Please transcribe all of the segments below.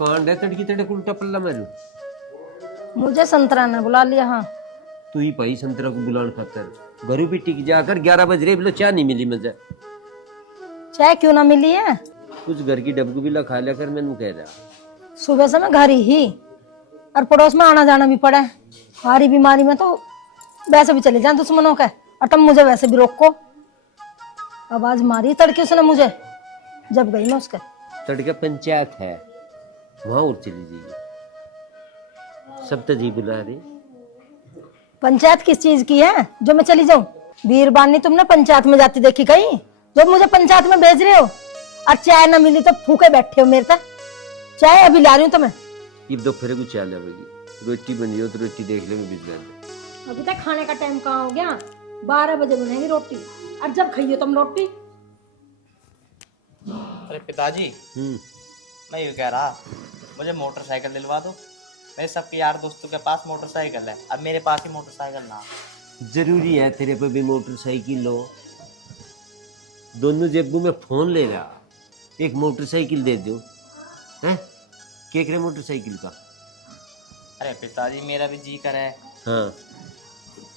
कांड है तड़की तड़क उल्टा पल्ला मारू। मुझे संतरा ने बुला लिया। हाँ तू ही पाई संतरा को बुलाने खातर घरू भी टिक जाकर 11 बज रहे बोलो चाय नहीं मिली मुझे। चाय क्यों ना मिली है? कुछ घर की डबकू भी खा लिया कर मैंने कह रहा। सुबह से मैं घर ही और पड़ोस में आना जाना भी पड़ा है। हारी बीमारी में तो वैसे भी चले जाए दुश्मनों के, और तुम मुझे वैसे भी रोको। आवाज मारी तड़के उसने मुझे जब गई मैं उसके। तड़का पंचायत है वहां और चली जाइए। सब तो जी बुला रही। पंचायत किस चीज की है जो मैं चली जाऊं? वीरबानी तुमने पंचायत में जाती देखी कहीं जो मुझे पंचायत में भेज रहे हो? और चाय न मिली तो फूके बैठे हो मेरे तक। चाय अभी ला रही हूँ तुम्हें। ये दोपहर को चाय लावेगी। रोटी बनी हो तो रोटी देख ले भिजवा दे। अभी तक खाने का टाइम कहाँ हो गया? 12 बजे बनेगी रोटी, और जब खाइयो तुम रोटी। अरे पिताजी, मैं ये कह रहा मुझे मोटरसाइकिल दिलवा दो। मेरे सबके यार दोस्तों के पास मोटरसाइकिल है, अब मेरे पास ही मोटरसाइकिल ना। जरूरी है तेरे पे भी मोटरसाइकिल लो? दोनों जेबों में फोन ले रहा, एक मोटरसाइकिल दे दो। हैं क्या करे मोटरसाइकिल का? अरे पिताजी मेरा भी जी करे। हाँ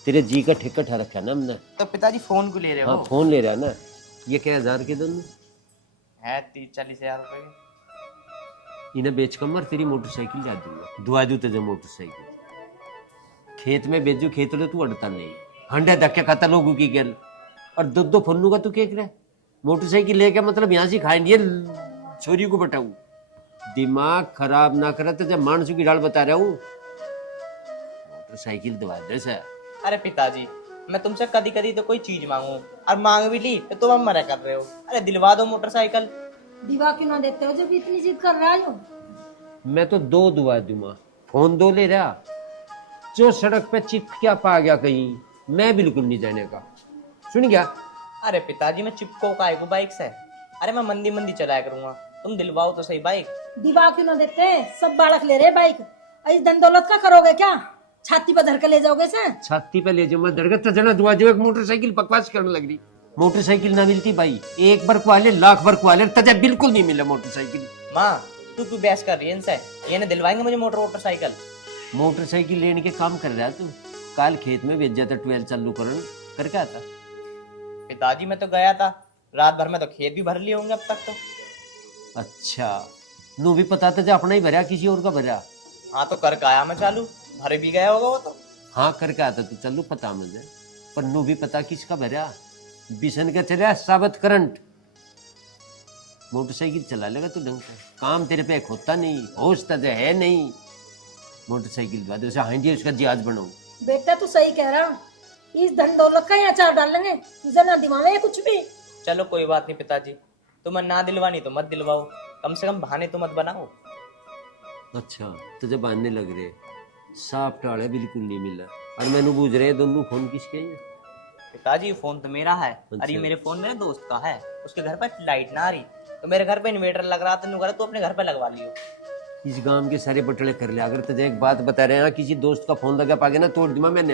तेरे जी का ठेका ठा रखा ना हमने। तो पिताजी फोन को ले रहे हाँ हो? फोन ले रहा ना। ये क्या 1000 के दोनों है 30-40 हजार रुपए के। इन्हें बेच कर मर तेरी मोटरसाइकिल जा दूंगा। दुआ दू तुझे मोटरसाइकिल। खेत में बेचू खेत लो तू अड़ता नहीं। हंडे धक्के खाता लोगों की गल और दो फन्नू का तू क्या करे? मोटरसाइकिल लेके मतलब यहाँ से खाएंगे छोरी को बटाऊ। दिमाग खराब ना करे तो जब मानसू की डाल बता रहा हूँ। मोटरसाइकिल दवा दे सर। अरे पिताजी मैं तुमसे कभी कभी तो कोई चीज मांगू और मांग भी ली तो तुम मना कर रहे हो। अरे दिलवा दो मोटरसाइकिल। दिवा क्यों ना देते हो जब इतनी जिद कर रहा हो? मैं तो 2 दुआ दूंगा। फोन 2 ले रहा जो सड़क पे चिप क्या पा गया कहीं, मैं बिल्कुल नहीं जाने का। सुन गया? अरे पिताजी मैं चिपको का आएगू बाइक से। अरे मैं मंदी मंदी चलाया करूंगा, तुम दिलवाओ तो सही बाइक। दिवा क्यों ना देते? सब बालक ले रहे बाइक। इस धन दौलत का करोगे क्या? छाती पर धर के ले जाओगे से? छाती पे ले जाओ मैं दरगत जना दुआ जो एक मोटरसाइकिल बकवास करने लग रही। मोटरसाइकिल ना मिलती भाई, एक बार क्वाले लाख बार क्वाले तजे बिल्कुल नहीं मिला मोटरसाइकिल। माँ तू क्यों बहस कर रही है इनसे? ये ना दिलवाएंगे मुझे मोटरसाइकिल। मोटरसाइकिल लेने के काम कर रहा तू? काल खेत में भेज जाता 12 चालू करके आता। पिताजी मैं तो गया था रात भर में, तो खेत भी भर लिए होंगे अब तक तो। अच्छा नू भी पता था अपना ही भरा किसी और का भरा? हाँ तो करके आया मैं चालू, भर भी गया होगा वो तो। हाँ करके आता तू चलो पता मुझे, पर नू भी पता किसका भरा? बिशन का चला साबित करंट। मोटरसाइकिल चला लेगा तू ढंग से, काम तेरे पे एक होता नहीं, होश तजे है नहीं। मोटरसाइकिल बाद उसे हांडी उसका जहाज बनाओ। बेटा तू सही कह रहा, इस धन दौलत का ही अचार डाल लेंगे। तुझे ना दिमाग में कुछ भी। चलो कोई बात नहीं पिताजी, तुम्हें ना दिलवानी तो मत दिलवाओ, कम से कम बहाने तो मत बनाओ। अच्छा तुझे बांधने लग रहे, साफ टाड़ा बिल्कुल नहीं मिला। और मैंने बूझ रहे दोनों फोन किसके हैं? पिताजी फोन तो मेरा है। अच्छा। अरे मेरे फोन मेरे दोस्त का है, उसके घर पर लाइट ना आ रही तो मेरे घर पे इन्वर्टर लग रहा था, तो अपने घर पे लगवा लियो। इस गांव के सारे बटले कर ले। अगर तुझे एक बात बता रहे हैं किसी दोस्त का फोन लगा पागे ना तोड़ दूंगा मैंने।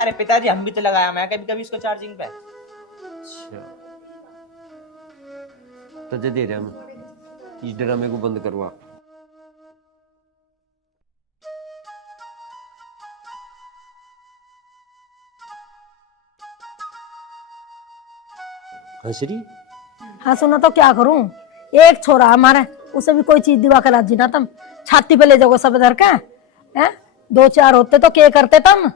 अरे पिताजी हम भी तो लगाया मैं कभी कभी इसको चार्जिंग पे। अच्छा तुझे दे रहा मैं, इस ड्रामे को बंद करवा। हंसरी हाँ सुना तो क्या करूं? एक छोरा हमारा, उसे भी कोई चीज दिवा कर राजी ना तुम। छाती पे ले जाओगे सब धर के हैं? 2-4 होते तो क्या करते तुम?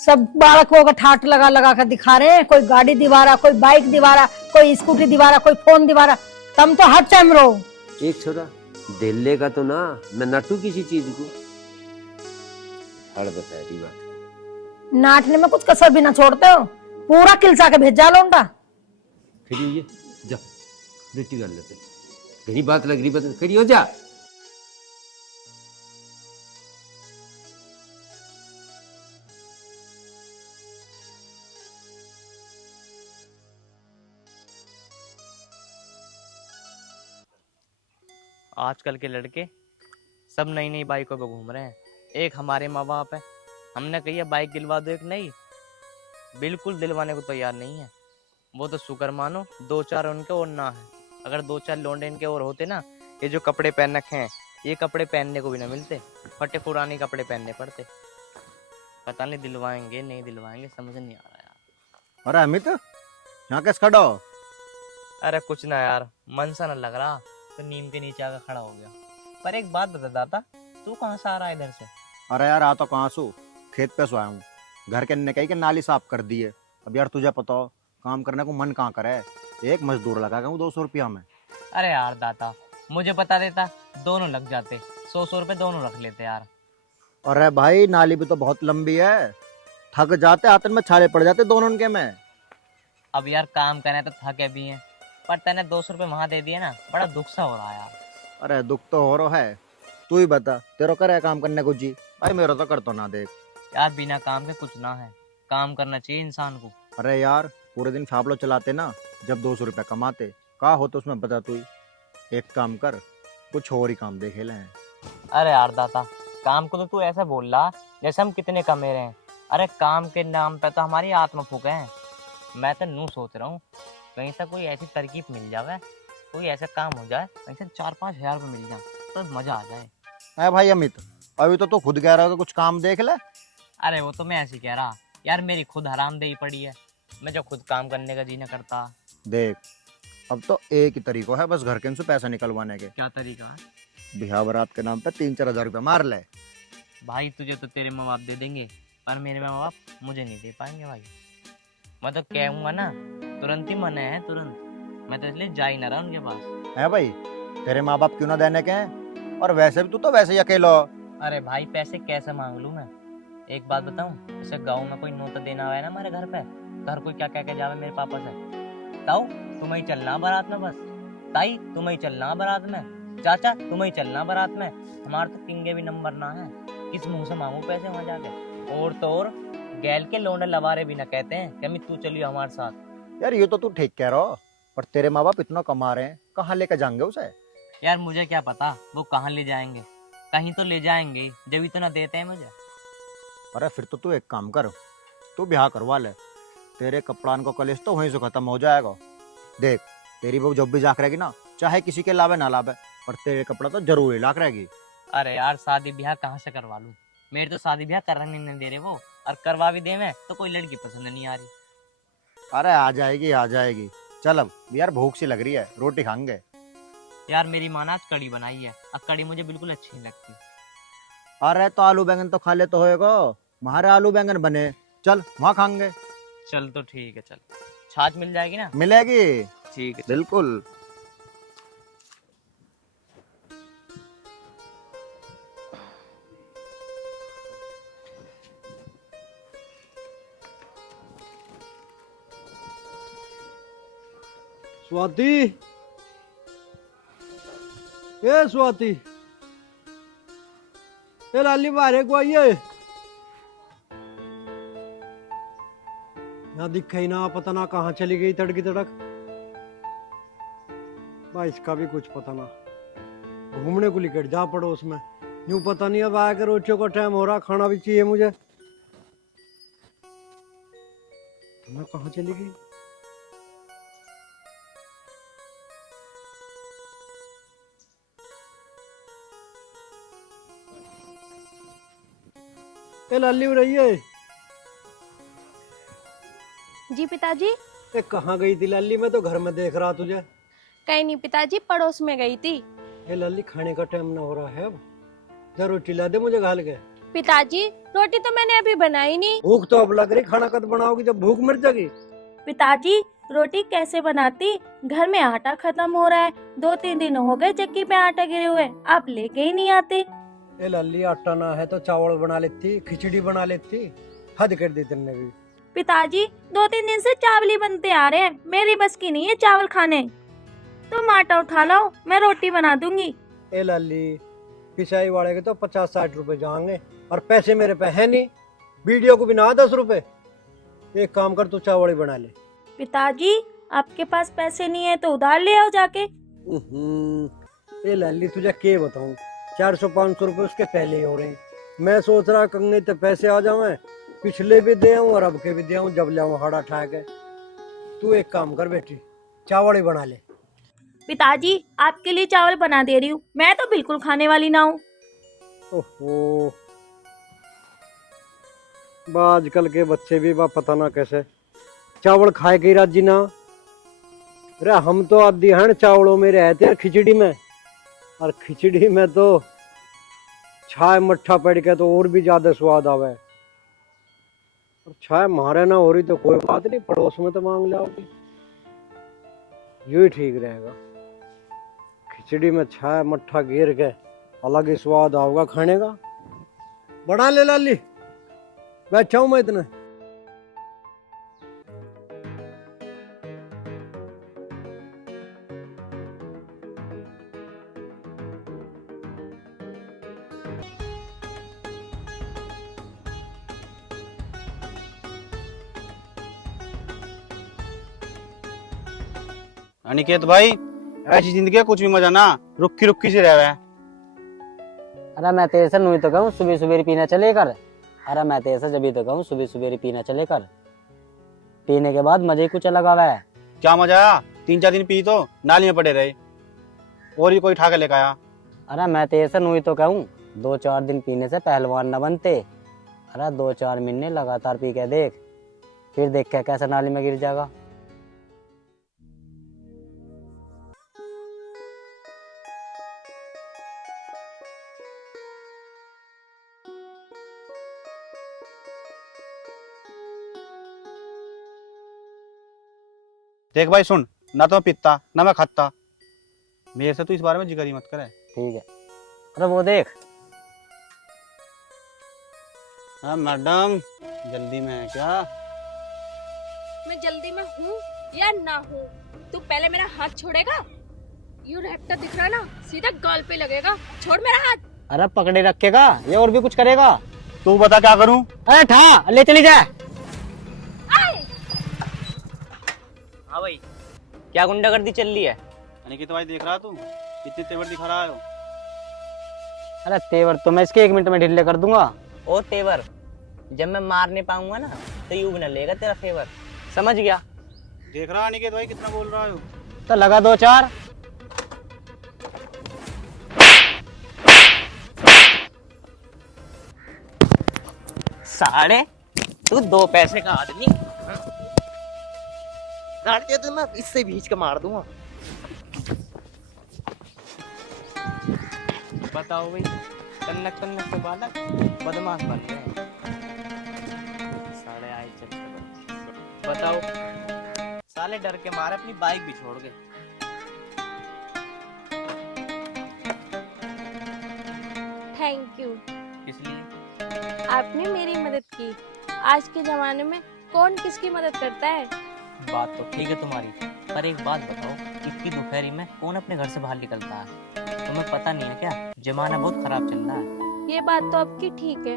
सब बालकों का ठाट लगा लगा कर दिखा रहे हैं। कोई गाड़ी दिवा रहा, कोई बाइक दिवा रहा, कोई स्कूटी दिवा रहा, कोई फोन दिवा रहा। तुम तो हर टाइम रहो। एक छोरा दिल्ले का तो ना मैं नटू किसी चीज को हड़ बता रही बात। नाटने में कुछ कसर भी ना छोड़ते हो, पूरा किलसा के भेजा लौंडा। फिर ये जा बेटी कर लेते घनी बात लग रही बता खड़ी हो जा। आजकल के लड़के सब नई नई बाइकों पे घूम रहे हैं। एक हमारे माँ बाप है, हमने कही है बाइक दिलवा दो एक नई, बिल्कुल दिलवाने को तैयार नहीं है। वो तो शुक्र मानो 2-4 उनके और ना है। अगर 2-4 लौंडे इनके और होते ना, ये जो कपड़े पहन रखे हैं ये कपड़े पहनने को भी ना मिलते, फटे पुराने कपड़े पहनने पड़ते। पता नहीं दिलवाएंगे नहीं दिलवाएंगे, समझ नहीं आ रहा यार। अरे अमित, यहाँ कैसे खड़ा हो? अरे कुछ ना यार, मन सा न लग रहा तो नीम के नीचे आकर खड़ा हो गया। पर एक बात बता दाता, तू कहाँ से आ रहा है इधर से? अरे यार आ तो कहाँ सू, खेत पे सो आया हूँ। घर के ने कही कि नाली साफ कर दी है। अब यार तुझे पता हो काम करने को मन कहाँ करे। एक मजदूर लगा हूँ 200 रुपया में। अरे यार दाता, मुझे बता देता, दोनों लग जाते, 100 रुपए दोनों रख लेते यार। अरे भाई नाली भी तो बहुत लंबी है, थक जाते, हाथन में छाले पड़ जाते दोनों के में। अब यार काम करने तो थके भी हैं, पर तैने 200 रुपए वहां दे दिए ना, बड़ा दुख सा हो रहा है यार। अरे दुख तो हो रहा है, तू ही बता तेरा करे काम करने को जी? भाई मेरा तो कर तो ना देख। यार बिना काम के कुछ ना है, काम करना चाहिए इंसान को। अरे यार पूरे दिन फावलो चलाते ना, जब 200 रुपया कमाते कहा हो तो उसमें बता तू ही। एक काम कर, कुछ और ही काम देखे ले। अरे यार दाता, काम को तो तू ऐसा बोल रहा जैसे हम कितने कमे रहे हैं। अरे काम के नाम पे तो हमारी आत्मा फूके हैं। मैं तो नू सोच रहा हूँ कहीं से कोई ऐसी तरकीब मिल जाए, कोई ऐसा काम हो जाए कहीं से 4-5 हजार रुपये मिल जाए तो मजा आ जाए। अरे भाई अमित, अभी तो तू खुद कह रहा हो कि कुछ काम देख ले। अरे वो तो मैं ऐसे ही कह रहा यार, मेरी खुद हरामदेही पड़ी है, मैं जब खुद काम करने का जी न करता। देख अब तो एक ही तरीका है बस घर के से पैसा निकलवाने के। क्या तरीका है? बिहार बारात के नाम पे 3-4 हजार रुपया मार ले। भाई तुझे तो तेरे माँ बाप दे देंगे, पर मेरे माँ बाप मुझे नहीं दे पाएंगे भाई। मैं तो कहूँगा ना, तुरंत ही मना है तुरंत। मैं तो इसलिए जा ही ना रहा उनके पास। है भाई, तेरे माँ बाप क्यों ना देने के हैं? और वैसे भी तू तो वैसे ही अकेला हो। अरे भाई पैसे कैसे मांग लूँ मैं? एक बात बताऊँ, जैसे गाँव में कोई नोता देना हुआ है ना हमारे घर पे, तो हर कोई क्या कह के जावे मेरे पापा से, ताऊ तुम्हें ही चलना बारात में, बस ताई तुम्हें ही चलना बारात में, चाचा तुम्हें ही चलना बारात में। हमारे तो किंगे भी नंबर ना है, किस मुंह से मांगू पैसे वहां जाके? और तो और गैल के लोंडे लवारे भी ना कहते हैं कि अम्मी तू चलियो हमारे साथ। यार ये तो तू ठीक कह रहा हो, पर तेरे माँ बाप इतना कमा रहे हैं, कहाँ लेकर जाएंगे उसे? यार मुझे क्या पता वो कहाँ ले जाएंगे, कहीं तो ले जाएंगे, जब तो ना देते हैं मुझे। अरे फिर तो तू एक काम कर, तू ब्याह करवा ले, तेरे कपड़ान को कलेश तो वहीं से खत्म हो जाएगा। देख तेरी बहू जब भी जाक रहेगी ना, चाहे किसी के लावे ना लावे, पर तेरे कपड़ा तो जरूर ही लाक रहेगी। अरे यार शादी ब्याह कहाँ से करवा लूं? मेरे तो शादी ब्याह करने नहीं दे रहे वो, और करवा भी दे मैं तो कोई लड़की पसंद नहीं आ रही। अरे आ जाएगी आ जाएगी। चल अब यार भूख सी लग रही है, रोटी खाएंगे। यार मेरी माँ ने आज कड़ी बनाई है, अब कड़ी मुझे बिल्कुल अच्छी नहीं लगती। अरे तो आलू बैंगन तो खा ले तो होएगा, हमारे आलू बैंगन बने, चल वहाँ खाएंगे। चल तो ठीक है, चल छाछ मिल जाएगी ना? मिलेगी, ठीक है। बिल्कुल। स्वाति, ए स्वाति, ए लाली बाहर को आइए। यहाँ दिखा ही ना, पता ना कहाँ चली गई तड़की तड़क। भाई इसका भी कुछ पता ना, घूमने को लेकर जा पड़ोस में, यूं पता नहीं अब आकर रोटियों का टाइम हो रहा, खाना भी चाहिए मुझे। मैं कहाँ चली गई? ए लाली हो रही है? जी पिताजी। ए कहाँ गई थी लाली? मैं तो घर में देख रहा तुझे। कहीं नहीं पिताजी, पड़ोस में गई थी। ए लाली खाने का टाइम ना हो रहा है अब, जा रोटी ला दे मुझे घाल के। पिताजी रोटी तो मैंने अभी बनाई नहीं। भूख तो अब लग रही, खाना कब बनाओगी जब भूख मर जाएगी? पिताजी रोटी कैसे बनाती, घर में आटा खत्म हो रहा है, 2-3 दिन हो गए चक्की पे आटा गिरे हुए, आप लेके ही नहीं आते। ए लाली आटा ना है तो चावल बना लेती, खिचड़ी बना लेती, हद कर दी तुमने भी। पिताजी 2-3 दिन से चावल ही बनते आ रहे हैं, मेरी बस की नहीं है चावल खाने। तुम आटा उठा लाओ, मैं रोटी बना दूंगी। ए लाली पिसाई वाले के तो 50-60 रुपए जाएंगे, और पैसे मेरे पे है नहीं, वीडियो को भी ना 10 रुपए। एक काम कर, तू चावल ही बना ले। पिताजी आपके पास पैसे नहीं है तो उधार ले आओ जाके। ए लाली तुझे क्या बताऊं, 400-500 रुपए उसके पहले ही हो रहे हैं। मैं सोच रहा कंगने तो पैसे आ जावे, पिछले भी दे आऊं और अब के भी दे आऊं, जब लाऊं हाड़ा ठा के। तू एक काम कर बेटी, चावल ही बना ले। पिताजी आपके लिए चावल बना दे रही हूँ, मैं तो बिल्कुल खाने वाली ना हूँ। ओहो, बा आजकल के बच्चे भी बा पता ना कैसे चावल खाए के राजी ना। अरे हम तो आदि हैं चावलों में रहते हैं खिचड़ी में, और खिचड़ी में तो छाय मट्ठा पड़ के तो और भी ज्यादा स्वाद आवे। और छाय मारे ना हो रही तो कोई बात नहीं, पड़ोस में तो मांग ले आओगी, यही ठीक रहेगा। खिचड़ी में छाय मट्ठा गिर के अलग ही स्वाद आओगा खाने का। बना ले लाली, बैठा हूं मैं इतना। अनिकेत भाई, ऐसी जिंदगी है कुछ भी मजा ना, रुक्की रुक्की से रह रहा है। अरे मैं तेरे से नहीं तो कहूँ सुबह सुबेरी पीना चले कर। अरे मैं तेरे से जब तो कहूँ सुबह सुबेरी पीना चले कर। पीने के बाद मजे ही कुछ अलग आवा है। क्या मजा आया, 3-4 दिन पी तो नाली में पड़े रहे, और भी कोई उठा के लेकर आया। अरे मैं तेरे से नहीं तो कहूँ 2-4 दिन पीने से पहलवान न बनते। अरे 2-4 महीने लगातार पी के देख, फिर देख के कैसे नाली में गिर जाएगा। देख भाई सुन, ना तो मैं पीता ना मैं खाता, मेरे से तू इस बारे में जिक्र ही मत करे। ठीक है। अरे वो देख। हाँ मैडम, जल्दी में है क्या? मैं जल्दी में हूँ या ना हूँ, तू पहले मेरा हाथ छोड़ेगा? यू रहता दिख रहा ना, सीधा गाल पे लगेगा, छोड़ मेरा हाथ। अरे पकड़े रखेगा ये और भी कुछ करेगा। तू बता क्या करूं? अरे ठा ले चली जा। हाँ भाई, क्या गुंडागर्दी चल रही है? अनिकेत भाई देख रहा तू कितनी तेवर दिखा रहा है। अरे तेवर तो मैं इसके 1 मिनट में ढीले कर दूंगा। ओ तेवर, जब मैं मार नहीं पाऊंगा ना तो यूं न लेगा तेरा फेवर, समझ गया? देख रहा अनिकेत भाई कितना बोल रहा है। तो लगा 2-4। साढ़े तू 2 पैसे का आदमी, साढ़े तो मैं इससे बीच के मार दूंगा। बताओ भाई, कन्नक कन्नक के बालक बदमाश बन गए हैं। साले आए चल, बताओ साले डर के मारे अपनी बाइक भी छोड़ गए। थैंक यू, इसलिए आपने मेरी मदद की। आज के जमाने में कौन किसकी मदद करता है? बात तो ठीक है तुम्हारी, पर एक बात बताओ, इतनी दोपहरी में कौन अपने घर से बाहर निकलता है? तुम्हें पता नहीं है क्या, जमाना बहुत खराब चल रहा है। ये बात तो आपकी ठीक है,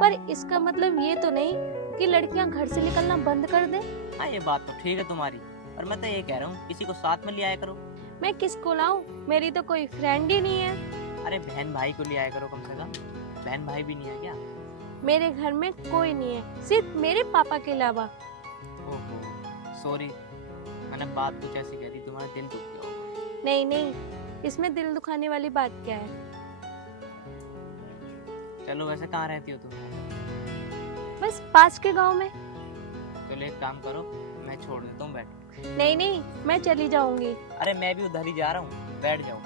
पर इसका मतलब ये तो नहीं कि लड़कियां घर से निकलना बंद कर दें। हाँ ये बात तो ठीक है तुम्हारी, पर मैं तो ये कह रहा हूँ किसी को साथ में ले आया करो। मैं किसको लाऊं? मेरी तो कोई फ्रेंड ही नहीं है। अरे बहन भाई को ले आया करो कम से कम। बहन भाई भी नहीं है क्या? मेरे घर में कोई नहीं है, सिर्फ मेरे पापा के अलावा। ओहो सॉरी, मैंने बात कुछ ऐसी कह दी, तुम्हारा दिल दुख गया होगा। नहीं नहीं, इसमें दिल दुखाने वाली बात क्या है? चलो वैसे कहाँ रहती हो तुम? बस पास के गांव में। चलो एक काम करो, मैं छोड़ देता हूँ, बैठ। नहीं नहीं, मैं चली जाऊंगी। अरे मैं भी उधर ही जा रहा हूँ, बैठ जाओ।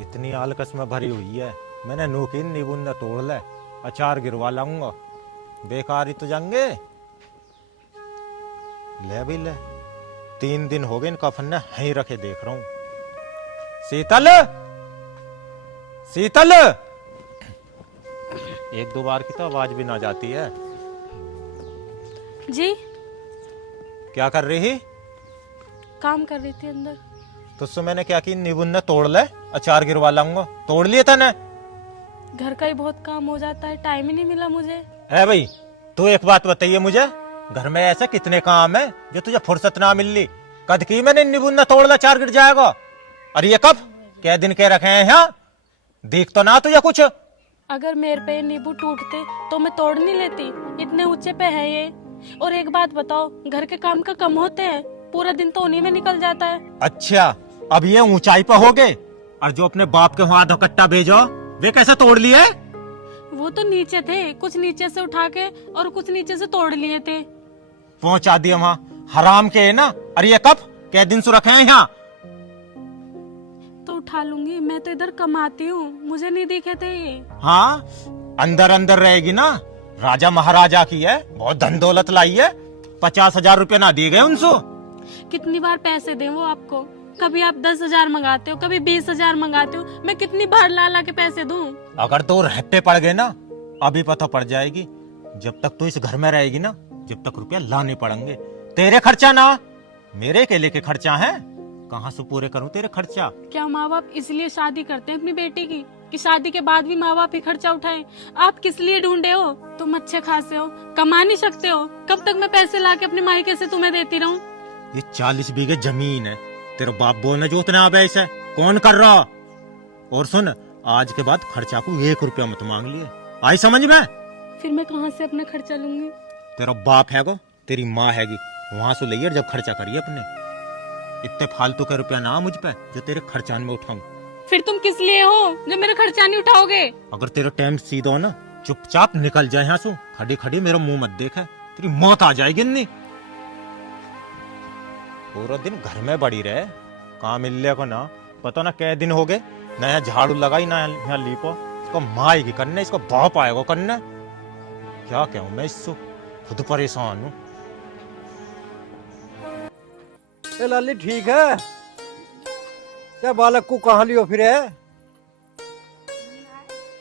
इतनी आलकस में भरी हुई है, मैंने नूकीन नींबूंदा तोड़ ले, अचार गिरवा लाऊंगा, बेकार ही तो जाएंगे। ले भी ले, 3 दिन हो गए इन कफन ने यहीं रखे देख रहा हूं। शीतल, शीतल, 1-2 बार की तो आवाज भी ना जाती है। जी, क्या कर रही? काम कर रही थी अंदर। तुझसे मैंने क्या की, नींबू ने तोड़ ले, अचार गिरवा लाऊंगा। तोड़ लिए था ना? घर का ही बहुत काम हो जाता है, टाइम ही नहीं मिला मुझे। है भाई, तू एक बात बताइए मुझे, घर में ऐसे कितने काम है जो तुझे फुर्सत ना मिल ली? कद की मैंने नींबू न तोड़ ला, अचार गिर जाएगा। अरे ये कब क्या दिन के रखे हैं यहाँ? देख तो ना तुझे कुछ। अगर मेरे पे नींबू टूटते तो मैं तोड़ नहीं लेती, इतने ऊंचे पे है ये। और एक बात बताओ, घर के काम का कम होते हैं, पूरा दिन तो उन्हीं में निकल जाता है। अच्छा, अब ये ऊंचाई पर हो गए, और जो अपने बाप के वहां धकट्टा भेजो, वे कैसे तोड़ लिए? वो तो नीचे थे, कुछ नीचे से उठा के और कुछ नीचे से तोड़ लिए थे। पहुंचा दिया वहां, हराम के है ना। अरे ये कब क्या दिन से रखे हैं यहाँ? तो उठा लूंगी, मैं तो इधर कमाती हूँ, मुझे नहीं दिखे थे ये। हाँ, अंदर अंदर रहेगी ना, राजा महाराजा की है, बहुत धन दौलत लाई है। 50,000 रुपया ना दिए गए उनसे। कितनी बार पैसे दें वो आपको? कभी आप 10,000 मंगाते हो, कभी 20,000 मंगाते हो, मैं कितनी बार ला ला के पैसे दूं? अगर तो रहते पड़ गए ना, अभी पता पड़ जाएगी। जब तक तू इस घर में रहेगी ना, जब तक रुपया लाने पड़ेंगे। तेरे खर्चा ना, मेरे अकेले के खर्चा हैं, कहाँ से पूरे करूं तेरे खर्चा? क्या माँ बाप इसलिए शादी करते हैं अपनी बेटी की कि शादी के बाद भी माँ बाप ही खर्चा उठाए? आप किस लिए ढूंढे हो? तुम अच्छे खासे हो, कमा नहीं सकते हो, कब तक मैं पैसे ला के अपने मायके से तुम्हें देती रहूं? ये 40 बीघे जमीन है, तेरा बाप बोलने जोतना आवेश है, कौन कर रहा? और सुन, आज के बाद खर्चा को 1 रुपया मत मांग लिए, आई समझ में? फिर मैं कहाँ से अपना खर्चा लूंगी? तेरा बाप है को, तेरी माँ हैगी, वहां से ले जब खर्चा करिए अपने। इतने फालतू के रुपया ना मुझ पे जो तेरे खर्चान में उठाऊं। फिर तुम किस लिए हो जो मेरा खर्चा नहीं उठाओगे? अगर तेरा टाइम सीधा हो ना, चुपचाप निकल जाए यहाँ से, खड़ी खड़ी मेरा मुंह मत देखे, तेरी मौत आ जाएगी। नहीं पूरा दिन घर में बड़ी रहे, कहाँ मिलने को ना, पता ना क्या दिन हो गए, ना यहाँ झाड़ू लगाई ना यहाँ लीपो। इसको माँ आएगी करने, इसको बाप आएगा करने, क्या कहूँ मैं इससे, खुद परेशान हूँ। ए लाली ठीक है? क्या बालक को कहाँ लियो फिर है?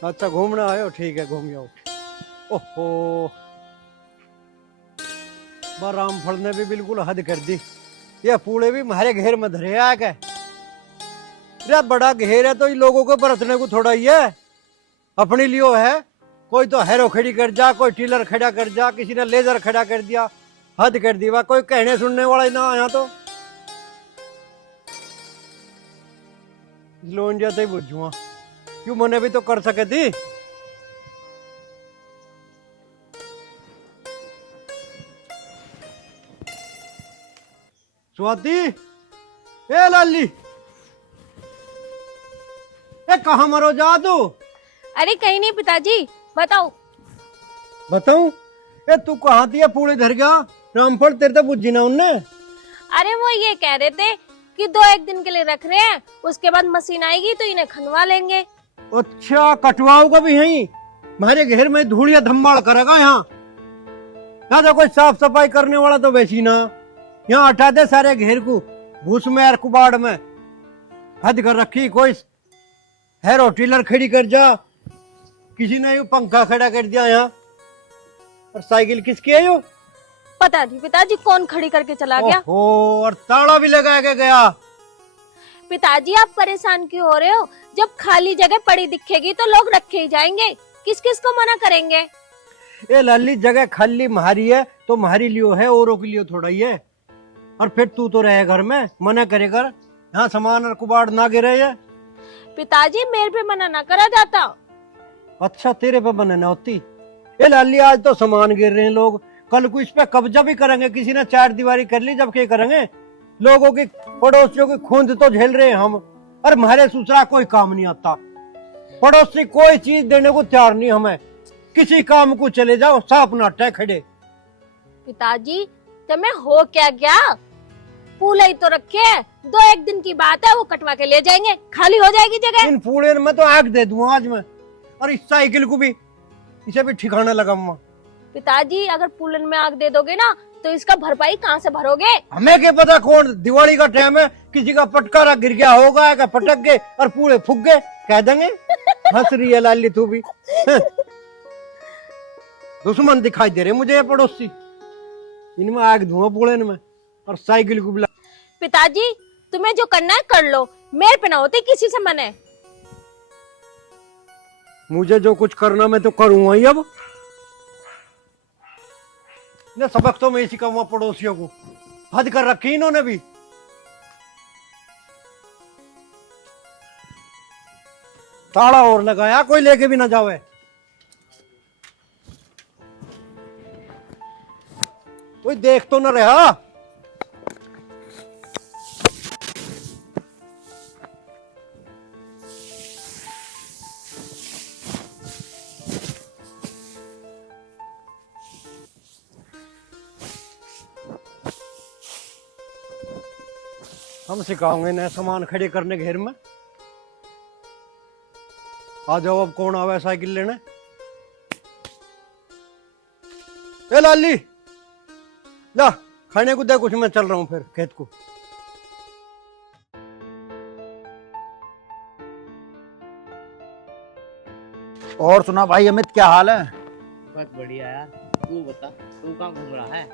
अच्छा घूमना आयो, ठीक है घूम जाओ। ओहो, रामफल ने भी बिल्कुल हद कर दी। ये पूड़े भी हमारे घेर में धरे आ के। ये बड़ा घेर है तो इन लोगों को बरतने को थोड़ा ही है, अपने लियो है। कोई तो हैरो खड़ी कर जा, कोई टीलर खड़ा कर जा, किसी ने लेजर खड़ा कर दिया, हद कर दी। कोई कहने सुनने वाला ही ना आया तो लोन जाते ही बुझुआ, क्यों मने भी तो कर सके थी। स्वाति, ए लाली, ए कहाँ मरो जा तू? अरे कहीं नहीं पिताजी, बताओ। बताऊं? ए तू कहाँ थी? पूरे धर गया रामफल, तेरे तो बुझी ना उनने। अरे वो ये कह रहे थे कि 2-1 दिन के लिए रख रहे हैं, उसके बाद मशीन आएगी तो इन्हें खनवा लेंगे। अच्छा, कटवाओ का भी यहीं हमारे घर में धूलिया धम्माड़ करेगा यहाँ? यहाँ तो कोई साफ सफाई करने वाला तो वैसी ना, यहाँ हटा दे सारे घेर को, भूस में और कुबाड़ में हद कर रखी। कोई हैरो टीलर खड़ी कर जा, किसी ने यू पंखा खड़ा कर दिया यहाँ। और साइकिल किसकी है यो? पता नहीं पिताजी, कौन खड़ी करके चला गया। ओहो, और ताला भी लगा के गया। पिताजी आप परेशान क्यों हो रहे हो? जब खाली जगह पड़ी दिखेगी तो लोग रखे ही जाएंगे, किस किस को मना करेंगे? ए लाली, जगह खाली मारी है तो मारी लियो है, औरों के लिए थोड़ा ही है। और फिर तू तो रहे घर में, मना करे कर, यहाँ सामान और कुबाड़ ना गिरे है। पिताजी मेरे पे मना ना करा जाता। अच्छा, तेरे पे मना ना होती। ए लाली, आज तो सामान गिर रहे हैं लोग, कल को इस पे कब्जा भी करेंगे। किसी ने 4 दीवारी कर ली, जब क्या करेंगे? लोगों की, पड़ोसियों की खूंद तो झेल रहे हैं हम, और हमारे ससुरा कोई काम नहीं आता। पड़ोसी कोई चीज देने को तैयार नहीं हमें। किसी काम को चले जाओ, साफ नाटे खड़े। पिताजी तुम्हें हो क्या गया? पूले ही तो रखे हैं, 2-1 दिन की बात है, वो कटवा के ले जाएंगे, खाली हो जाएगी जगह। इन पूड़े में तो आग दे दूं आज मैं, और इस साइकिल को भी, इसे भी ठिकाना लगाऊंगा। पिताजी अगर पुलन में आग दे दोगे ना तो इसका भरपाई कहाँ से भरोगे? हमें क्या पता, कौन दिवाली का टाइम है, किसी का पटकारा गिर गया होगा, क्या पटक गए और पूरे फूक गए, कह देंगे। हंस रही है लाली तू भी। दुश्मन दिखाई दे रहे मुझे ये पड़ोसी। इनमें आग धुआं पूड़े में, और साइकिल को भी। पिताजी तुम्हें जो करना है कर लो, मेरे पे ना होती किसी से मने। मुझे जो कुछ करना मैं तो करूंगा ही अब। ने सबक तो मैं ही सिखाऊंगा पड़ोसियों को, हद कर रखी इन्होंने भी। ताला और लगाया, कोई लेके भी ना जावे। कोई देख तो ना रहा। हम सिखाओगे ना सामान खड़े करने घेर में। आ जाओ, अब कौन आवे साइकिल लेने। ए लाली ला खाने को दे कुछ, मैं चल रहा हूँ फिर खेत को। और सुना भाई अमित, क्या हाल है? बस बढ़िया यार, तू बता, तू कहाँ घूम रहा है?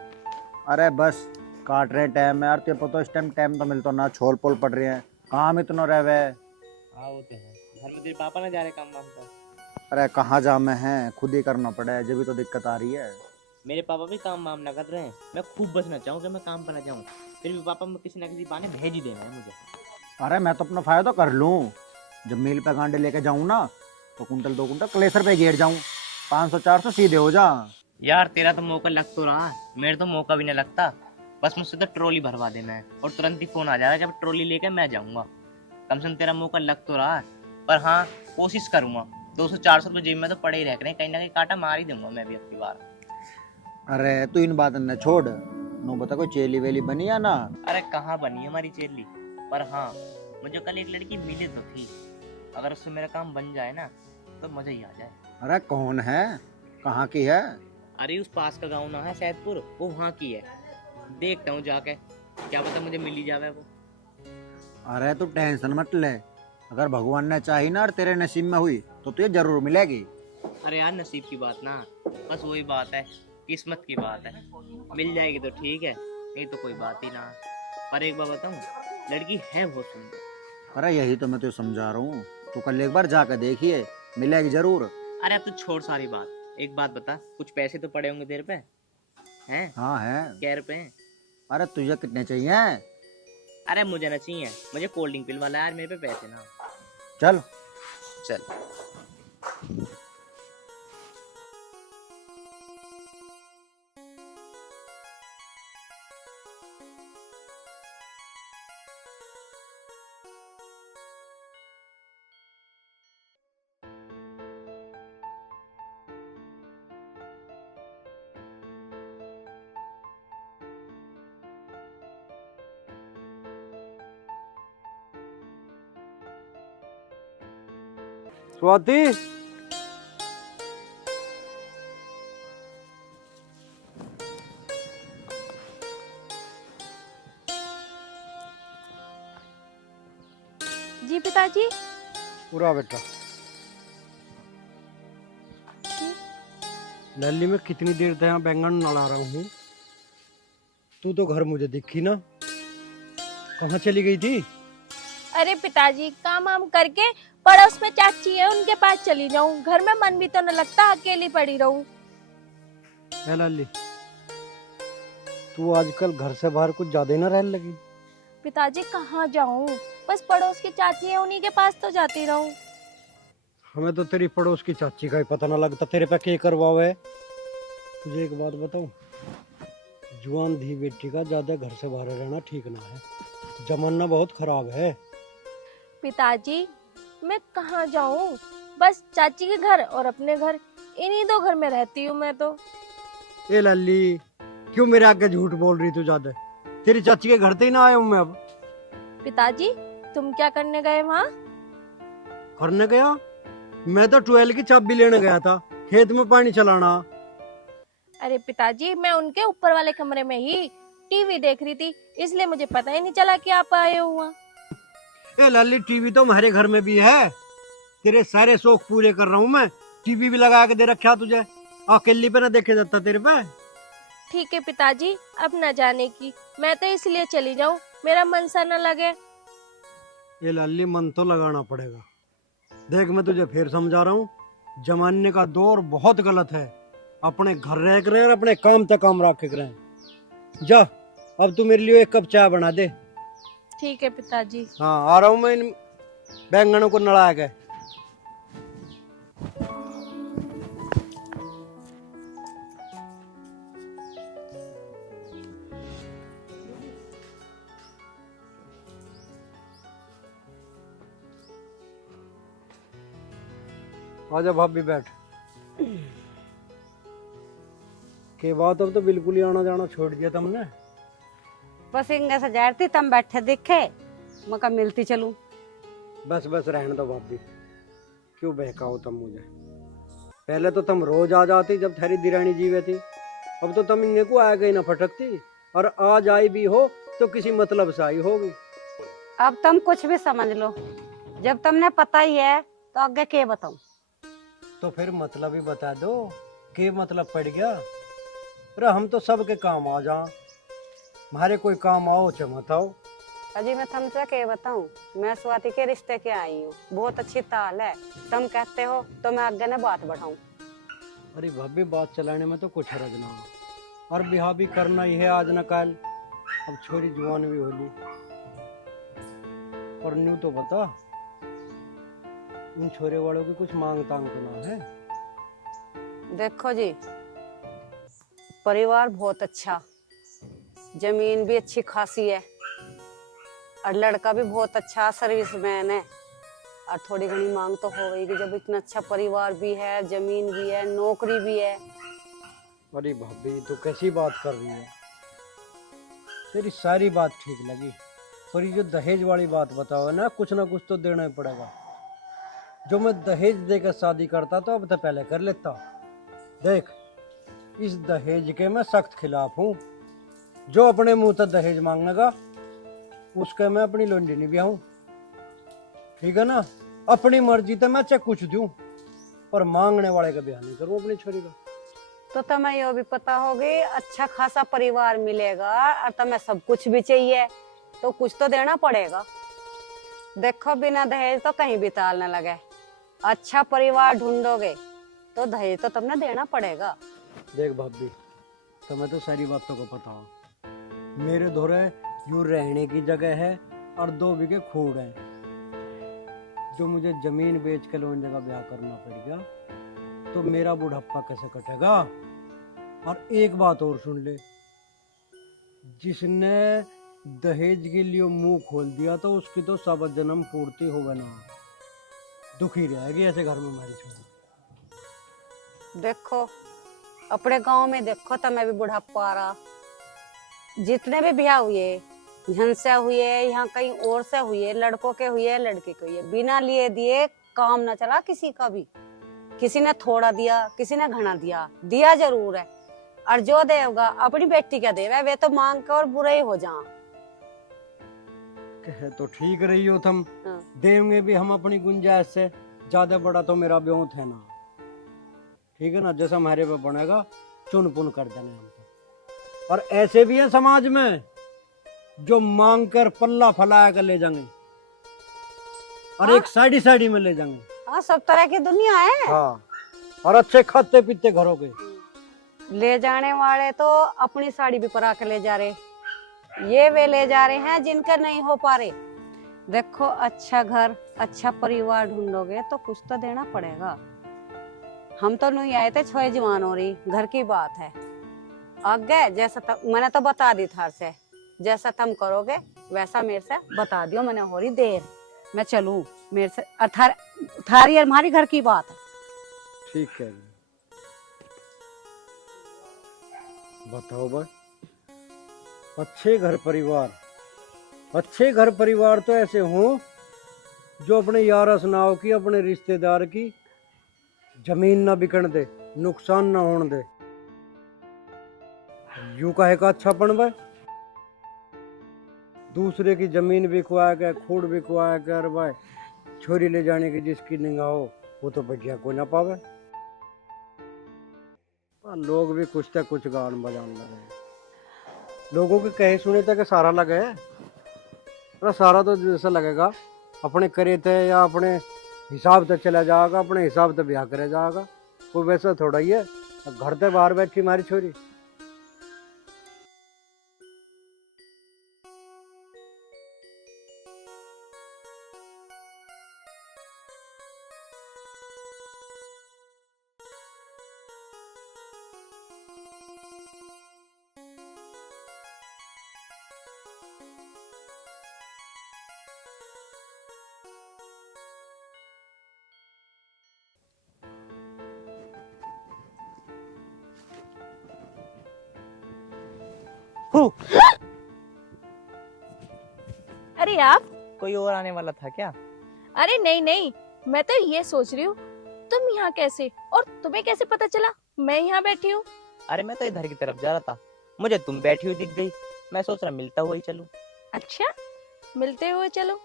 अरे बस काट रहे टाइम है यार, तेरे को तो इस टाइम तो मिलता ना, छोल पोल पड़ रही है। कहाँ अमित नो रह वे? हाँ वो तो है, घर में तेरे पापा ना जा रहे काम वाम पर? अरे कहाँ जा में है, खुद ही करना पड़ा है, जब भी तो दिक्कत आ रही है। मेरे पापा भी काम वाम ना कर रहे हैं, मैं खूब बचना चाहूँ कि मैं काम पर ना जाऊँ, फिर भी पापा में किसी ना किसी बहाने भेज ही देना है मुझे। अरे मैं तो अपना फायदा कर लूँ, जब मिल पे गांडे लेके जाऊँ ना तो कुंटल 2 कुंटल क्लेसर पे घेर जाऊँ, 500-400 सीधे हो जा। यार तेरा तो मौका लग तो रहा है, मेरे तो मौका भी नहीं लगता। बस मुझसे तो ट्रॉली भरवा देना है और तुरंत ही फोन आ जाएगा जब ट्रॉली लेकर मैं जाऊंगा। कम से कम तेरा मौका लग तो रहा है, पर हाँ कोशिश करूंगा। 200-400 रुपये जेब में तो पड़े ही रह कहीं ना कहीं काटा मार ही दूंगा मैं भी अपनी बार। अरे तू इन बात न छोड़, नो बता कोई चेली वेली बनी या ना? अरे कहाँ बनी है हमारी चेली, पर हाँ मुझे कल एक लड़की मिली तो थी, अगर उससे मेरा काम बन जाए ना तो मजा ही आ जाए। अरे कौन है, कहाँ की है? अरे उस पास का गाँव ना है सैदपुर, वो वहाँ की है। देखता हूँ जाके, क्या पता मुझे मिल ही जावे वो। अरे तू टेंशन मत ले, अगर भगवान ने चाही ना और तेरे नसीब में हुई तो तुझे जरूर मिलेगी। अरे यार नसीब की बात ना, बस वही बात है, किस्मत की बात है। मिल जाएगी तो ठीक है, नहीं तो कोई बात ही ना। पर एक बात बताऊँ, लड़की है बहुत सुंदर। अरे यही तो मैं तुझे समझा रहा हूँ, तू कल एक बार जाकर देखिए, मिलेगी जरूर। अरे अब तो छोड़ सारी बात, एक बात बता, कुछ पैसे तो पड़े होंगे तेरे पे? हैं? हाँ है। क्या रुपए हैं? अरे तुझे कितने चाहिए? अरे मुझे ना चाहिए, मुझे कोल्ड ड्रिंक पिलवाना है यार, मेरे पे पैसे ना। चल चल। स्वाति, जी पिताजी। पूरा बेटा। लल्ली मैं कितनी देर से यहाँ बैंगन नला रहा हूँ, तू तो घर मुझे दिखी ना, कहाँ चली गई थी? अरे पिताजी काम वाम करके पड़ोस में चाची है उनके पास चली जाऊं, घर में मन भी तो न लगता, अकेली पड़ी रहूं। है लल्ली, तू आजकल घर से बाहर कुछ ज्यादा ही ना रहने लगी। पिताजी कहाँ जाऊं, बस पड़ोस की चाची है उन्हीं के पास तो जाती रहूं। हमें तो तेरी पड़ोस की चाची का ही पता ना लगता, तेरे पे क्या करवावे। तुझे एक बात बताऊं, जुआन धी बेटी का ज्यादा घर से बाहर रहना ठीक ना है, जमाना बहुत खराब है। पिताजी मैं कहाँ जाऊं, बस चाची के घर और अपने घर, इन्हीं दो घर में रहती हूँ मैं तो। ए लल्ली, क्यों मेरे आगे झूठ बोल रही तू ज्यादा? तेरी चाची के घर से ही ना आया हूँ मैं अब। पिताजी तुम क्या करने गए वहाँ? करने गया? मैं तो 12 की चाबी लेने गया था, खेत में पानी चलाना। अरे पिताजी मैं उनके ऊपर वाले कमरे में ही टीवी देख रही थी, इसलिए मुझे पता ही नहीं चला कि आप आए हो वहाँ। ए लल्ली, टीवी तो हमारे घर में भी है, तेरे सारे शौक पूरे कर रहा हूँ मैं। टीवी भी लगा के दे रखा तुझे, अकेली पे ना देखे जाता तेरे पे। ठीक है पिताजी, अब न जाने की, मैं तो इसलिए चली जाऊं मेरा मन सा न लगे। ये लाली मन तो लगाना पड़ेगा। देख मैं तुझे फिर समझा रहा हूँ, जमाने का दौर बहुत गलत है। अपने घर रह कर और अपने काम तक काम रख के रहे। जा अब तू मेरे लिए एक कप चाय बना दे। ठीक है पिताजी। हाँ आ रहा हूँ मैं, इन बैंगनों को नड़ा के। आजा भाभी बैठ। के बात अब तो बिल्कुल ही आना जाना छोड़ दिया तुमने। बस इंगे से जाती तुम बैठे दिखे, मैं मिलती चलूं। बस बस रहने दो भाभी, क्यों बहकाओ तुम मुझे। पहले तो तुम रोज आ जाती जब थारी दिरानी जीवे थी, अब तो तुम इंगे को आ गई ना फटकती, और आज आई भी हो तो किसी मतलब से आई होगी। अब तुम कुछ भी समझ लो, जब तुमने पता ही है तो आगे क्या बताऊं। तो फिर मतलब ही बता दो, के मतलब पड़ गया। अरे हम तो सबके काम आ जा, हमारे कोई काम आओ चमताओ। अजी मैं तुमसे क्या बताऊं, मैं स्वाति के रिश्ते के आई हूँ, बहुत अच्छी ताल है। तुम कहते हो तो मैं आगे ना बात बढ़ाऊं। अरे भाभी बात चलाने में तो कुछ हरज ना, और ब्याह भी करना ही है आज न कल। अब छोरी जवान भी होली, और न्यू तो बता, उन छोरे वालों की कुछ मांग तांग तो ना है। देखो जी, परिवार बहुत अच्छा, जमीन भी अच्छी खासी है, और लड़का भी बहुत अच्छा सर्विसमैन है। और थोड़ी घनी मांग तो हो गई कि जब इतना अच्छा परिवार भी है, जमीन भी है, नौकरी भी है। अरे भाभी तो कैसी बात कर रही है, तेरी सारी बात ठीक लगी, पर ये जो दहेज वाली बात बताओ ना कुछ तो देना ही पड़ेगा। जो मैं दहेज देकर शादी करता तो अब तो पहले कर लेता। देख इस दहेज के मैं सख्त खिलाफ हूँ। जो अपने मुंह तक दहेज मांगेगा उसके मैं अपनी लोंडी नहीं ब्याहूं, ठीक है ना। अपनी मर्जी तो मैं चाहे कुछ दूं, पर मांगने वाले का ब्याह नहीं करूं अपनी छोरी का। तो तुम्हें ये भी पता होगी अच्छा खासा परिवार मिलेगा, और तुम्हें सब कुछ भी चाहिए तो कुछ तो देना पड़ेगा। देखो बिना दहेज तो कहीं भी ताल न लगे। अच्छा परिवार ढूंढोगे तो दहेज तो तुमने देना पड़ेगा। देख भाभी तुम्हें तो सारी बातों को पता हो, मेरे धोरे यूं रहने की जगह है और 2 बीघे खूड़ है। जो मुझे जमीन बेच के लोन जगह ब्याह करना पड़ गया तो मेरा बुढ़ापा कैसे कटेगा। और एक बात और सुन ले, जिसने दहेज के लिए मुंह खोल दिया तो उसकी तो सब जन्म पूर्ति होगा ना, दुखी रहेगी ऐसे घर में हमारी छोरी। देखो अपने गांव में देखो तुम्हें भी बुढ़ापा आ रहा, जितने भी ब्याह हुए यहाँ से हुए, यहाँ कहीं और से हुए, लड़कों के हुए लड़के के हुए, बिना लिए दिए काम ना चला किसी का भी। किसी ने थोड़ा दिया, किसी ने घना दिया, दिया जरूर है। और जो देगा अपनी बेटी क्या देवे, वे तो मांग के और बुरे ही हो जा। कहे तो ठीक रही हो तुम, हाँ। देंगे भी हम अपनी गुंजाइश से, ज्यादा बड़ा तो मेरा ब्यों है ना, ठीक है ना। जैसा हमारे पे बनेगा चुन पुन कर देंगे हम तो। और ऐसे भी है समाज में जो मांग कर पल्ला फैला कर ले जाएंगे, और हाँ? एक साइडी में ले जाएंगे। हाँ सब तरह की दुनिया है। हाँ, और अच्छे खाते पीते घरों के ले जाने वाले तो अपनी साड़ी भी परा के ले जा रहे, ये वे ले जा रहे हैं जिनका नहीं हो पा रहे। देखो अच्छा घर अच्छा परिवार ढूंढोगे तो कुछ तो देना पड़ेगा। हम तो नहीं आए थे, छोए जवान हो रही, घर की बात है। आगे जैसा मैंने तो बता दी थार से, जैसा तुम करोगे वैसा मेरे से बता दियो। मैंने हो रही देर, मैं चलूं, मेरे से थारी और हमारी घर की बात है। ठीक है, बताओ भाई। अच्छे घर परिवार तो ऐसे हों जो अपने यारा सुनाओ की, अपने रिश्तेदार की जमीन ना बिकन दे, नुकसान ना होने दे। यूं कहे का अच्छापन भाई, दूसरे की जमीन बिकवा के, खूड़ बिकवा कर भाई छोरी ले जाने की जिसकी निगाह हो वो तो बढ़िया कोई ना पावे। लोग भी कुछ तक कुछ गान बजाने लगे, लोगों के कहे सुने तक सारा लगे। अरे सारा तो जैसा लगेगा अपने करे थे या अपने हिसाब से चला जाएगा, अपने हिसाब से ब्याह करे जाएगा। वो वैसा थोड़ा ही है। घर से बाहर बैठी हमारी छोरी। अरे आप, कोई और आने वाला था क्या? अरे नहीं नहीं, मैं तो ये सोच रही हूँ तुम यहाँ कैसे, और तुम्हें कैसे पता चला मैं यहाँ बैठी हूँ? अरे मैं तो इधर की तरफ जा रहा था, मुझे तुम बैठी हुई दिख गई, मैं सोच रहा मिलता हुआ ही चलूं। अच्छा, मिलते हुए चलो।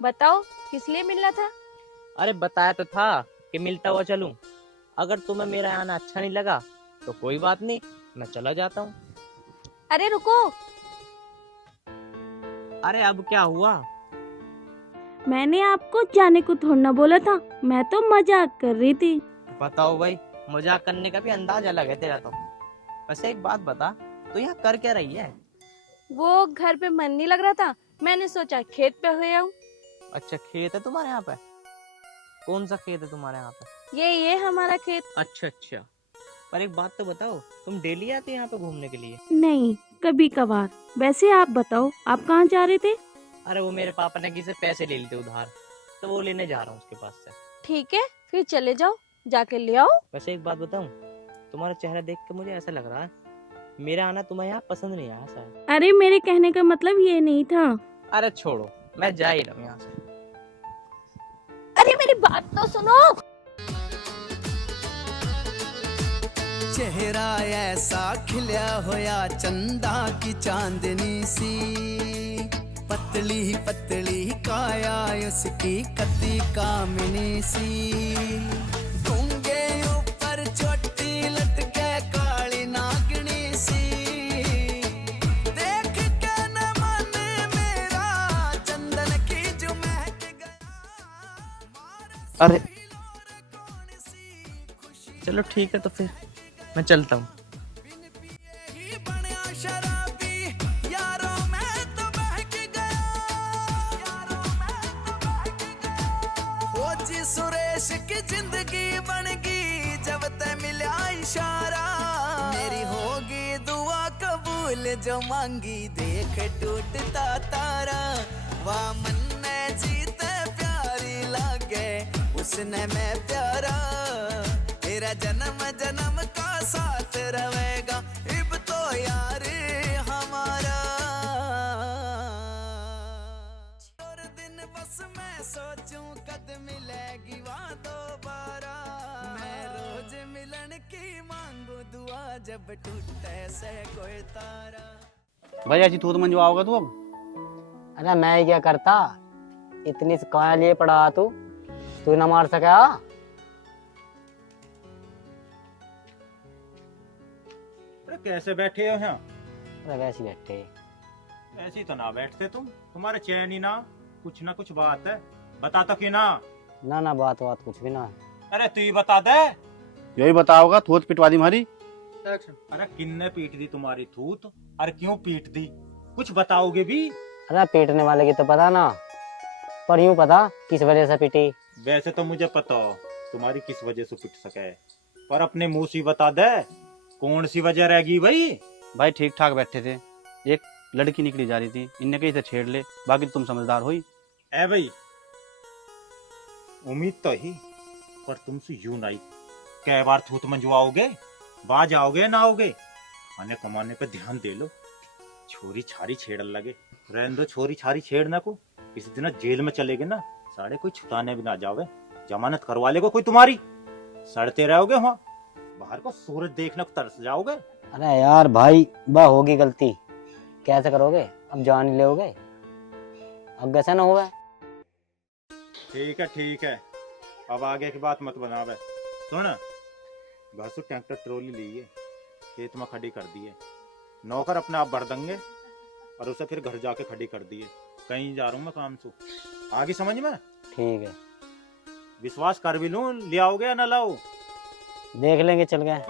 बताओ किस लिए मिलना था? अरे बताया तो था कि मिलता हुआ चलूं। अगर तुम्हें मेरा आना अच्छा नहीं लगा तो कोई बात नहीं, मैं चला जाता हूँ। अरे रुको, अरे अब क्या हुआ? मैंने आपको जाने को थोड़ा ना बोला था, मैं तो मजाक कर रही थी। बताओ भाई, मजाक करने का भी अंदाज अलग है तेरा तो। वैसे एक बात बता, तू यहाँ कर क्या रही है? वो घर पे मन नहीं लग रहा था, मैंने सोचा खेत पे हुए आऊं। अच्छा, खेत है तुम्हारे यहाँ पे? कौन सा खेत है तुम्हारे यहाँ पे? ये हमारा खेत। अच्छा अच्छा, पर एक बात तो बताओ, तुम डेली आते यहाँ पे घूमने के लिए? नहीं, कभी कभार। वैसे आप बताओ, आप कहाँ जा रहे थे? अरे वो मेरे पापा ने किसी पैसे ले लिए थे उधार, तो वो लेने जा रहा हूँ उसके पास से। ठीक है, फिर चले जाओ, जाके ले आओ। वैसे एक बात बताऊं, तुम्हारा चेहरा देख के मुझे ऐसा लग रहा है मेरा आना तुम्हें यहाँ पसंद नहीं आया शायद। अरे मेरे कहने का मतलब ये नहीं था। अरे छोड़ो, मैं जा ही रहा हूँ यहाँ से। अरे मेरी बात तो सुनो। चेहरा ऐसा खिलिया होया चंदा की चांदनी सी, पतली पतली काया उसकी कति कामिनी सी, गूंगे ऊपर चोटी लटके काली नागनी सी, देख के न मन मेरा चंदन की जो महक गया। अरे चलो ठीक है, तो फिर मैं चलता हूँ। सुरेश की जिंदगी बन गई जब ते मिला इशारा, मेरी होगी दुआ कबूल जो मांगी देख टूटता तारा, वाह मन ने जीते प्यारी लागे उसने मैं प्यारा, तेरा जन्म जन्म का साथ रहेगा इब तो यार हमारा, और दिन बस मैं सोचूं कद मिलेगी वहाँ दोबारा, मैं रोज मिलन की मांगू दुआ जब टूटे से कोई तारा। भाई ऐसी थूत मंजवाओगा तू अब? अरे मैं ही क्या करता, इतनी कहाँ लिए पड़ा तू ना मार सका। अरे कैसे बैठे हो यहाँ? अरे वैसे बैठे। ऐसी तो ना बैठते तुम, तुम्हारे चैन ही ना कुछ बात है, बता तो कि ना। ना बात कुछ भी ना है। अरे तू ही बता दे। यही बताओगा थूत पिटवा दी हमारी? अरे किन्ने पीट दी तुम्हारी थूत? अरे क्यों पीट दी, कुछ बताओगे भी? अरे पीटने वाले की तो पता ना, पर यूं पता किस वजह से पीटी। वैसे तो मुझे पता हो तुम्हारी किस वजह से पिट सके, पर अपने मुंह से बता दे कौन सी वजह रहेगी भाई? भाई ठीक ठाक बैठे थे, एक लड़की निकली जा रही थी, इनने कहीं से छेड़ ले, बाकी तुम समझदार हुई। ए भाई, उम्मीद तो ही, पर तुमसे यूं नहीं, कै बार थूत मंजवाओगे, बाज आओगे ना आओगे? खाने कमाने पे ध्यान दे लो, छोरी छारी छेड़ लगे, रहने दो छोरी छारी छेड़ना को, किसी दिन जेल में चलेगे ना, साढ़े कोई छुटाने भी ना जावे, जमानत करवा लेगा कोई तुम्हारी, सड़ते रहोगे वहाँ, बाहर को सूरज देखने को तरस जाओगे। अरे यार भाई, बा होगी गलती, कैसे करोगे, अब जान ही लोगे, अब कैसे ना होगा। ठीक है, अब आगे की बात मत बनावे। सुन, घर से ट्रैक्टर ट्रॉली ली है, खेत में खड़ी कर दी है, नौकर अपने आप भर देंगे और उसे फिर घर जाके खड़ी कर दिए, कहीं जा रहा हूँ मैं काम से, आगे समझ में। ठीक है, विश्वास कर भी लूं, ले आओगे या ना लाओ? देख लेंगे, चल गए।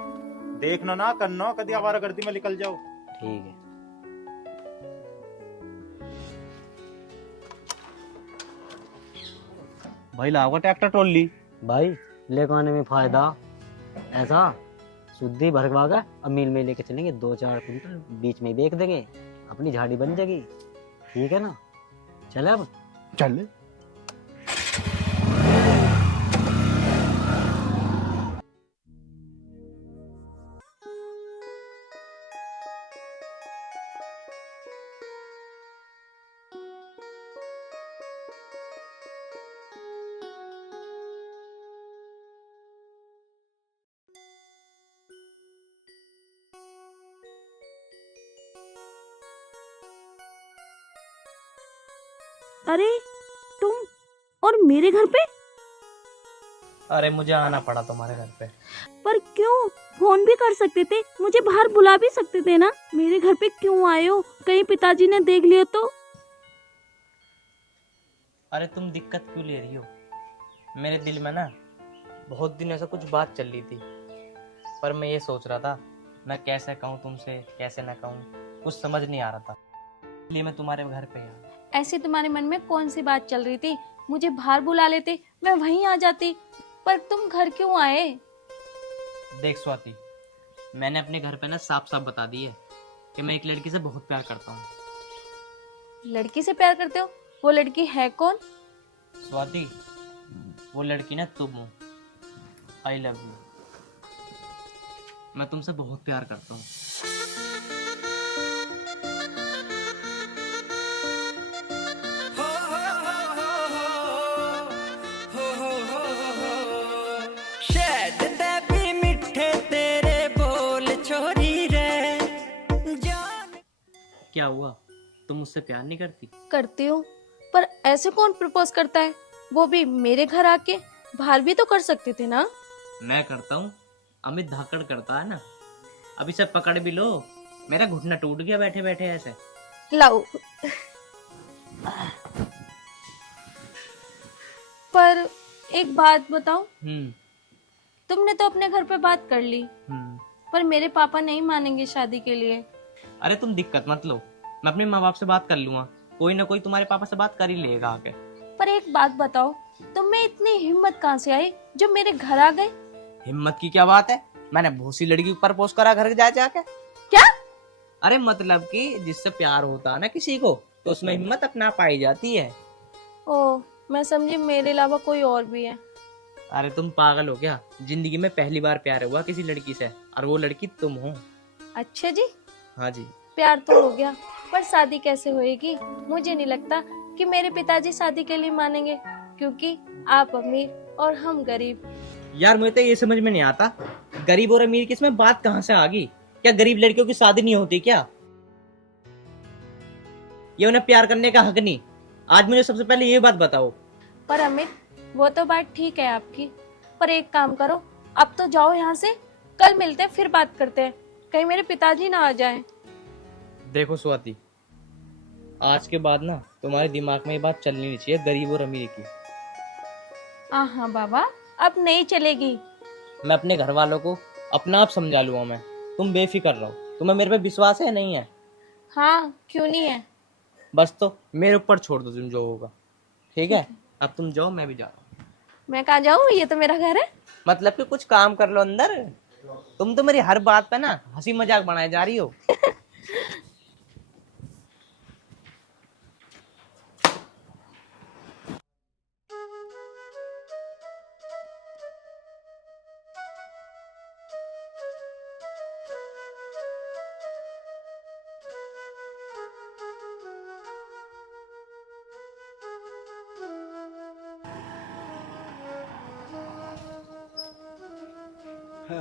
देखना ना करना, कभी आवारा गर्दी में निकल जाओ। ठीक है। भाई लाओगे ट्रैक्टर ट्रॉली? भाई लेकर आने में फायदा ऐसा, शुद्धि भरवा कर अब मिल में लेके चलेंगे, 2-4 कुंटल बीच में बेच देंगे, अपनी झाड़ी बन जाएगी। ठीक है ना, चले अब। चल। अरे तुम और मेरे घर पे? अरे मुझे आना पड़ा तुम्हारे घर पे। पर क्यों? फोन भी कर सकते थे, मुझे बाहर बुला भी सकते थे ना। मेरे घर पे क्यों आए हो? कहीं पिताजी ने देख लिया तो? अरे तुम दिक्कत क्यों ले रही हो? मेरे दिल में ना बहुत दिन ऐसा कुछ बात चल रही थी, पर मैं ये सोच रहा था मैं कैसे कहूँ तुमसे, कैसे ना कहूँ, कुछ समझ नहीं आ रहा था, इसलिए मैं तुम्हारे घर पे आया। ऐसे तुम्हारे मन में कौन सी बात चल रही थी? मुझे बाहर बुला लेते, मैं वहीं आ जाती। पर तुम घर क्यों आए? देख स्वाति, मैंने अपने घर पे ना साफ साफ बता दी है कि मैं एक लड़की से बहुत प्यार करता हूँ। लड़की से प्यार करते हो? वो लड़की है कौन? स्वाति, वो लड़की ना तुम हो। I love you. मैं तुमसे बहुत प्यार करता हूँ। क्या हुआ, तुम मुझसे प्यार नहीं करती? करती हूँ, पर ऐसे कौन प्रपोज करता है? वो भी मेरे घर आके। बाहर भी तो कर सकते थे ना। मैं करता हूँ, अमित धाकड़ करता है ना। अभी से पकड़ भी लो, मेरा घुटना टूट गया बैठे बैठे ऐसे। लाओ। पर एक बात बताओ, तुमने तो अपने घर पे बात कर ली, पर मेरे पापा नहीं मानेंगे शादी के लिए। अरे तुम दिक्कत मत लो, मैं अपने माँ बाप से बात कर लूंगा, कोई ना कोई तुम्हारे पापा से बात कर ही लेगा आके। पर एक बात बताओ, तुम में इतनी हिम्मत कहाँ से आई जो मेरे घर आ गए? हिम्मत की क्या बात है, मैंने भूसी लड़की ऊपर पोस्ट करा घर जा जाके। क्या? अरे मतलब कि जिससे प्यार होता है ना किसी को, तो उसमें हिम्मत अपना पाई जाती है। ओ, मैं समझी मेरे अलावा कोई और भी है। अरे तुम पागल हो क्या? जिंदगी में पहली बार प्यार हुआ किसी लड़की से, और वो लड़की तुम हो। अच्छा जी। हाँ जी। प्यार तो हो गया, पर शादी कैसे होएगी? मुझे नहीं लगता कि मेरे पिताजी शादी के लिए मानेंगे, क्योंकि आप अमीर और हम गरीब। यार मुझे तो ये समझ में नहीं आता, गरीब और अमीर की इसमें बात कहाँ से आ गई? क्या गरीब लड़कियों की शादी नहीं होती क्या? ये उन्हें प्यार करने का हक नहीं? आज मुझे सबसे पहले ये बात बताओ। पर अमित, वो तो बात ठीक है आपकी, पर एक काम करो, अब तो जाओ यहाँ से, कल मिलते हैं फिर बात करते हैं, कहीं मेरे पिताजी ना आ जाएं। देखो स्वाति, आज के बाद ना तुम्हारे दिमाग में ये बात चलनी नहीं चाहिए गरीब और अमीर की। हाँ बाबा, अब नहीं चलेगी। मैं अपने घर वालों को अपना आप समझा लूंगा मैं, तुम बेफिक्र रहो। तुम्हें मेरे पे विश्वास है नहीं है? हाँ, क्यों नहीं है। बस तो मेरे ऊपर छोड़ दो, तुम जो होगा। ठीक है, अब तुम जाओ, मैं भी जा रहा हूँ। मैं कहाँ जाऊँ, ये तो मेरा घर है। मतलब कि कुछ काम कर लो अंदर। तुम तो मेरी हर बात पे ना हंसी मजाक बनाए जा रही हो।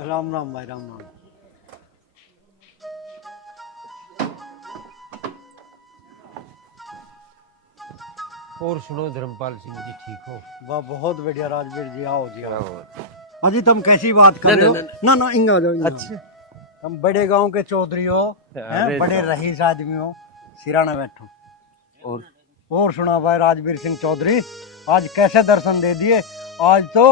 राम राम भाई, राम राम। और सुनो धर्मपाल सिंह जी, ठीक हो? वाह, बहुत बढ़िया राजवीर जी, आओ जी आओ। अजी तुम कैसी बात कर रहे हो? ना इंगा आ जाओ। अच्छा, तुम बड़े गांव के चौधरी हो, हैं? बड़े रईस आदमी हो, सिराना बैठो। और और सुना भाई राजवीर सिंह चौधरी, आज कैसे दर्शन दे दिए। आज तो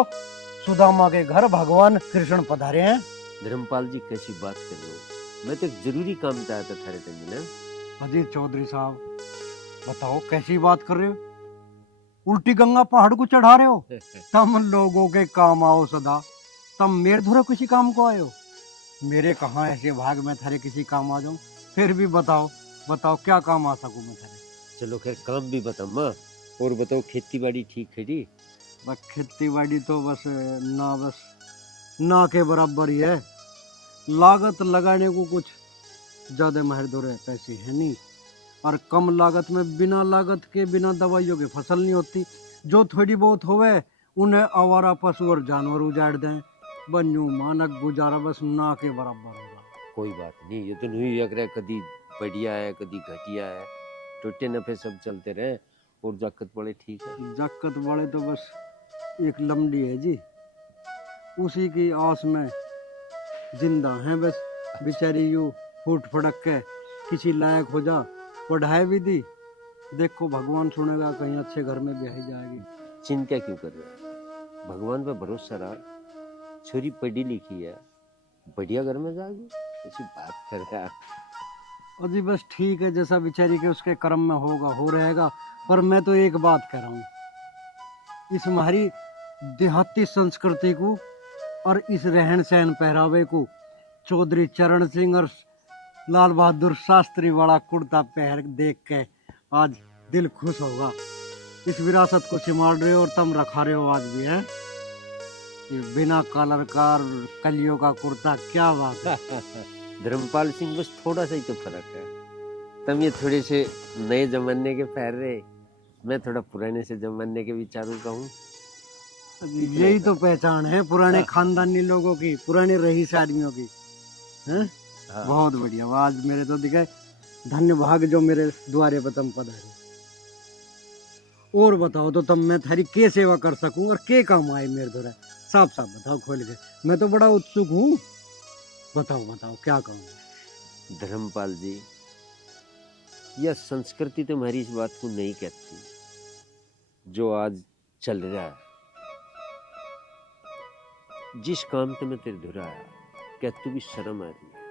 सुदामा के घर भगवान कृष्ण पधारे हैं। धर्मपाल जी कैसी बात कर रहे हो, मैं तो एक जरूरी काम चाहता था थारे तंग ना। अजीत चौधरी साहब बताओ कैसी बात कर रहे हो, उल्टी गंगा पहाड़ को चढ़ा रहे हो। तुम लोगों के काम आओ सदा, तुम मेरे धोरे किसी काम को आए हो। मेरे कहाँ ऐसे भाग में थारे किसी काम आ जाऊं। फिर भी बताओ बताओ क्या काम आ सकूं मैं थारे। चलो खैर काम भी बताओ माँ, और बताओ खेती बाड़ी ठीक है जी। बस खेती बाड़ी तो बस ना के बराबर ही है। लागत लगाने को कुछ ज्यादा महर दो रहे पैसे है नहीं, और कम लागत में बिना लागत के बिना दवाइयों के फसल नहीं होती। जो थोड़ी बहुत होवे उन्हें आवारा पशु और जानवर उजाड़ दें, बनू मानक गुजारा बस ना के बराबर होगा। कोई बात नहीं, ये तो नहीं लग रहा है कभी बढ़िया है कभी घटिया है, टोटे नफे सब चलते रहे और जाकत बड़े ठीक है। जाकत वाले तो बस एक लमड़ी है जी, उसी की आस में जिंदा है बस। बेचारी यू फूट फड़क के किसी लायक हो जा, पढ़ाई भी दी, देखो भगवान सुनेगा कहीं अच्छे घर में ब्याही जाएगी। चिंता क्यों कर रहा है, भगवान पर भरोसा रहा, छोरी पढ़ी लिखी है, बढ़िया घर में जाएगी, ऐसी बात कर रहा है। अजी बस ठीक है, जैसा बेचारी के उसके कर्म में होगा हो रहेगा। पर मैं तो एक बात कह रहा हूँ, इस हमारी देहाती संस्कृति को और इस रहन सहन पहरावे को चौधरी चरण सिंह और लाल बहादुर शास्त्री वाला कुर्ता पहन देख के आज दिल खुश होगा। इस विरासत को संभाल रहे हो और तुम रखा रहे हो आज भी है। ये बिना कलर का कलियों का कुर्ता, क्या बात है। धर्मपाल सिंह बस थोड़ा सा ही तो फर्क है, तुम ये थोड़े से नए जमाने के पैर रहे, मैं थोड़ा पुराने से जमाने के विचारों का हूँ। यही तो पहचान है पुराने खानदानी लोगों की, पुराने रईस आदमियों की है। बहुत बढ़िया, आज मेरे तो दिखे धन्य भाग जो मेरे द्वारे पर तुम पधारे। और बताओ तो तुम मैं थारी के सेवा कर सकूं और के काम आए मेरे द्वारा, साफ साफ बताओ खोल के, मैं तो बड़ा उत्सुक हूँ। बताओ बताओ क्या काम है। धर्मपाल जी, यह संस्कृति तो हमारी इस बात को नहीं कहती, जो आज चल रहा है। जिस काम पे मैं तेरे धुरा आया, क्या तू भी शर्म आ रही है?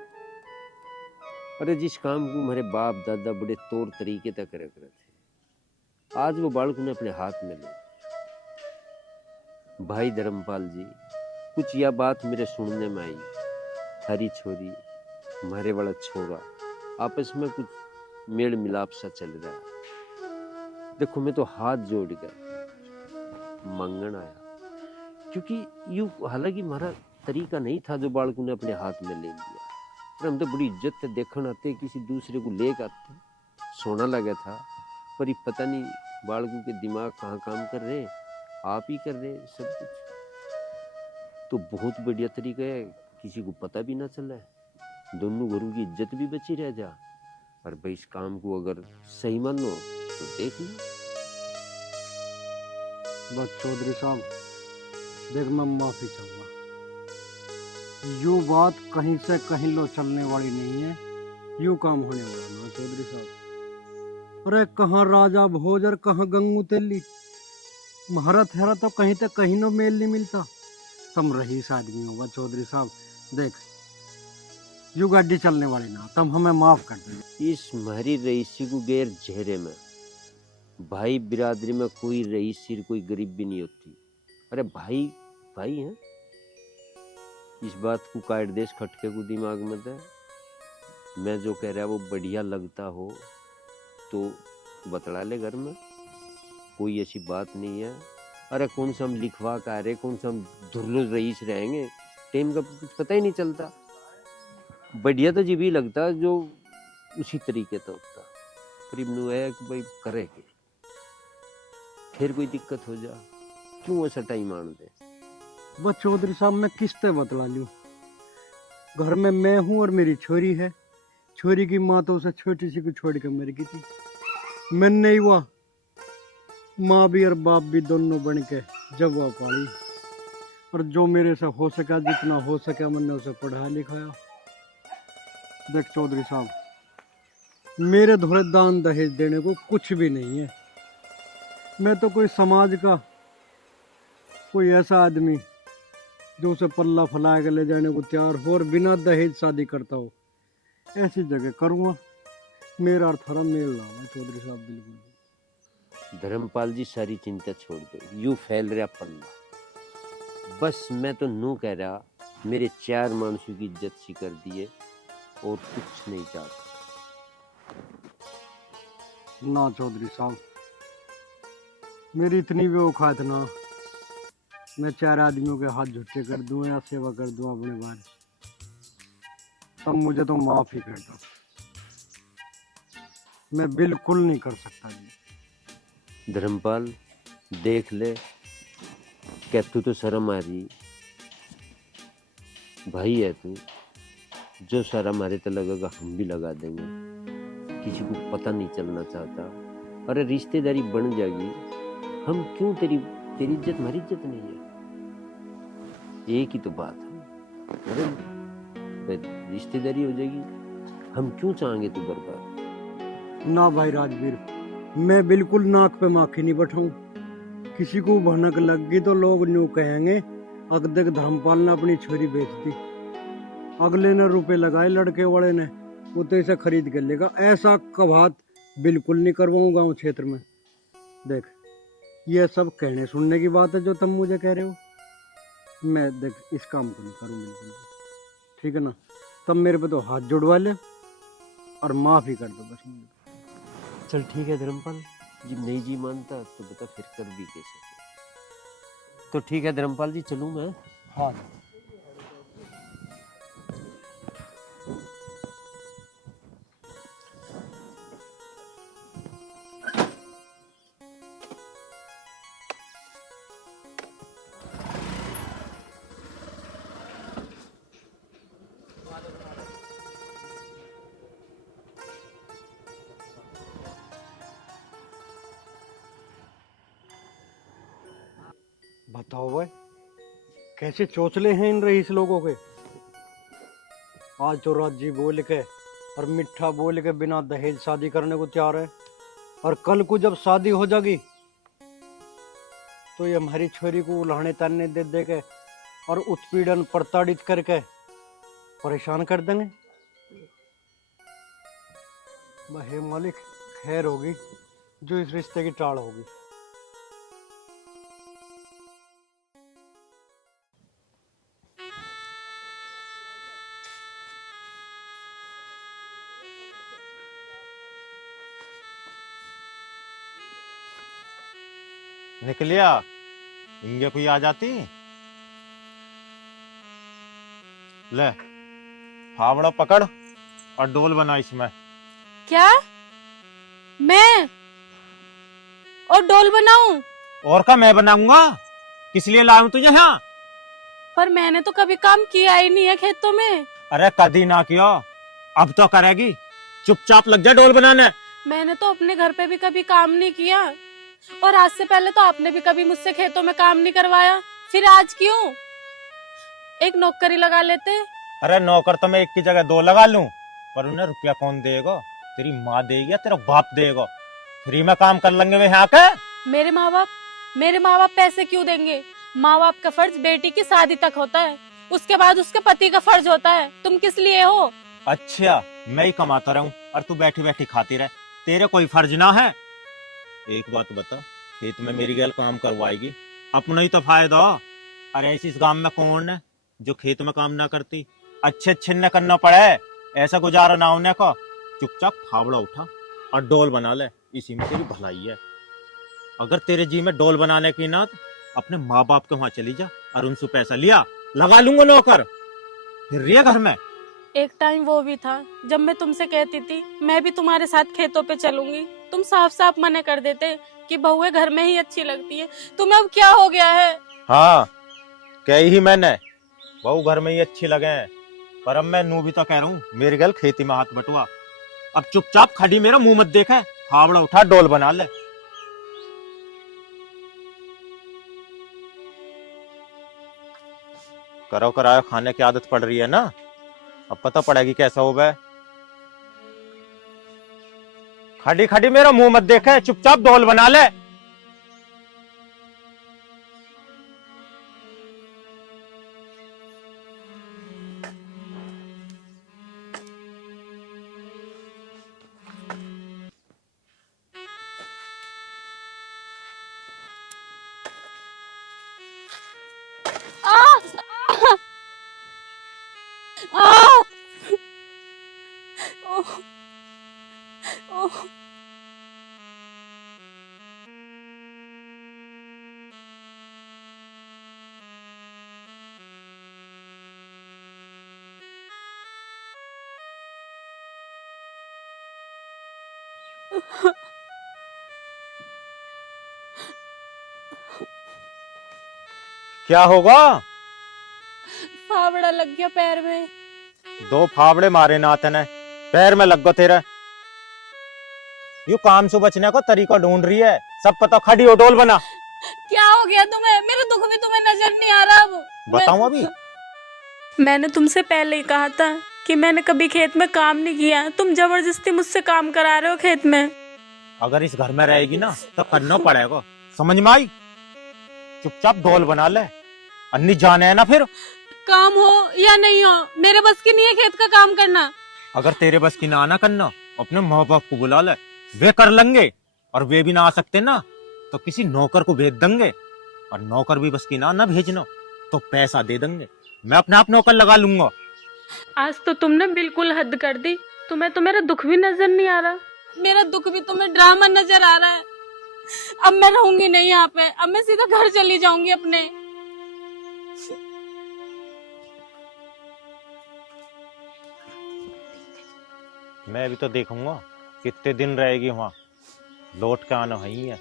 अरे जिस काम को हमारे बाप दादा बड़े तौर तरीके तक कर रहे थे, आज वो बालक ने अपने हाथ में ले। भाई धर्मपाल जी, कुछ यह बात मेरे सुनने में आई, हरी छोरी हमारे वाला छोरा आपस में कुछ मेल मिलाप सा चल रहा है। देखो मैं तो हाथ जोड़ कर मांगन आया, क्योंकि यू हालांकि हमारा तरीका नहीं था जो बालक ने अपने हाथ में ले लिया, पर हम तो बड़ी इज्जत से देखने आते, किसी दूसरे को ले आते, सोना लगा था। पर ये पता नहीं बालकों के दिमाग कहाँ काम कर रहे, आप ही कर रहे सब कुछ। तो बहुत बढ़िया तरीका है, किसी को पता भी ना चला, दोनों घरों की इज्जत भी बची रह जा। और भाई इस काम को अगर सही मानो तो देख लो। बस चौधरी साहब देख, मैं माफी चाहूंगा, यू बात कहीं से कहीं लो चलने वाली नहीं है, यू काम होने वाला ना चौधरी साहब। अरे कहाँ राजा भोज और कहाँ गंगू तेली, महारत हैरा तो कहीं तक कहीं नो मेल नहीं मिलता। तुम रईस आदमी होगा चौधरी साहब, देख यू गाड़ी चलने वाली ना, तुम हमें माफ कर दे। इस महरी रईसी को गैर चेहरे में भाई बिरादरी में कोई रईस सिर कोई गरीब भी नहीं होती। अरे भाई भाई हैं, इस बात को काट देश खटके को दिमाग में दे। मैं जो कह रहा वो बढ़िया लगता हो तो बतला ले घर में, कोई ऐसी बात नहीं है। अरे कौन सा हम लिखवा का रहे, कौन सा हम धुरलो रईस रहेंगे, टाइम का कुछ पता ही नहीं चलता। बढ़िया तो जी भी लगता जो उसी तरीके से होता, पर इब्नु है कि भाई करेंगे, फिर कोई दिक्कत हो जा क्यों ऐसा टाइम मान दे। बस चौधरी साहब मैं किस्ते बतला लूं, घर में मैं हूँ और मेरी छोरी है। छोरी की माँ तो उसे छोटी सी को छोड़ कर मर गई थी, मैं नहीं हुआ, माँ भी और बाप भी दोनों बन के जब वह पाली, और जो मेरे से हो सका जितना हो सका मैंने उसे पढ़ाया लिखाया। देख चौधरी साहब, मेरे धोरे दान दहेज देने को कुछ भी नहीं है, मैं तो कोई समाज का कोई ऐसा आदमी जो उसे पल्ला फैला के ले जाने को तैयार हो और बिना दहेज शादी करता हो, ऐसी जगह करूँगा। मेरा और थारा मेल ना है चौधरी साहब, बिल्कुल। धर्मपाल जी सारी चिंता छोड़ दो, यू फैल रहा पल्ला। बस मैं तो नू कह रहा, मेरे 4 मानसों की इज्जत सी कर दिए और कुछ नहीं चाहता। ना चौधरी साहब, मेरी इतनी भी औकात ना, मैं 4 आदमियों के हाथ झुट्टे कर दूं या सेवा कर दूं अपने बारे, तब मुझे तो माफ ही कर दो। मैं बिल्कुल नहीं कर सकता जी। धर्मपाल देख ले, क्या तू तो शर्म आ रही, भाई है तू, जो सारा हमारे तो लगेगा हम भी लगा देंगे, किसी को पता नहीं चलना चाहता। अरे रिश्तेदारी बन जाएगी, हम क्यों, तेरी इज्जत हमारी इज्जत नहीं है, एक ही तो बात है। अरे रिश्तेदारी हो जाएगी, हम क्यों चाहेंगे तू बर्बाद। ना भाई राजवीर, मैं बिल्कुल नाक पे माखी नहीं बैठाऊं। किसी को भनक लग गई तो लोग न्यू कहेंगे अगदक धर्मपाल ने अपनी छोरी बेच दी, अगले ने रुपए लगाए लड़के वाले ने, वो तो इसे खरीद कर लेगा। ऐसा कबात बिल्कुल नहीं करवाऊंगा गाँव क्षेत्र में। देख, ये सब कहने सुनने की बात है जो तुम मुझे कह रहे हो। मैं देख इस काम को नहीं करूँ बिल्कुल, ठीक है ना। तब मेरे पे तो हाथ जुड़वा ले और माफ ही कर दो बस मुझे। चल ठीक है धर्मपाल जी, नहीं जी मानता तो बता फिर कर भी कैसे। तो ठीक है धर्मपाल जी, चलूं मैं। हाँ बताओ भाई, कैसे चोचले हैं इन रईस लोगों के। आज तो राजी बोल के और मिठा बोल के बिना दहेज शादी करने को तैयार है, और कल को जब शादी हो जाएगी तो ये हमारी छोरी को उल्हाने ताने दे दे के और उत्पीड़न प्रताड़ित करके परेशान कर देंगे। हे मालिक, खैर होगी जो इस रिश्ते की टाल होगी। निकलिया, इंगे कोई आ जाती। ले फावड़ा पकड़ और डोल बना इसमें। क्या मैं और डोल बनाऊं? और का मैं बनाऊंगा, किस लिए लाऊं तुझे यहाँ। पर मैंने तो कभी काम किया ही नहीं है खेतों में। अरे कभी ना किया, अब तो करेगी। चुपचाप लग जा डोल बनाने। मैंने तो अपने घर पे भी कभी काम नहीं किया, और आज से पहले तो आपने भी कभी मुझसे खेतों में काम नहीं करवाया, फिर आज क्यों? एक नौकरी लगा लेते। अरे नौकर तो मैं एक की जगह 2 लगा लूं, पर उन्हें रुपया कौन देगा? तेरी माँ देगी या तेरा बाप देगा? फ्री में काम कर लेंगे वे यहाँ के। मेरे माँ बाप पैसे क्यों देंगे? माँ बाप का फर्ज बेटी की शादी तक होता है, उसके बाद उसके पति का फर्ज होता है। तुम किस लिए हो? अच्छा, मैं ही कमाता रहूं और तू बैठी बैठी खाती रहे, तेरे कोई फर्ज ना है? एक बात बता, खेत में मेरी गैल काम करवाएगी, अपना ही तो फायदा। अरे ऐसी इस गांव में कौन है जो खेत में काम ना करती? अच्छे न करना पड़े, ऐसा गुजारा ना होने का। चुपचाप फावड़ा उठा और डोल बना ले, इसी में तेरी भलाई है। अगर तेरे जी में डोल बनाने की ना, तो अपने माँ बाप के वहां चली जा और उनसे पैसा लिया, लगा लूंगा नौकर, फिर रिया घर में। एक टाइम वो भी था जब मैं तुमसे कहती थी मैं भी तुम्हारे साथ खेतों पे चलूंगी, तुम साफ साफ मना कर देते कि बहुएं घर में ही अच्छी लगती है। तुम्हें अब क्या हो गया है? हाँ, कही ही मैंने, बहू घर में ही अच्छी लगे हैं, पर अब मैं नू भी तो कह रहा हूँ, मेरी गल खेती में हाथ बटुआ। अब चुपचाप खड़ी मेरा मुंह मत देखा, फावड़ा उठा डोल बना ले। करो करायो खाने की आदत पड़ रही है ना, अब पता पड़ेगी कैसा हो गए। खड़ी खड़ी मेरा मुंह मत देखे, चुपचाप डोल बना ले। आ! ओह! ओह! क्या होगा? फावड़ा लग गया पैर में। 2 फावड़े मारे नाते ने, पैर में लग गो तेरे। यू काम से बचने को तरीका ढूंढ रही है, सब पता। खड़ी हो, डोल बना। क्या हो गया तुम्हें? मेरा दुख भी तुम्हें नजर नहीं आ रहा अब? बताऊं अभी? मैंने तुमसे पहले ही कहा था कि मैंने कभी खेत में काम नहीं किया। तुम जबरदस्ती मुझसे काम करा रहे हो खेत में। अगर इस घर में रहेगी ना तो करना पड़ेगा, समझ में आई? चुपचाप डोल बना ले, अन्नी जाने है ना फिर। काम हो या नहीं हो, मेरे बस की नहीं है खेत का काम करना। अगर तेरे बस की ना आना करना, अपने माँ बाप को बुला ले, वे कर लेंगे। और वे भी ना आ सकते ना तो किसी नौकर को भेज देंगे। और नौकर भी बस की ना भेजना तो पैसा दे देंगे, मैं अपने आप नौकर लगा लूंगा। आज तो तुमने बिल्कुल हद कर दी। तुम्हें तो मेरा दुख भी नजर नहीं आ रहा। मेरा दुख भी तुम्हें ड्रामा नजर आ रहा है। अब मैं रहूंगी नहीं यहाँ पे, अब मैं सीधा घर चली जाऊंगी अपने। मैं भी तो देखूंगा कितने दिन रहेगी वहां, लौट के आना ही है।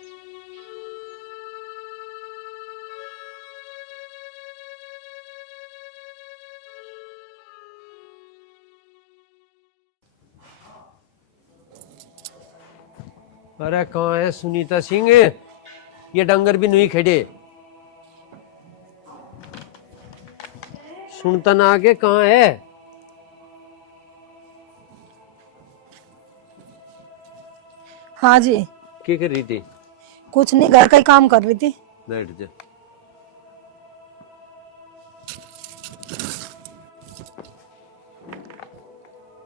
अरे कहाँ है सुनीता सिंह? ये डंगर भी नहीं खड़े, सुनता ना आगे। कहाँ है? हाँ जी। क्या कर रही थी? कुछ नहीं, घर का ही काम कर रही थी। बैठ जा।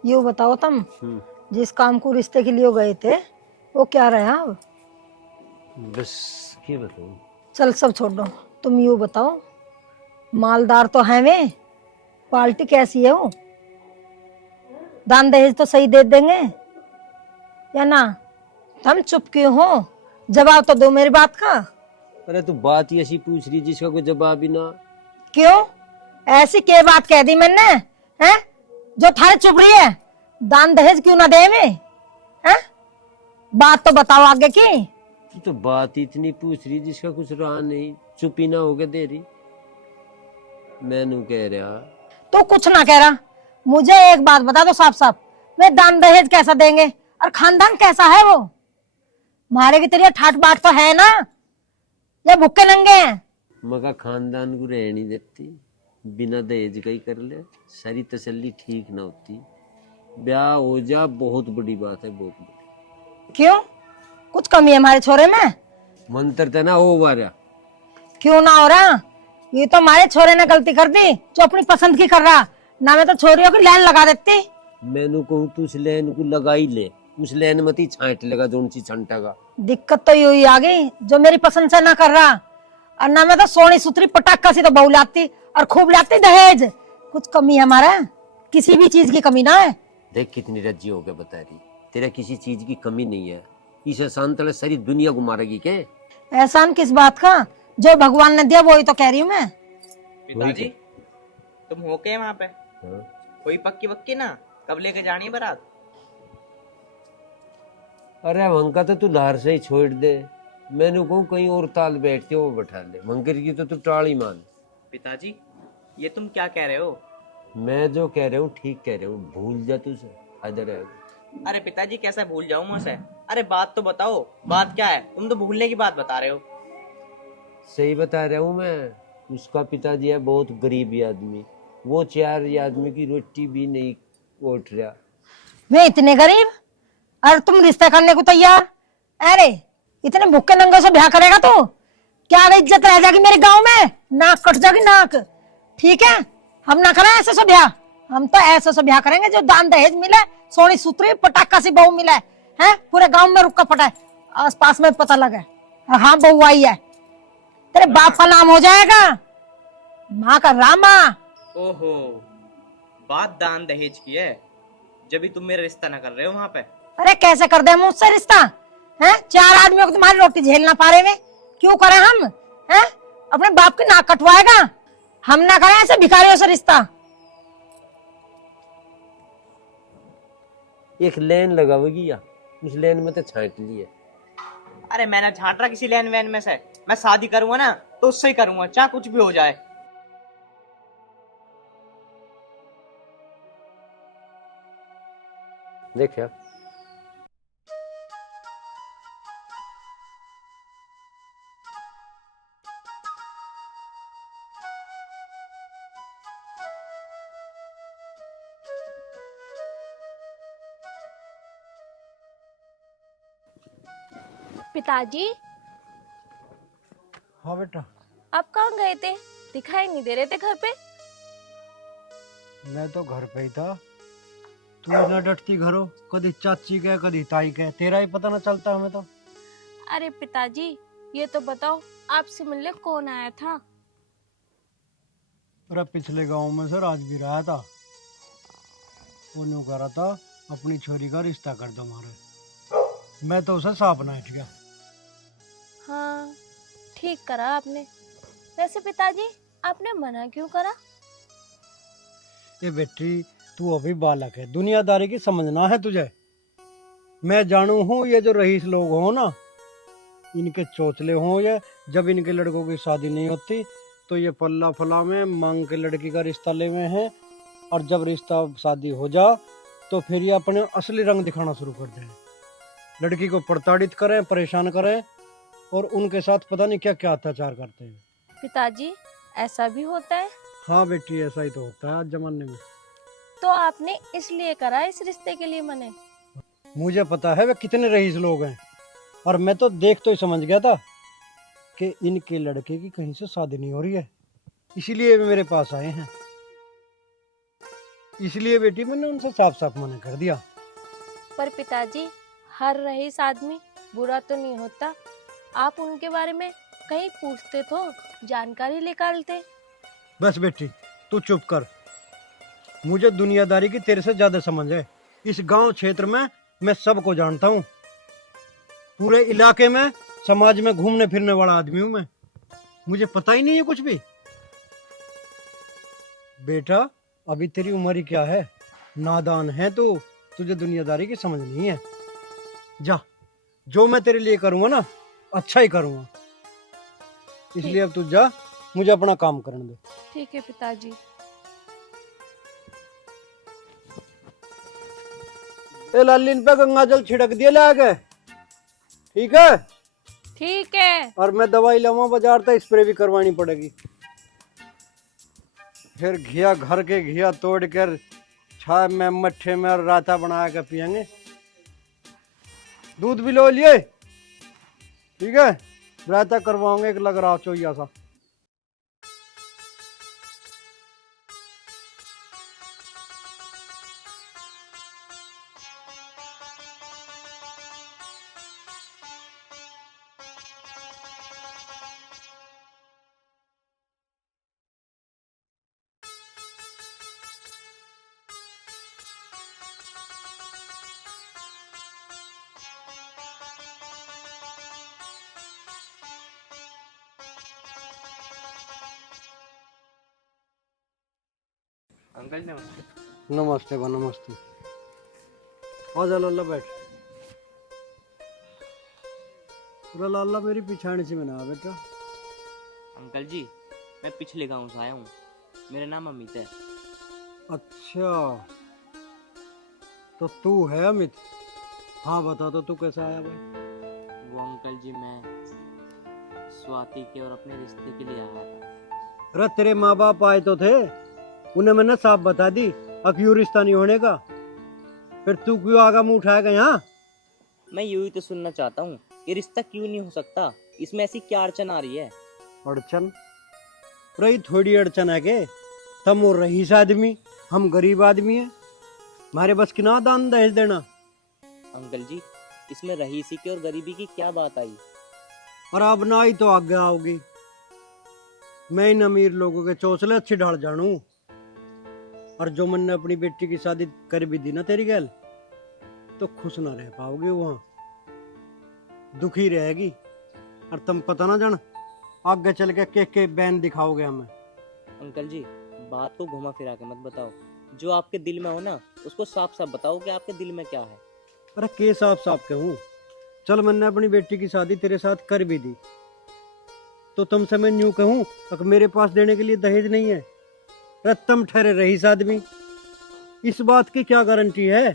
ये बताओ तुम, जिस काम को रिश्ते के लिए गए थे वो क्या रहा अब? बस क्या बताऊं? चल सब छोड़ दो, तुम यूँ बताओ, मालदार तो है वे, पार्टी कैसी है वो? दान दहेज तो सही दे देंगे या ना? तुम चुप क्यों हो? जवाब तो दो मेरी बात का। अरे तू बात ही ऐसी पूछ रही जिसका कोई जवाब ही ना। क्यों ऐसी क्या बात कह दी मैंने, हैं जो थारे चुप रही है? दान दहेज क्यों ना दे में, हैं? बात तो बताओ आगे की। तू तो बात इतनी पूछ रही जिसका कुछ रहा नहीं, चुप ही ना होके दे रही। मैनू कह रहा तो कुछ ना कह रहा। मुझे एक बात बता दो साफ साफ, वे दान दहेज कैसा देंगे और खानदान कैसा है वो? मारे की तेरी ठाट बाट तो है ना, या भुक्के नंगे हैं? मगा खानदान को रह नहीं देती, बिना दहेज का ही कर ले, सारी तसल्ली ठीक ना होती। ब्याह हो जा बहुत बड़ी बात है, बहुत बड़ी। क्यों कुछ कमी है हमारे छोरे में? मंत्र तो ना हो वारा। क्यों ना हो रहा? ये तो हमारे छोरे ने गलती कर दी जो अपनी पसंद की कर रहा, ना मैं तो छोरियों की लाइन लगा देती। मैनू कहूँ तू उस लाइन को लगा ही ले, उस लाइन मत ही छांट लगा जोन सी छंटा का। दिक्कत तो यही आ गई जो मेरी पसंद से ना कर रहा, और ना मैं तो सोनी सुथरी पटाखा सी तो बहू लाती और खूब लाती दहेज। कुछ कमी है हमारा, किसी भी चीज की कमी ना है। देख कितनी रज्जी हो गया बता रही, तेरा किसी चीज की कमी नहीं है। इस एहसान तले सारी दुनिया को मारेगी के? एहसान किस बात का? जो भगवान ने दिया वही तो कह रही हूँ मैं। पिताजी तुम हो के वहाँ पे? हाँ? कोई पक्की वक्की ना, कब लेके जानी है बारात? अरे वंका तो तू लार से ही छोड़ दे, मैंने कहूँ कहीं और ताल बैठते वो बैठा ले, मंकर की तो तू टाली मान। पिताजी ये तुम क्या कह रहे हो? मैं जो कह रहा हूँ ठीक कह रहा हूँ, भूल जा तू से इधर है। अरे पिताजी कैसे भूल जाऊं मैं उसे? अरे बात तो बताओ, बात क्या है? तुम तो भूलने की बात बता रहे हो। सही बता रहा हूँ मैं, उसका पिताजी है बहुत गरीब आदमी, वो 4 आदमी की रोटी भी नहीं ओट रहा। मैं इतने गरीब और तुम रिश्ता करने को तैयार? अरे इतने भुक्के नंगे से ब्याह करेगा तू? क्या इज्जत रह जाएगी मेरे गांव में? नाक कट जाएगी नाक। ठीक है हम ना करें ऐसे से ब्याह, हम तो ऐसे से ब्याह करेंगे जो दान दहेज मिले, सोनी सुतरी पटाखा सी बहू मिले, हैं पूरे गांव में रुका पटा है, आस पास में पता लगा हाँ बहू आई है, तेरे बाप का नाम हो जाएगा, माँ का रामा। ओहो बात दान दहेज की है, जब भी तुम मेरा रिश्ता ना कर रहे हो वहाँ पे। अरे कैसे कर दे मुझसे रिश्ता? हैं 4 आदमियों को तुम्हारी रोटी झेलना पा रहे में क्यों करें हम? हैं अपने बाप की नाक कटवाएगा? हम ना करें ऐसे भिखारियों से रिश्ता। एक लेन लगावेगी या उस लेन में तो छांट लिए। अरे मैंने झाट रहा किसी लेन वैन में से। मैं शादी करूंगा ना तो उससे ही करूंगा, चाहे कुछ भी हो जाए। देख यार, पिताजी हाँ बेटा, आप कहाँ गए थे? दिखाई नहीं दे रहे थे घर पे। मैं तो घर पे ही था। तू ना डटती घरों, कभी चाची के कभी ताई के, तेरा ही पता ना चलता हमें तो। अरे पिताजी ये तो बताओ, आपसे मिलने कौन आया था? अरे पिछले गांव में से राज भी रहा था। उन्होंने कह रहा था अपनी छोरी का रिश्ता कर दो हमारे। मैं तो उसे साफ ना हट गया। हाँ ठीक करा आपने। वैसे पिताजी आपने मना क्यों करा? ये बेटी तू अभी बालक है, दुनियादारी की समझना है तुझे। मैं जानू हूँ ये जो रईस लोग हो ना, इनके चोचले हों ये, जब इनके लड़कों की शादी नहीं होती तो ये पल्ला फला में मांग के लड़की का रिश्ता ले हुए हैं, और जब रिश्ता शादी हो जा तो फिर ये अपने असली रंग दिखाना शुरू कर दें। लड़की को प्रताड़ित करें, परेशान करें, और उनके साथ पता नहीं क्या क्या अत्याचार करते हैं। पिताजी ऐसा भी होता है? हाँ बेटी, ऐसा ही तो होता है आज जमाने में। तो आपने इसलिए करा इस रिश्ते के लिए मने? मुझे पता है वे कितने रईस लोग हैं, और मैं तो देख तो ही समझ गया था कि इनके लड़के की कहीं से शादी नहीं हो रही है, इसीलिए वे मेरे पास आए हैं। इसलिए बेटी मैंने उनसे साफ साफ मना कर दिया। पर पिताजी हर रईस आदमी बुरा तो नहीं होता। आप उनके बारे में कहीं पूछते तो जानकारी निकालते। बस बेटी तू चुप कर। मुझे दुनियादारी की तेरे से ज्यादा समझ है। इस गांव क्षेत्र में मैं सबको जानता हूँ। पूरे इलाके में समाज में घूमने फिरने वाला आदमी हूँ मैं। मुझे पता ही नहीं है कुछ भी। बेटा अभी तेरी उम्र ही क्या है, नादान है तू, तुझे दुनियादारी की समझ नहीं है। जा, जो मैं तेरे लिए करूंगा ना अच्छा ही करूंगा, इसलिए अब तू जा, मुझे अपना काम करने दे। ठीक है पिताजी। ए लाली, इन पे गंगा जल छिड़क दिया लाके, ठीक है? ठीक है। और मैं दवाई लाऊंगा बाजार से, स्प्रे भी करवानी पड़ेगी। फिर घिया घर के घिया तोड़ कर छाछ में मट्ठे में और रायता बना के पियेंगे। दूध भी लो लिए, ठीक है? रायता करवाऊंगे एक लग रहा चोइया सा। अंकल नमस्ते। नमस्ते बा, नमस्ते। आजा लाला बैठ। अरे लाला मेरी पिछाड़ी से में ना बेटा। अंकल जी मैं पिछले गांव से आया हूँ, मेरा नाम अमित है। अच्छा तो तू है अमित? हाँ बता तो तू कैसा आया भाई? वो अंकल जी मैं स्वाति के और अपने रिश्ते के लिए आया था। अरे तेरे माँ बाप आए तो थे, उन्हें मैंने साफ बता दी अब क्यों रिश्ता नहीं होने का। फिर तू क्यों आगा मुंह उठाएगा यहाँ? मैं यूं ही तो सुनना चाहता हूँ, ये रिश्ता क्यों नहीं हो सकता? इसमें ऐसी क्या अड़चन आ रही है? अड़चन रही थोड़ी अड़चन है के? तुम वो रईस आदमी, हम गरीब आदमी है, हमारे बस की ना दान दहेज देना। अंकल जी इसमें रईसी की और गरीबी की क्या बात आई? और अब ना ही तो आगे आओगी। मैं इन अमीर लोगों के चौसले अच्छी ढाल जानू। और जो मैंने अपनी बेटी की शादी कर भी दी ना तेरी गैल, तो खुश ना रह पाओगे, वहां दुखी रहेगी। और तुम पता ना जान आगे चल के बैन दिखाओगे हमें। अंकल जी, बात को घुमा फिरा के मत बताओ, जो आपके दिल में हो ना उसको साफ साफ बताओ कि आपके दिल में क्या है। अरे के साफ साफ कहूँ, चल मैंने अपनी बेटी की शादी तेरे साथ कर भी दी, तो तुमसे मैं यूं कहूँ अगर मेरे पास देने के लिए दहेज नहीं है, अरे तुम ठहरे रईस आदमी, इस बात की क्या गारंटी है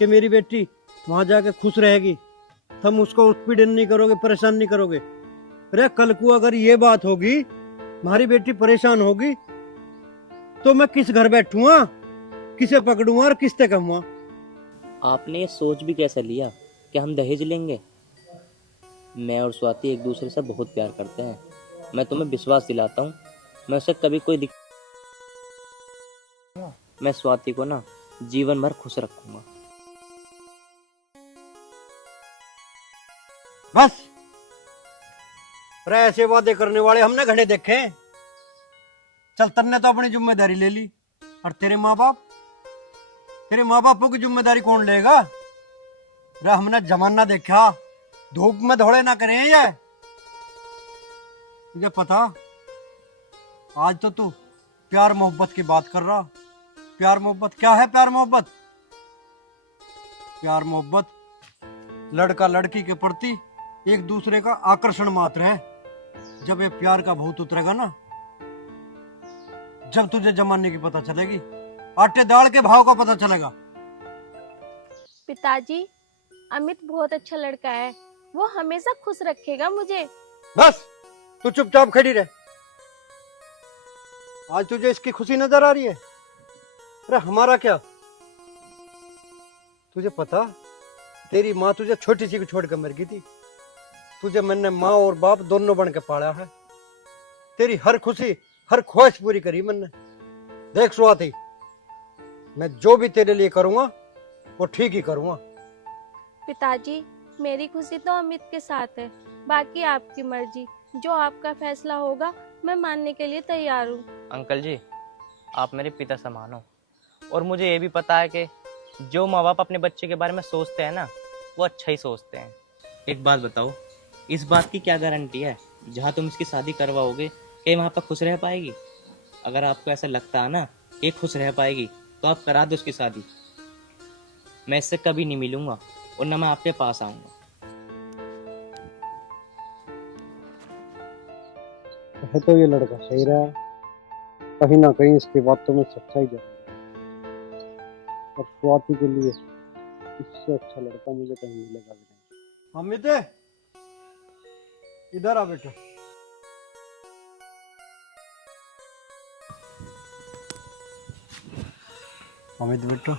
कि मेरी बेटी वहां जाके खुश रहेगी? तुम उसको उत्पीड़न नहीं करोगे, परेशान नहीं करोगे। अरे कल को अगर ये बात होगी, हमारी बेटी परेशान होगी, तो मैं किस घर बैठूंगा, किसे पकड़ूंगा और किससे कहूंगा? आपने ये सोच भी कैसे लिया कि हम दहेज लेंगे? मैं और स्वाति एक दूसरे से बहुत प्यार करते हैं। मैं तुम्हें विश्वास दिलाता हूँ, मैं उसे कभी कोई मैं स्वाति को ना जीवन भर खुश रखूंगा। बस, अरे ऐसे वादे करने वाले हमने घने देखे हैं। चल तन्ने तो अपनी जिम्मेदारी ले ली, और तेरे माँ बापों की जिम्मेदारी कौन लेगा? अरे हमने जमाना देखा, धूप में दौड़े ना करें ये। मुझे पता, आज तो तू प्यार मोहब्बत की बात कर रहा। प्यार मोहब्बत क्या है? प्यार मोहब्बत लड़का लड़की के प्रति एक दूसरे का आकर्षण मात्र है। जब ये प्यार का भूत उतरेगा ना, जब तुझे जमाने की पता चलेगी, आटे दाल के भाव का पता चलेगा। पिताजी, अमित बहुत अच्छा लड़का है, वो हमेशा खुश रखेगा मुझे। बस, तू चुपचाप खड़ी रह। आज तुझे इसकी खुशी नजर आ रही है? अरे हमारा क्या? तुझे पता, तेरी माँ तुझे छोटी सी को छोड़कर मर गई थी। तुझे मैंने माँ और बाप दोनों बन के पाला है। तेरी हर खुशी, हर ख्वाहिश पूरी करी मैंने। देख स्वाति, मैं जो भी तेरे लिए करूंगा वो ठीक ही करूंगा। पिताजी, मेरी खुशी तो अमित के साथ है, बाकी आपकी मर्जी। जो आपका फैसला होगा मैं मानने के लिए तैयार हूँ। अंकल जी, आप मेरे पिता समान हो, और मुझे ये भी पता है कि जो माँ बाप अपने बच्चे के बारे में सोचते हैं ना, वो अच्छा ही सोचते हैं। एक बात बताओ, इस बात की क्या गारंटी है जहाँ तुम इसकी शादी करवाओगे कि वहाँ पर खुश रह पाएगी? अगर आपको ऐसा लगता है ना कि खुश रह पाएगी, तो आप करा दो उसकी शादी। मैं इससे कभी नहीं मिलूंगा और ना मैं आपके पास आऊंगा। है तो ये लड़का सही रहा है, कहीं ना कहीं इसकी बातों में सच्चाई जरूर है। और स्वाति के लिए इससे अच्छा लड़का मुझे कहीं मिलेगा भी नहीं। अमित, इधर आ बेटा। अमित बेटा,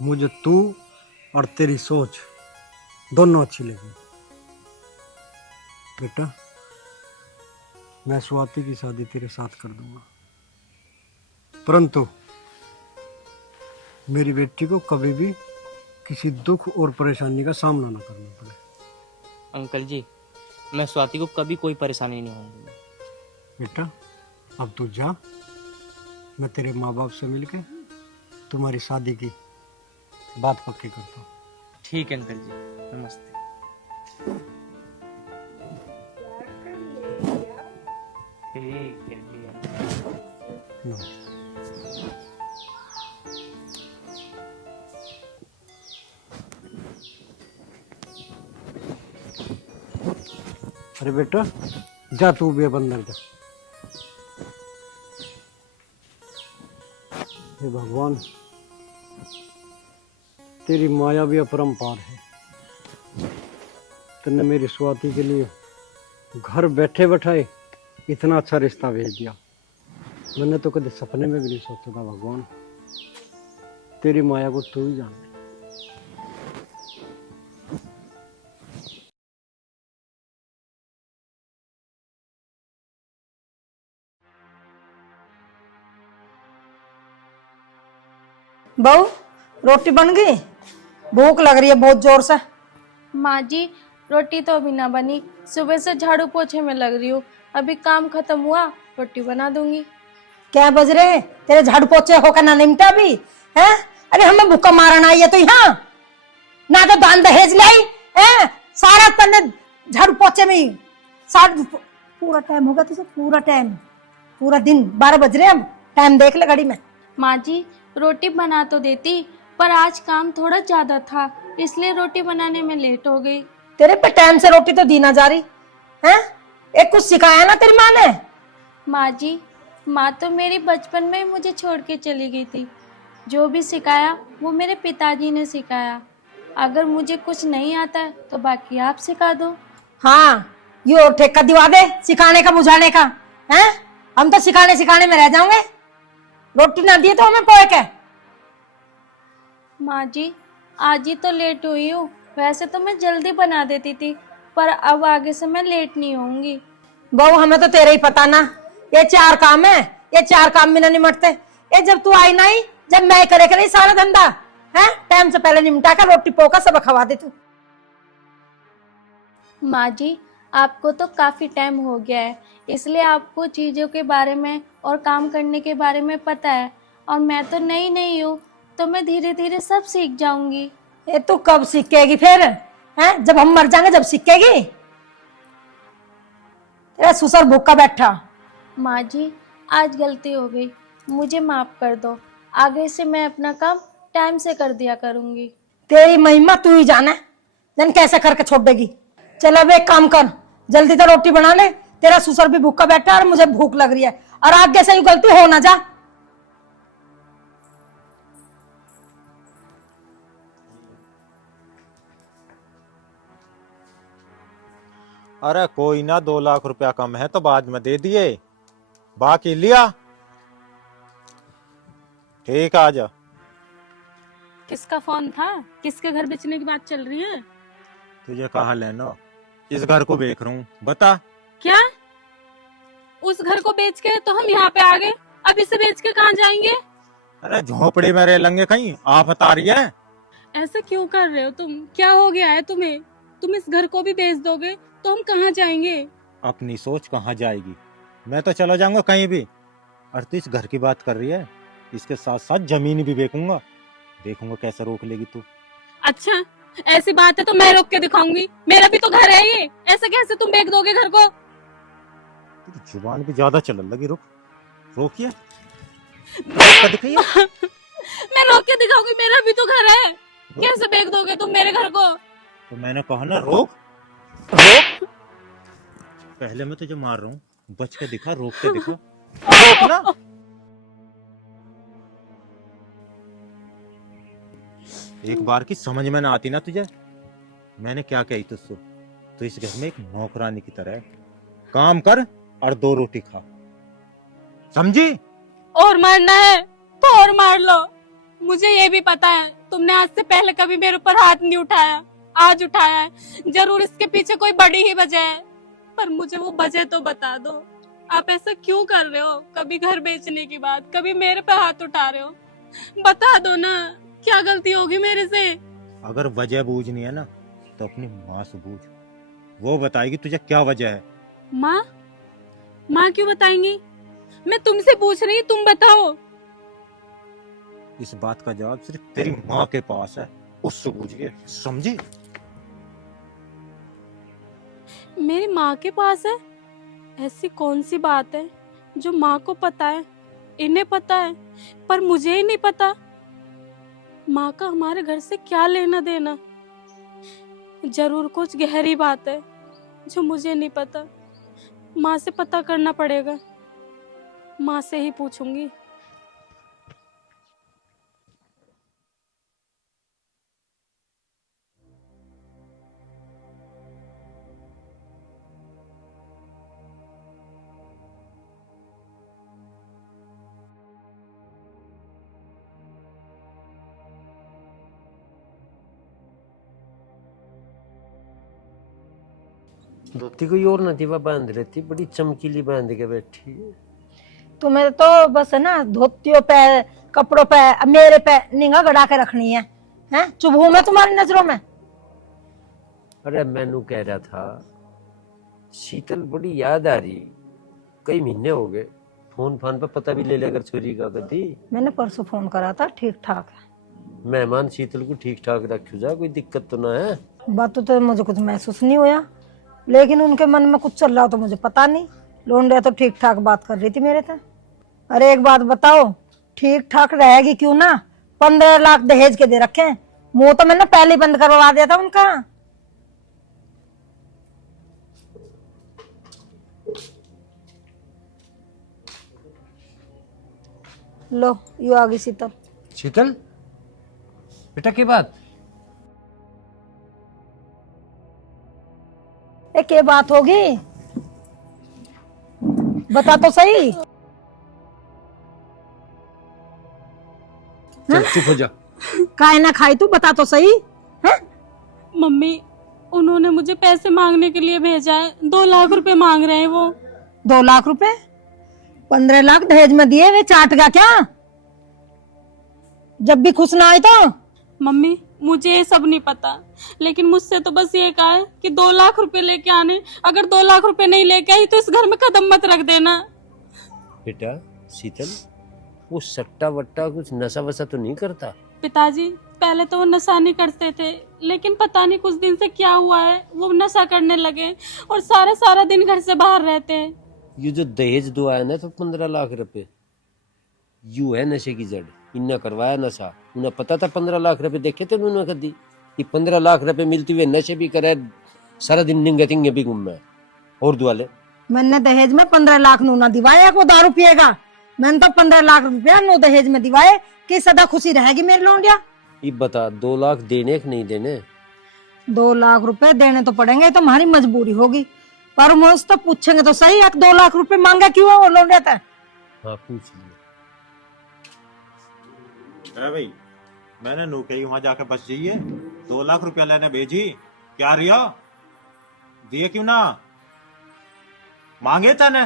मुझे तू और तेरी सोच दोनों अच्छी लगी। बेटा, मैं स्वाति की शादी तेरे साथ कर दूंगा, परंतु मेरी बेटी को कभी भी किसी दुख और परेशानी का सामना ना करना पड़े। अंकल जी, मैं स्वाति को कभी कोई परेशानी नहीं होगी। बेटा, अब तू जा, मैं तेरे माँ बाप से मिलके तुम्हारी शादी की बात पक्की करता हूँ। ठीक है अंकल जी, नमस्ते। ठीक है भैया। अरे बेटा, जा तू भी अब अंदर जा। हे भगवान, तेरी माया भी अपरंपार है। तूने मेरी स्वाति के लिए घर बैठे बैठाए इतना अच्छा रिश्ता भेज दिया। मैंने तो कभी सपने में भी नहीं सोचा था। भगवान, तेरी माया को तू ही जाने। बहू, रोटी बन गई? भूख लग रही है बहुत जोर से। माँ जी, रोटी तो अभी ना बनी, सुबह से झाड़ू पोछे में लग रही हूँ। अभी काम खत्म हुआ रोटी बना दूंगी। क्या बज रहे तेरे झाड़ू पोछे होकर ना निमटा भी है? अरे हमें भूखा मारना आई है तो यहाँ ना तो दान दहेज लाई है, सारा तन्ने झाड़ू पोछे में ही सारा पूरा टाइम होगा तुझे, पूरा टाइम, पूरा दिन 12 बज रहे हैं। अब टाइम देख ले घड़ी में। माँ जी रोटी बना तो देती, पर आज काम थोड़ा ज्यादा था, इसलिए रोटी बनाने में लेट हो गई। तेरे पे टाइम से रोटी तो दी ना जा रही है? एक कुछ सिखाया ना तेरी माँ ने? माँ जी माँ तो मेरी बचपन में ही मुझे छोड़ के चली गई थी। जो भी सिखाया वो मेरे पिताजी ने सिखाया। अगर मुझे कुछ नहीं आता है तो बाकी आप सिखा दो। हाँ, यो ठेका दिवा दे सिखाने का बुझाने का है। हम तो सिखाने में रह जाओगे। रोटी ना दिए तो हमें पोए के। माँ जी आज ही तो लेट हुई हूँ, वैसे तो मैं जल्दी बना देती थी, पर अब आगे से मैं लेट नहीं होऊंगी। बहू हमें तो तेरे ही पता ना, ये 4 काम है, ये 4 काम में ना निमटते। ये जब तू आई नहीं, जब मैं करे सारा धंधा है, टाइम से पहले निमटा कर रोटी पोका सब खवा दे तू। माँ जी आपको तो काफी टाइम हो गया है, इसलिए आपको चीजों के बारे में और काम करने के बारे में पता है, और मैं तो नई हूँ, तो मैं धीरे धीरे सब सीख जाऊंगी। ये तू कब सीखेगी फिर है? जब हम मर जाएंगे जब सीखेगी? तेरा ससुर भूखा बैठा। माँ जी आज गलती हो गई, मुझे माफ कर दो। आगे से मैं अपना काम टाइम से कर दिया करूंगी। तेरी महिमा तू ही जाने, जन कैसे करके छोड़ देगी। चल अब एक काम कर, जल्दी तो रोटी बना ले, तेरा ससुर भी भूखा बैठा और मुझे भूख लग रही है, और आगे से गलती हो ना जा। अरे कोई ना, 2 लाख रुपया कम है तो बाद में दे दिए, बाकी लिया। ठीक आ जा। किसका फोन था? किसके घर बेचने की बात चल रही है? तुझे कहा लेना, इस घर को बेच रहा हूँ, बता। क्या? उस घर को बेच के तो हम यहाँ पे आ गए, अब इसे बेच के कहाँ जाएंगे? अरे झोपड़ी में रह लेंगे कहीं, आफत आ रही है। ऐसा क्यों कर रहे हो तुम? क्या हो गया है तुम्हें? तुम इस घर को भी बेच दोगे तो हम कहाँ जाएंगे? अपनी सोच कहाँ जाएगी, मैं तो चला जाऊंगा कहीं भी। और तू इस घर की बात कर रही है, इसके साथ साथ जमीन भी बेचूंगा, देखूंगा कैसे रोक लेगी तू। अच्छा ऐसी बात है तो मैं रोक के दिखाऊंगी, मेरा भी तो घर है ये, ऐसे कैसे तुम बेच दोगे घर को? तेरी जुबान भी ज्यादा चलने लगी। रोकिए दिखाइए। मैं रोक के दिखाऊंगी, मेरा भी तो घर है, कैसे बेच दोगे तुम मेरे घर को? तो मैंने कहा ना रोक। पहले मैं तुझे मार रहा हूँ, बच के दिखा, रोक के दिखा। रोक ना। एक बार की समझ में ना आती ना तुझे, मैंने क्या कही तुझसे? तो इस घर में एक नौकरानी की तरह है, काम कर और 2 रोटी खा, समझी? और मारना है तो और मार लो, मुझे ये भी पता है तुमने आज से पहले कभी मेरे ऊपर हाथ नहीं उठाया, आज उठाया है। जरूर इसके पीछे कोई बड़ी ही वजह है, पर मुझे वो वजह तो बता दो। आप ऐसा क्यों कर रहे हो? कभी घर बेचने की बात, कभी मेरे पे हाथ उठा रहे हो, बता दो ना, क्या गलती होगी मेरे से? अगर वजह बूझनी है ना तो अपनी माँ से बूझ, वो बताएगी तुझे क्या वजह है। माँ? माँ क्यों बताएंगी? मैं तुमसे पूछ रही, तुम बताओ। इस बात का जवाब सिर्फ तेरी माँ के पास है, उससे पूछिए, समझी? मेरी माँ के पास है? ऐसी कौन सी बात है जो माँ को पता है, इन्हें पता है, पर मुझे ही नहीं पता? माँ का हमारे घर से क्या लेना देना? जरूर कुछ गहरी बात है जो मुझे नहीं पता। माँ से पता करना पड़ेगा, माँ से ही पूछूंगी। धोती कोई और ना थी, वह बांध रहती, बड़ी चमकीली बांध के बैठी है। तुम्हें तो बस है ना धोतियों पे, कपड़ों पे, अब मेरे पे निगाह गड़ा के रखनी है, हैं? चुभू मैं तुम्हारी नजरों में? अरे मैनू कह रहा था, शीतल बड़ी याद आ रही, कई महीने हो गए, फोन फान पे पता भी ले लिया कर छोरी का कदी। मैंने परसों फोन करा था, ठीक ठाक है। मेहमान शीतल को ठीक ठाक रखो जा, कोई दिक्कत तो ना है। बात तो मुझे कुछ महसूस नहीं हुआ, लेकिन उनके मन में कुछ चल रहा तो मुझे पता नहीं। लोंडिया तो ठीक ठाक बात कर रही थी मेरे से। अरे एक बात बताओ, ठीक ठाक रहेगी क्यों ना? 15 लाख दहेज के दे रखे हैं। मुंह तो मैंने पहले ही बंद करवा दिया था उनका। लो यू आ गई शीतल। शीतल बेटा की बात? क्या बात होगी, बता तो सही। चल चुप हो जा। काहे ना खाई तू, बता तो सही है? मम्मी उन्होंने मुझे पैसे मांगने के लिए भेजा है, 2 लाख रुपए मांग रहे हैं वो। 2 लाख रुपए? 15 लाख दहेज में दिए, वे चाट गया क्या? जब भी खुश ना आए तो। मम्मी मुझे ये सब नहीं पता, लेकिन मुझसे तो बस ये कहा है कि 2 लाख रुपए लेके आने। अगर 2 लाख रुपए नहीं लेके आई तो इस घर में कदम मत रख देना। बेटा शीतल, वो सट्टा वट्टा कुछ नशा वशा तो नहीं करता? पिताजी पहले तो वो नशा नहीं करते थे, लेकिन पता नहीं कुछ दिन से क्या हुआ है, वो नशा करने लगे और सारा सारा दिन घर से बाहर रहते हैं। ये जो दहेज दो आया ना, तो 15 लाख रुपए यू है नशे की जड़। इन्ना करवाया नशा, उन्हें पता था 15 लाख रुपए देखे थे उन्होंने कदी। ये 15 लाख रुपए मिलती हुए नशे भी करे, सारा दिन निंगे तिंगे भी घूम में और दुआले। मैंने दहेज में 15 लाख नू ना दिवाया को दारू पिएगा। मैंने तो 15 लाख रुपया नो दहेज में दिवाए कि सदा खुशी रहेगी मेरी लोंडिया। ये बता 2 लाख देने कि नहीं देने? 2 लाख रुपए देने तो पड़ेंगे, तो हमारी मजबूरी होगी। पर मुझसे तो पूछेंगे तो सही, 2 लाख रुपए मांगा क्यों है वो लोंडिया था? हाँ पूछ लिया। अरे भाई, मैंने नू कही वहां जाके बस जाइए, 2 लाख रुपया लेने भेजी, क्या रिया दिए क्यों ना? मांगे तने?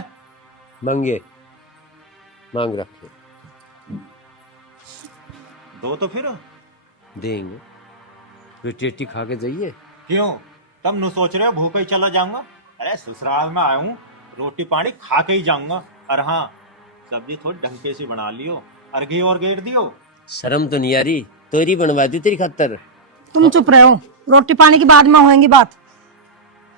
मांगे, मांग रखे, दो तो फिर देंगे। फिर टेटी खा के जाइए। क्यों तुम नु सोच रहे हो भूखा ही चला जाऊंगा? अरे ससुराल में आया हूँ, रोटी पानी खा के ही जाऊंगा। और हाँ, सब्जी थोड़ी ढंग के सी बना लियो और घी और गेर दियो। शर्म तो नहीं आ रही? तोरी बनवा दी तेरी खातर। तुम चुप रहे हो, रोटी पानी की बाद में होएंगी बात।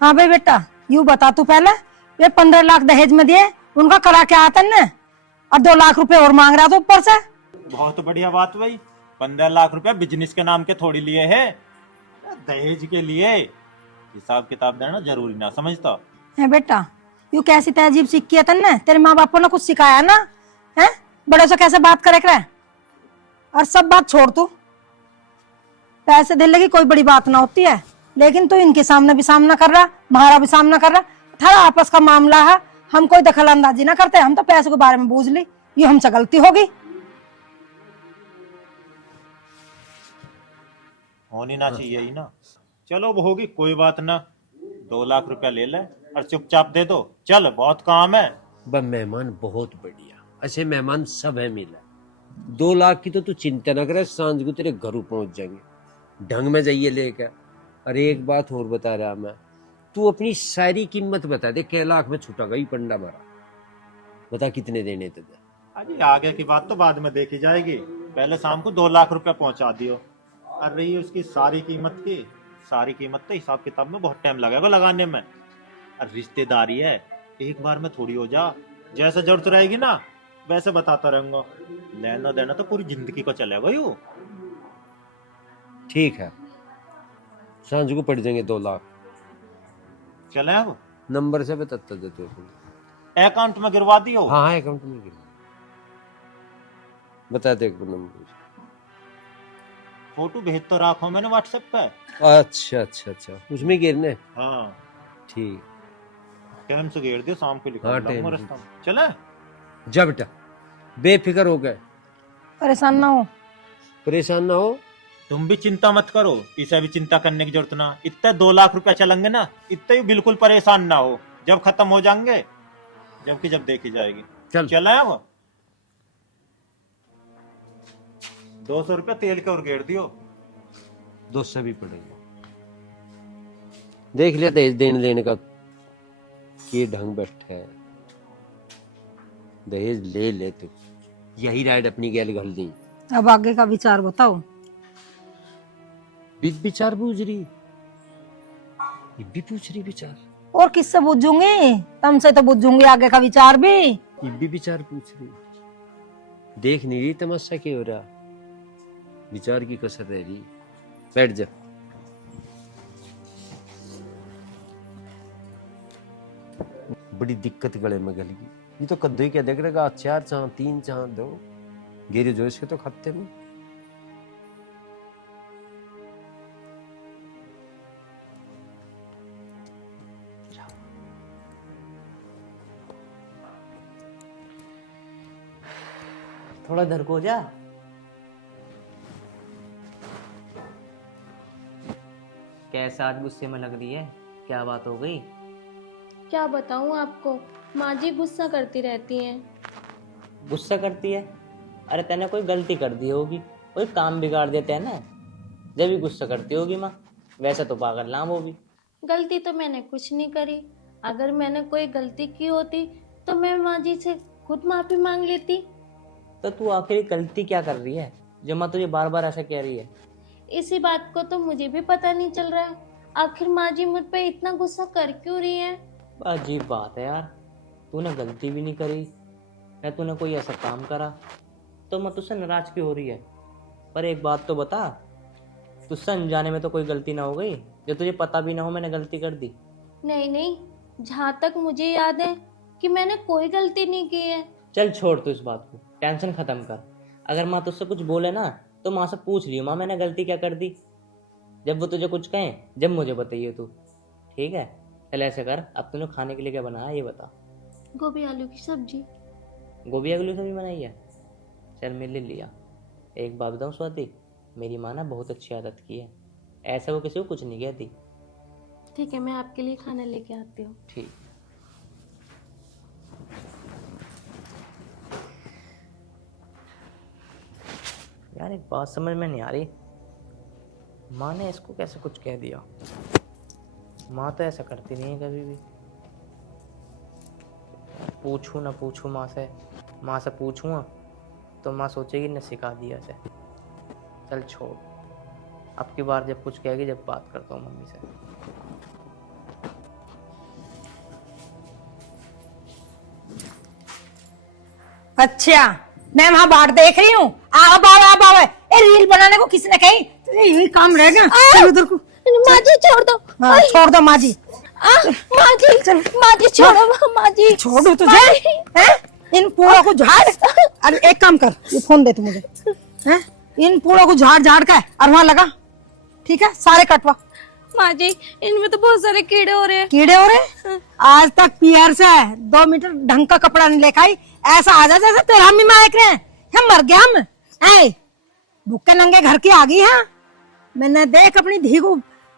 हाँ भाई बेटा, यू बता तू पहले, ये 15 लाख दहेज में दिए, उनका करा क्या आता है? और 2 लाख रुपए और मांग रहा था ऊपर से। बहुत बढ़िया बात भाई, 15 लाख रुपया बिजनेस के नाम के थोड़ी लिए है, दहेज के लिए। हिसाब किताब देना जरूरी ना समझता है बेटा। यू कैसी तहजीब सीखी है तन्ने? तेरे माँ बाप ने कुछ सिखाया ना है? बड़े से कैसे बात करे करे? और सब बात छोड़ तू, पैसे दिले की कोई बड़ी बात ना होती है, लेकिन तू इनके सामने भी सामना कर रहा, हमारा भी सामना कर रहा। थारा आपस का मामला है, हम कोई दखल अंदाजी ना करते। हम तो पैसे के बारे में बूझ ली, ये हमसे गलती होगी। होनी ना चाहिए ही ना। चलो वो होगी, कोई बात ना। 2 लाख रुपया ले ले और चुपचाप दे दो। चल बहुत काम है। बस मेहमान बहुत बढ़िया, अच्छे मेहमान सब है मिला। 2 लाख की तो तू चिंता ना करे, सांझ को तेरे घर पहुंच जाएंगे ढंग में जाइए लेकर। अरे एक बात और बता रहा मैं, तू अपनी सारी कीमत बता दे, कै लाख में छूटा गई पंडा मारा, बता कितने देने तुझे? अरे आगे की बात तो बाद में देखी जाएगी, पहले शाम को 2 लाख रुपया पहुंचा दियो। और रही उसकी सारी कीमत की, सारी कीमत तो हिसाब किताब में बहुत टाइम लगेगा लगाने में। और रिश्तेदारी है, एक बार में थोड़ी हो जा। जैसे जरूरत रहेगी ना वैसे बताता रहूंगा। लेना देना तो पूरी जिंदगी को चलेगा यू। ठीक है, सांझ को पड़ जाएंगे 2 लाख। चले अब नंबर से बताता देते हो? अकाउंट में गिरवा दियो। हाँ हाँ अकाउंट में गिरवा बता दे नंबर। फोटो भेज तो रखो मैंने व्हाट्सएप पे। अच्छा अच्छा अच्छा, उसमें गिरने? हाँ ठीक, टाइम से घेर दियो, शाम को लिखा हाँ, दूंगा टाइम रास्ता में। चले जा बेटा, बेफिक्र हो गए, परेशान ना हो। परेशान ना हो। तुम भी चिंता मत करो, इसे भी चिंता करने की जरूरत ना। इतने 2 लाख रुपया चलेंगे ना, इतने ही बिल्कुल परेशान ना हो। जब खत्म हो जाएंगे, जबकि जब देखी जाएगी। चल चले अब 200 रुपया तेल के और घेर दियो। 200 भी पड़ेगा। देख लिया दहेज देने लेने का ये ढंग बैठा है। दहेज ले ले तू, यही राइड अपनी गैल घल दी। अब आगे का विचार बताओ। विचार पूछ रही, ये भी पूछ रही विचार, और किससे पूछूंगी? तुमसे तो पूछूंगी आगे का विचार भी। ये भी विचार पूछ रही। देख नहीं रही तमाशा क्या हो रहा, विचार की कसर रह रही। बैठ जा। बड़ी दिक्कत गले में गल गई। ये तो कद्दू ही क्या देख रहा, 4 चांद 3 चांद दो गेरे जो इसके तो खाते में। थोड़ा इधर को जा। कैसा आज गुस्से में लग रही है, क्या बात हो गई? क्या बताऊं आपको, माँ जी गुस्सा करती रहती हैं। गुस्सा करती है? अरे तैने कोई गलती कर दी होगी, कोई काम बिगाड़ देते हैं ना, जब भी गुस्सा करती होगी माँ। वैसे तो पागल ना वो भी। गलती तो मैंने कुछ नहीं करी। अगर मैंने कोई गलती की होती तो मैं माँ जी से खुद माफी मांग लेती। तो तू आखिर गलती क्या कर रही है जो माँ तुझे बार बार ऐसा कह रही है? इसी बात को तो मुझे भी पता नहीं चल रहा है। आखिर माँ जी मुझ पे इतना गुस्सा कर क्यों रही है? अजीब बात है यार, तूने गलती भी नहीं करी या तूने कोई ऐसा काम करा तो मैं तुझसे नाराज क्यों हो रही है? पर एक बात तो बता, तुझसे अनजाने में तो कोई गलती ना हो गई जो तुझे पता भी ना हो मैंने गलती कर दी? नहीं नहीं, जहाँ तक मुझे याद है कि मैंने कोई गलती नहीं की है। चल छोड़ तू इस बात को, टेंशन खत्म कर। अगर माँ तुझसे कुछ बोले ना तो माँ से पूछ लियो, माँ मैंने गलती क्या कर दी। जब वो तुझे कुछ कहें जब मुझे बताइए तू, ठीक है? चल ऐसे कर, अब तूने खाने के लिए क्या बनाया ये बता। गोभी आलू की सब्जी। गोभी आलू की सब्जी बनाई है? चल मेरे लिए लिया। एक बात बताऊँ स्वाति, मेरी माँ ना बहुत अच्छी आदत की है, ऐसा वो किसी को कुछ नहीं कहती। ठीक है, मैं आपके लिए खाना लेके आती हूँ। ठीक। यार एक बात समझ में नहीं आ रही, माँ ने इसको कैसे कुछ कह दिया? माँ तो ऐसा करती नहीं है कभी भी। पूछूं ना पूछूं माँ से पूछूंगा तो माँ सोचेगी ने सिखा दिया से। चल छोड़, अब की बार जब कुछ कहेगी जब बात करता हूँ मम्मी से। अच्छा, मैं वहाँ बाहर देख रही हूँ। अब आवे। ए रील बनाने को किसने कही? तुझे यही काम रहेगा। चल उधर को। माँ जी छोड़ दो। हाँ, छोड़ दो माँ जी। माँ जी छोड़ो। माँ जी छोड़ो तुझे? हैं? इन पूरा को झाड़। अरे एक काम कर, ये फोन दे तू मुझे। हैं? इन पूरा को झाड़ के और वहाँ लगा, ठीक है? सारे कटवा। माँ जी इनमें तो बहुत सारे कीड़े हो रहे हैं। कीड़े हो रहे? आज तक पियर से 2 मीटर ढंग का कपड़ा नहीं लेकर आई, ऐसा आ जा जैसे तेरा हम मायक रहे हैं। हम मर गया हम। ऐ भूखे नंगे घर की आ गई है। मैंने देख अपनी धी को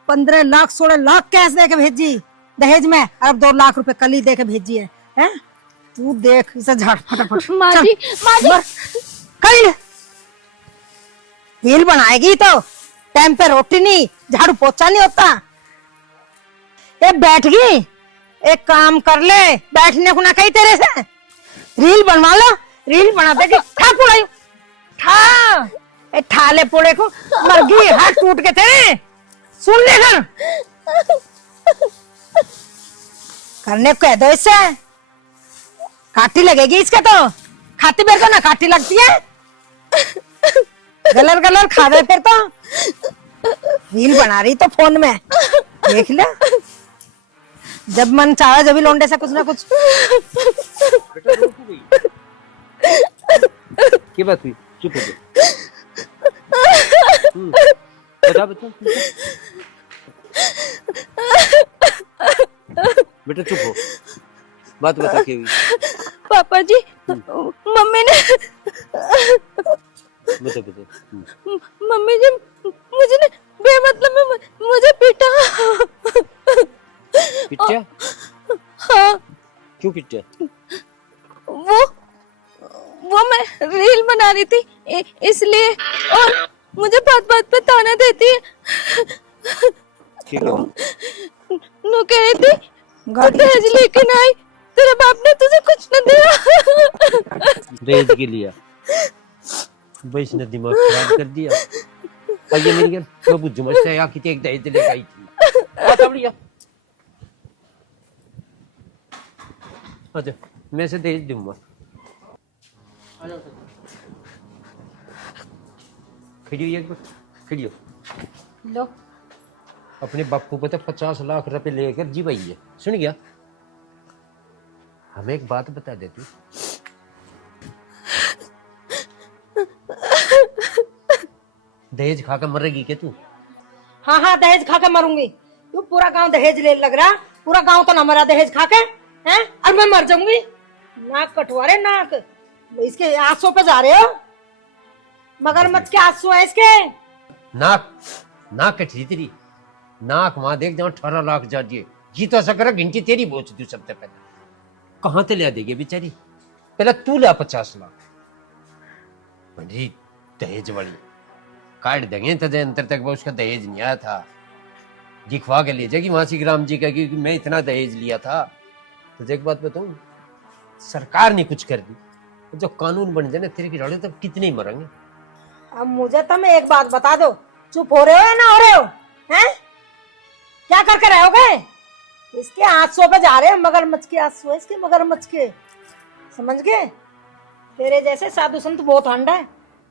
15 लाख 16 लाख कैश दे के भेजी दहेज में, अब 2 लाख रुपए कल ही दे के भेजी है। हैं? तू देख इसे झाड़ फटाफट। माँ जी कल रील बनाएगी तो टाइम पे रोटी नहीं, झाड़ू पोछा नहीं होता। ये बैठ गई, एक काम कर ले, बैठने को ना कही तेरे से। रील बनवा लो, रील बना देगी। ठा पुड़ाई ठा ले पुड़े को, मर गई हाथ टूट के तेरे। सुन ले कर करने को कह दो इससे, काटी लगेगी इसका तो। खाती बेर को ना काटी लगती है, गलर खा दे फिर तो। रील बना रही तो फोन में देख ले, जब मन चाहे जब भी लौंडे से कुछ ना कुछ। क्या बात हुई? चुप हो जा। बता बेटा, चुप हो, बात बता क्या हुई? पापा जी मम्मी ने बता। मम्मी जी मुझे ने बेमतलब में मुझे पीटा। पिट्या? हाँ। क्यों पिट्या? वो मैं रील बना रही थी इसलिए, और मुझे बात पे ताना देती है। ठीक है। नो कह रही थी दहेज लेके ना आई तेरे बाप ने तुझे कुछ न दिया। दहेज के लिया बस ने दिमाग खराब कर दिया। आइए मेरी घर मैं बुझ मस्त है कि एक दहेज लेकर आई थी। आ बढ़िया अच्छा मैं से दहेज दूंगा। खड़ी हो एक बार खड़ी हो। लो अपने बापू को तो 50 लाख रुपए लेकर जी भाई है सुन गया। हमें एक बात बता दे तू दहेज खाकर मरेगी क्या तू? हाँ हाँ दहेज खा के मरूंगी। तू पूरा गांव दहेज ले लग रहा। पूरा गांव तो ना मरा दहेज खा के हैं और मैं मर जाऊंगी। नाक कटवारे नाक इसके आंसू पे जा रहे हो। मगरमच्छ के आंसू है इसके। नाक नाक कटी तेरी नाक वहां देख जहाँ 18 लाख जा दिए जी तो ऐसा करा घंटी तेरी बोझ तू सबसे पहले कहाँ से लिया देगी बेचारी। पहले तू लिया 50 लाख बड़ी दहेज वाली काट देंगे तजे अंतर तक वो उसका दहेज नहीं आया था दिखवा के ले जाएगी मासी राम जी का कि मैं इतना दहेज लिया था। तो एक बात बताऊं सरकार ने कुछ कर दी जो कानून बन जाए ना तेरे की लड़े तब कितने ही मरेंगे। अब मुझे तुम एक बात बता दो चुप हो रहे हो या ना हो रहे हो हैं? क्या करके रहोगे? इसके आंसू पे जा रहे हैं मगरमच्छ के आंसू है इसके मगरमच्छ के समझ गए। तेरे जैसे साधु संत बहुत हंड है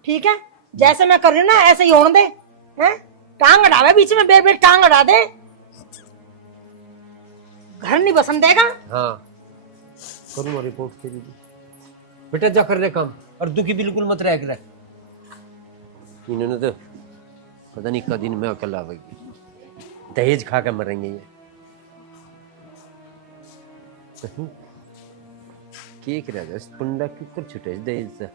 ठीक है। जैसे मैं कर रही हूँ ना ऐसे ही होने दे हैं। टांग अड़ावे बीच में बेर बेर टांग अड़ा दे घर नहीं बसंत देगा। हाँ करूँगा रिपोर्ट तेरी बेटा जा कर रहे काम और दुखी बिल्कुल मत रह कर। इन्होंने तो पता नहीं का दिन में अकेला आवेगी दहेज खा कर मरेंगे ये। केक राजा पुंडा के ऊपर छुटे दहेज से।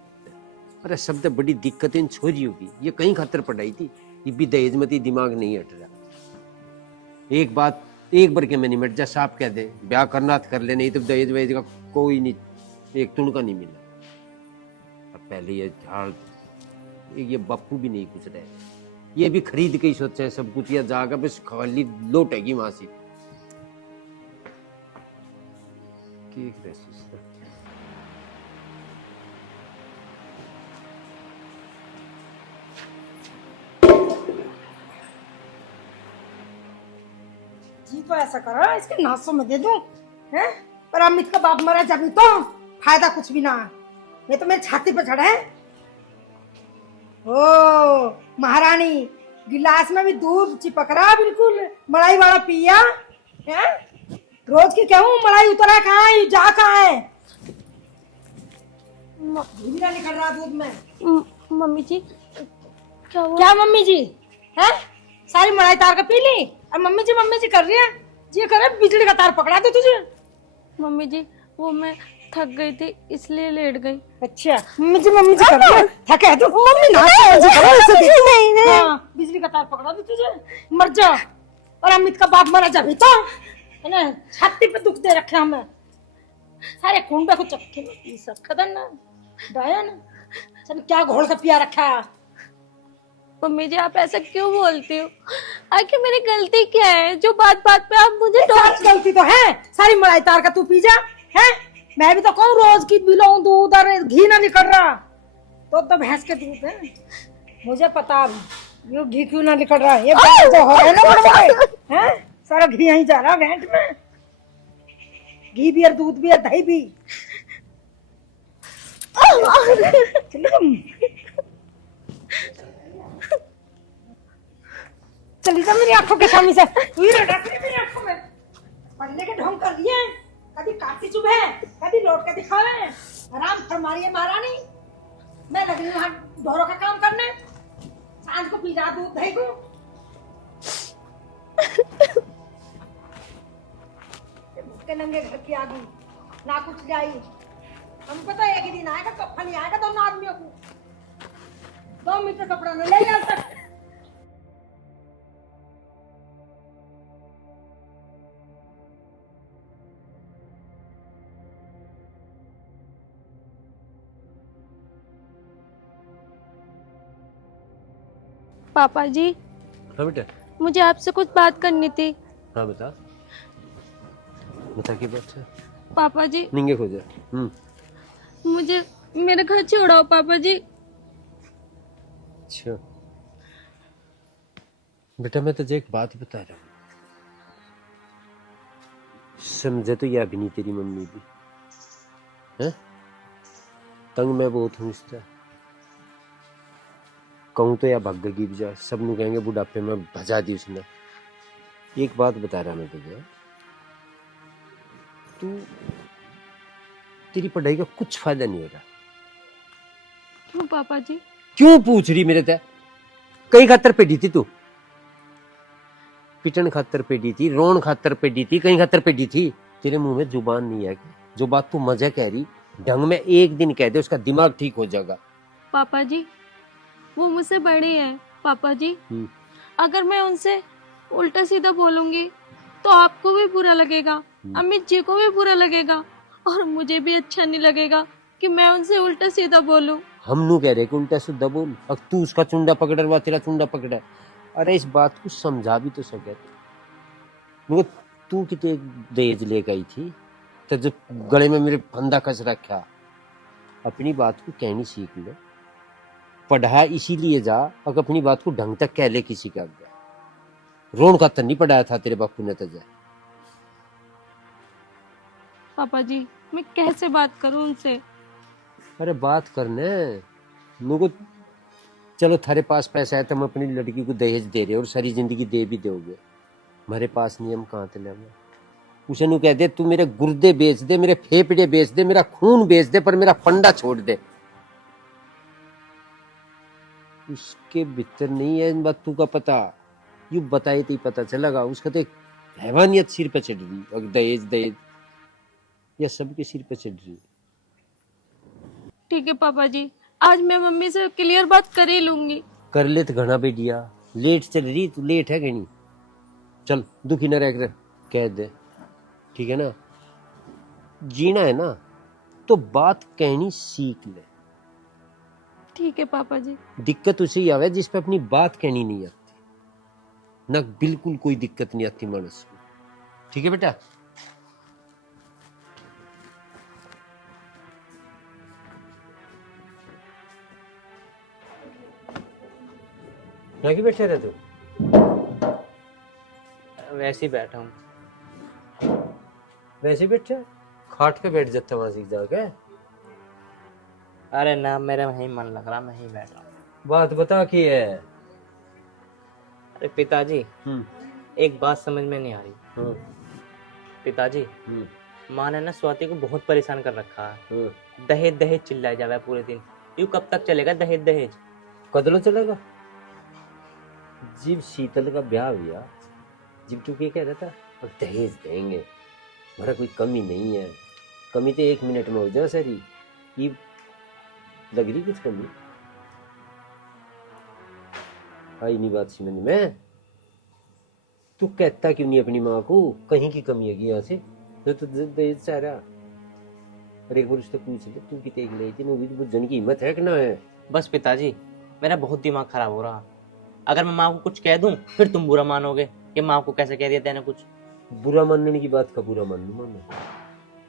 अरे सब तो बड़ी दिक्कतें छोरी होगी ये कहीं खातर पढ़ाई थी ये भी दहेज मती दिमाग नहीं हट रहा। एक बात एक बार के में नहीं मिट जा साफ कह दे ब्याह करना कर ले नहीं तो दहेज वहेज का कोई नहीं एक तुणका नहीं मिला। अब पहले ये झाड़ ये बप्पू भी नहीं कुछ रहे ये भी खरीद के ही सोचे सब कुछ या जाकर बस खाली लौटेगी वहां से। जी तो ऐसा करो इसके नासों में दे दूं हैं। पर अमित का बाप मरा जब तो फायदा कुछ भी ना ये तो मेरी छाती पे चढ़ा है। ओ महारानी गिलास में भी दूध चिपक रहा बिल्कुल मलाई वाला पिया है। रोज की कहूँ मलाई उतरा कहाँ है जा कहाँ है धीरा निकल रहा दूध में। मम्मी जी क्या हुआ? क्या मम्मी जी है सारी मलाई तार का पी ली और मम्मी जी कर रही है जी करे बिजली का तार पकड़ा दे तुझे। मम्मी जी वो मैं थक गई थी इसलिए लेट गई। अच्छा मम्मी जी कर रही है थके है तो मम्मी ना नहीं हाँ, बिजली का तार पकड़ा दे तुझे मर जा। और अमित का बाप मरा जब तो है ना छाती पे दुख दे रखे हमें सारे खून पे कुछ चक्के ये सब खतरनाक डायन चल क्या घोल का पिया रखा है। मम्मी जी आप ऐसा क्यों बोलती हो? आखिर मेरी गलती क्या है जो बात बात पे आप मुझे गलती तो है सारी मलाई तार का तू पी जा है। मैं भी तो कहूँ रोज की बिलों दूध और घी ना निकल रहा तो भैंस के दूध है मुझे पता ये घी क्यों ना निकल रहा है। ये जो हो रहा है ना बड़े हैं सारा घी यहीं जा रहा भेंट में घी भी और दूध भी और दही भी। चली जा मेरी आंखों के सामने से तू ही रटा मेरी आंखों में पढ़ने के ढोंग कर लिए कभी काटी चुप है कभी लौट के दिखावे आराम फरमारी है महारानी। मैं लग रही हूँ ढोरों का काम करने सांझ को पी जा दूध दही को। के नंगे घर की आगी ना कुछ लाई हम पता है एक ही दिन आएगा कफन ही आएगा दोनों आदमियों को 2 मीटर कपड़ा न ले जा सकते। पापा जी हाँ बेटा मुझे आपसे कुछ बात करनी थी। हाँ बता। बता के बैठा पापा जी निंगे खो जा। मुझे मेरे घर छोड़ाओ पापा जी। अच्छा बेटा मैं तुझे एक बात बता रहा हूँ, समझे तो यह भी नहीं तेरी मम्मी भी है, तंग मैं बहुत हूँ इसका। कहूँ तो या भागेगी भी जा, सब नु कहेंगे बुढ़ापे में भजा दी उसने। एक बात बता रहा मैं तुझे, तू तेरी पढ़ाई का कुछ फायदा नहीं होगा। क्यों पापा जी? क्यों पूछ रही मेरे ते? कई खातर पेडी थी तू, पिटन खातर पेडी थी, रोन खातर पेडी थी, कई खातर पेडी थी। तेरे मुंह में जुबान नहीं है क्या? जो बात तू मजे कह रही ढंग में एक दिन कह दे, उसका दिमाग ठीक हो जाएगा। पापा जी वो मुझसे बड़े हैं पापा जी, अगर मैं उनसे उल्टा सीधा बोलूंगी तो आपको भी बुरा लगेगा, अम्मी जी को भी बुरा लगेगा, और मुझे भी अच्छा नहीं लगेगा कि मैं उनसे उल्टा सीधा बोलूं। हम नू कह रहे कि उल्टा सीधा बोल, अब तू उसका चुंडा पकड़ वा तेरा चुंडा पकड़ा। अरे इस बात को समझा भी तो सके। मुझे तू कितने दहेज लेकर आई थी तो जो गले में मेरे फंदा कस रखा। अपनी बात को कहनी सीख ले, पढ़ा इसीलिए जा अगर अपनी बात को ढंग तक कह ले किसी का। रोन का तो नहीं पढ़ाया था तेरे बापू ने तुझे। पापा जी मैं कैसे बात करूं उनसे? अरे बात करने मुझको, चलो थारे पास पैसा है, तुम अपनी लड़की को दहेज दे रहे हो और सारी जिंदगी दे भी दोगे। हमारे पास नहीं, हम कहाँ से लेंगे? उसे नु कह दे तू मेरे गुर्दे बेच दे, मेरे फेफड़े बेच दे, मेरा खून बेच दे, पर मेरा फंडा छोड़ दे। उसके भीतर नहीं है इन बातों का पता, यू बताए तो ही पता चलेगा। उसका तो एक हैवानियत सिर पे चढ़ रही, और दहेज दहेज या सबके सिर पे चढ़ रही। ठीक है पापा जी, आज मैं मम्मी से क्लियर बात कर ही लूंगी। कर ले तो घना बेटिया, लेट चल रही तू, लेट है घनी। चल दुखी न रह कर कह दे, ठीक है ना? जीना है ना तो बात कहनी सीख ले। ठीक है पापा जी। दिक्कत उसे ही आवे जिस पे अपनी बात कहनी नहीं आती, ना बिल्कुल कोई दिक्कत नहीं आती मानस को। ठीक है बेटा? यहाँ बैठे रहे तू? वैसे ही बैठा हूँ। वैसे बैठे? खाट पे बैठ जाता वहां सीख जाके। अरे ना मेरा वहीं मन लग रहा, मैं ही बैठा हूँ। बात बता की है? अरे पिताजी एक बात समझ में नहीं आ रही। पिताजी माँ ने ना स्वाति को बहुत परेशान कर रखा है। दहेज दहेज चिल्लाए जा रहा है पूरे दिन। यूँ कब तक चलेगा दहेज दहेज? कदलो चलेगा? जब शीतल का ब्याह हुआ, जब तू कह रहा था अब दहेज देंगे, हमारा कोई कमी नहीं है, कमी तो 1 मिनट में हो जाए सारी, ये लग रही कुछ कमी? आई नहीं बात समझ में? तू कहता क्यों नहीं अपनी माँ को कहीं की कमी है यहाँ से जो तो दहेज चाह रहा? और एक बार उससे पूछ ले, तू कितने लाई थी? भी बुझने की हिम्मत है कि ना है? बस पिताजी मेरा बहुत दिमाग खराब हो रहा। अगर मैं माँ को कुछ कह दूं फिर तुम बुरा मानोगे कि माँ को कैसे कह दिया तेने कुछ। बुरा मानने की बात का बुरा मान लूँ मैं,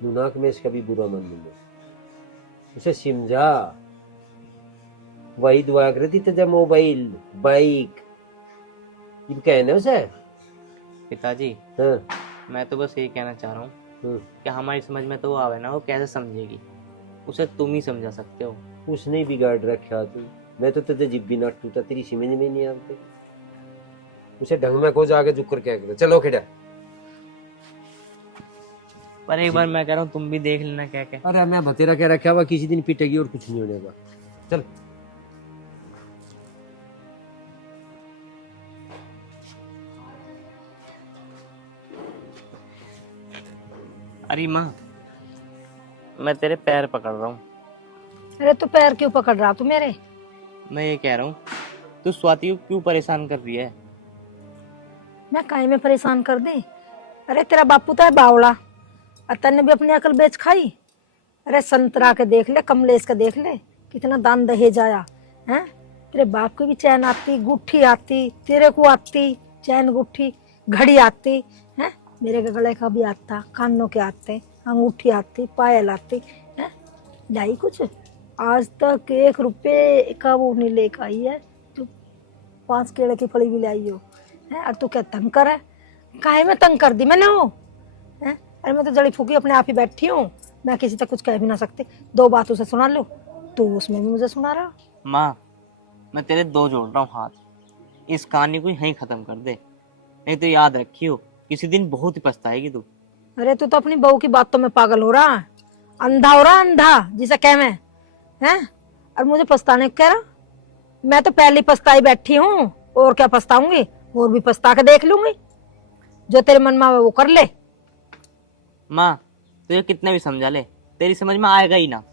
नुनाक में इसका भी बुरा मान लूँ। उसे समझा, वही दुआ करती तुझे मोबाइल बाइक ये कहना उसे। पिताजी हाँ। मैं तो बस यही कहना चाह रहा हूँ कि हमारी समझ में तो वो आवे ना, वो कैसे समझेगी, उसे तुम ही समझा सकते हो। उसने बिगाड़ रखा तू, मैं तो तुझे जिब भी ना टूटा, तेरी समझ में नहीं आते। उसे ढंग में को जाके जुकर क्या करे। चलो खेड़ा। पर एक बार मैं कह रहा हूँ तुम भी देख लेना क्या क्या। अरे मैं बतेरा क्या रखा हुआ, किसी दिन पिटेगी और कुछ नहीं होने का। चल अरे माँ मैं तेरे पैर पकड़ रहा हूँ। अरे तू पैर क्यों पकड़ रहा तू मेरे? मैं ये कह रहा हूँ तू स्वाति को क्यों परेशान कर रही है? मैं काहे में परेशान कर दी? अरे तेरा बापू तो है बावला, और तन्ने भी अपनी अकल बेच खाई। अरे संतरा के देख ले, कमलेश का देख ले, कितना दान दहेज आया है। तेरे बाप को भी चैन आती, गुट्ठी आती, तेरे को आती चैन गुट्ठी, घड़ी आती है। मेरे गले का भी आता, कानों के आते, अंगूठी आती, पायल आती है, लाई कुछ आज तक 1 रुपये का वो नहीं लेकर आई है। तू 5 केले की फली भी लाई हो है, और तू क्या तंग कर है? काहे में तंग कर दी मैंने वो है? अरे मैं तो जड़ी फूकी अपने आप ही बैठी हूँ, मैं किसी तक कुछ कह भी ना सकती। 2 बात उसे सुना लो, तू उसमें भी मुझे सुना रहा। माँ, मैं तेरे 2 जोड़ रहा हूँ हाथ, इस कहानी को यहीं खत्म कर दे, नहीं तो याद रखियो किसी दिन बहुत ही पछताएगी तू। अरे तू तो अपनी बहू की बातों में पागल हो रहा है, अंधा हो रहा, अंधा जिसे कह मैं है, और मुझे पछताने को कह रहा। मैं तो पहले पछताई बैठी हूँ, और क्या पछताऊंगी, और भी पछता के देख लूंगी, जो तेरे मन में आवे वो कर ले। माँ, तुझे कितने भी समझा ले, तेरी समझ में आएगा ही ना।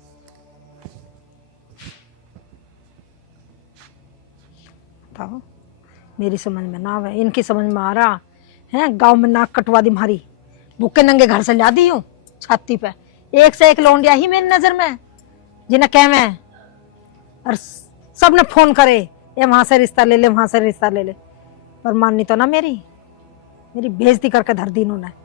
बताओ, मेरी समझ में ना आवे, इनकी समझ में आ रहा है। गांव में नाक कटवा दी मारी, भूखे नंगे घर से ला दी हूँ छाती पे, 1 से 1 लौंडिया ही मेरी नजर में, जिन्हें कह मैं, और सब ने फोन करे, ये वहां से रिश्ता ले ले, वहां से रिश्ता ले ले, पर माननी तो ना मेरी बेइज्जती करके धर दी इन्होंने।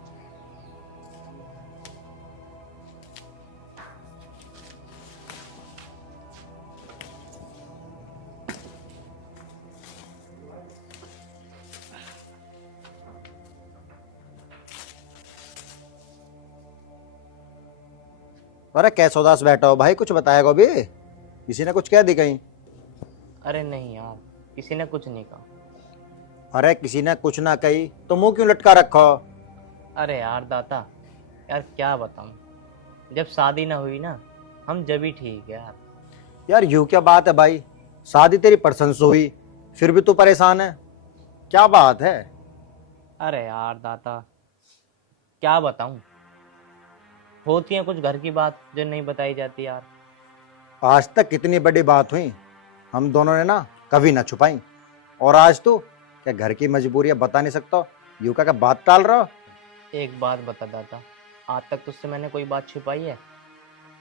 अरे कैसा उदास बैठा हो भाई, कुछ बताएगा भी? किसी ने कुछ कह दी कहीं? अरे नहीं यार, किसी ने कुछ नहीं कहा। अरे किसी ने कुछ ना कही तो मुंह क्यों लटका रखो? अरे यार दाता, यार क्या बताऊं, जब शादी ना हुई ना, हम जब ही ठीक है यार। यार यूं क्या बात है भाई, शादी तेरी प्रशंस हुई फिर भी तू परेशान है, क्या बात है? अरे यार दाता, क्या बताऊं, होती है कुछ घर की बात जो नहीं बताई जाती यार। आज तक कितनी बड़ी बात हुई, हम दोनों ने ना कभी ना छुपाई, और आज तू क्या घर की मजबूरियां बता नहीं सकता, यूं क्या बात टाल रहा? एक बात बता दाता, आज तक तुझसे मैंने कोई बात छुपाई है?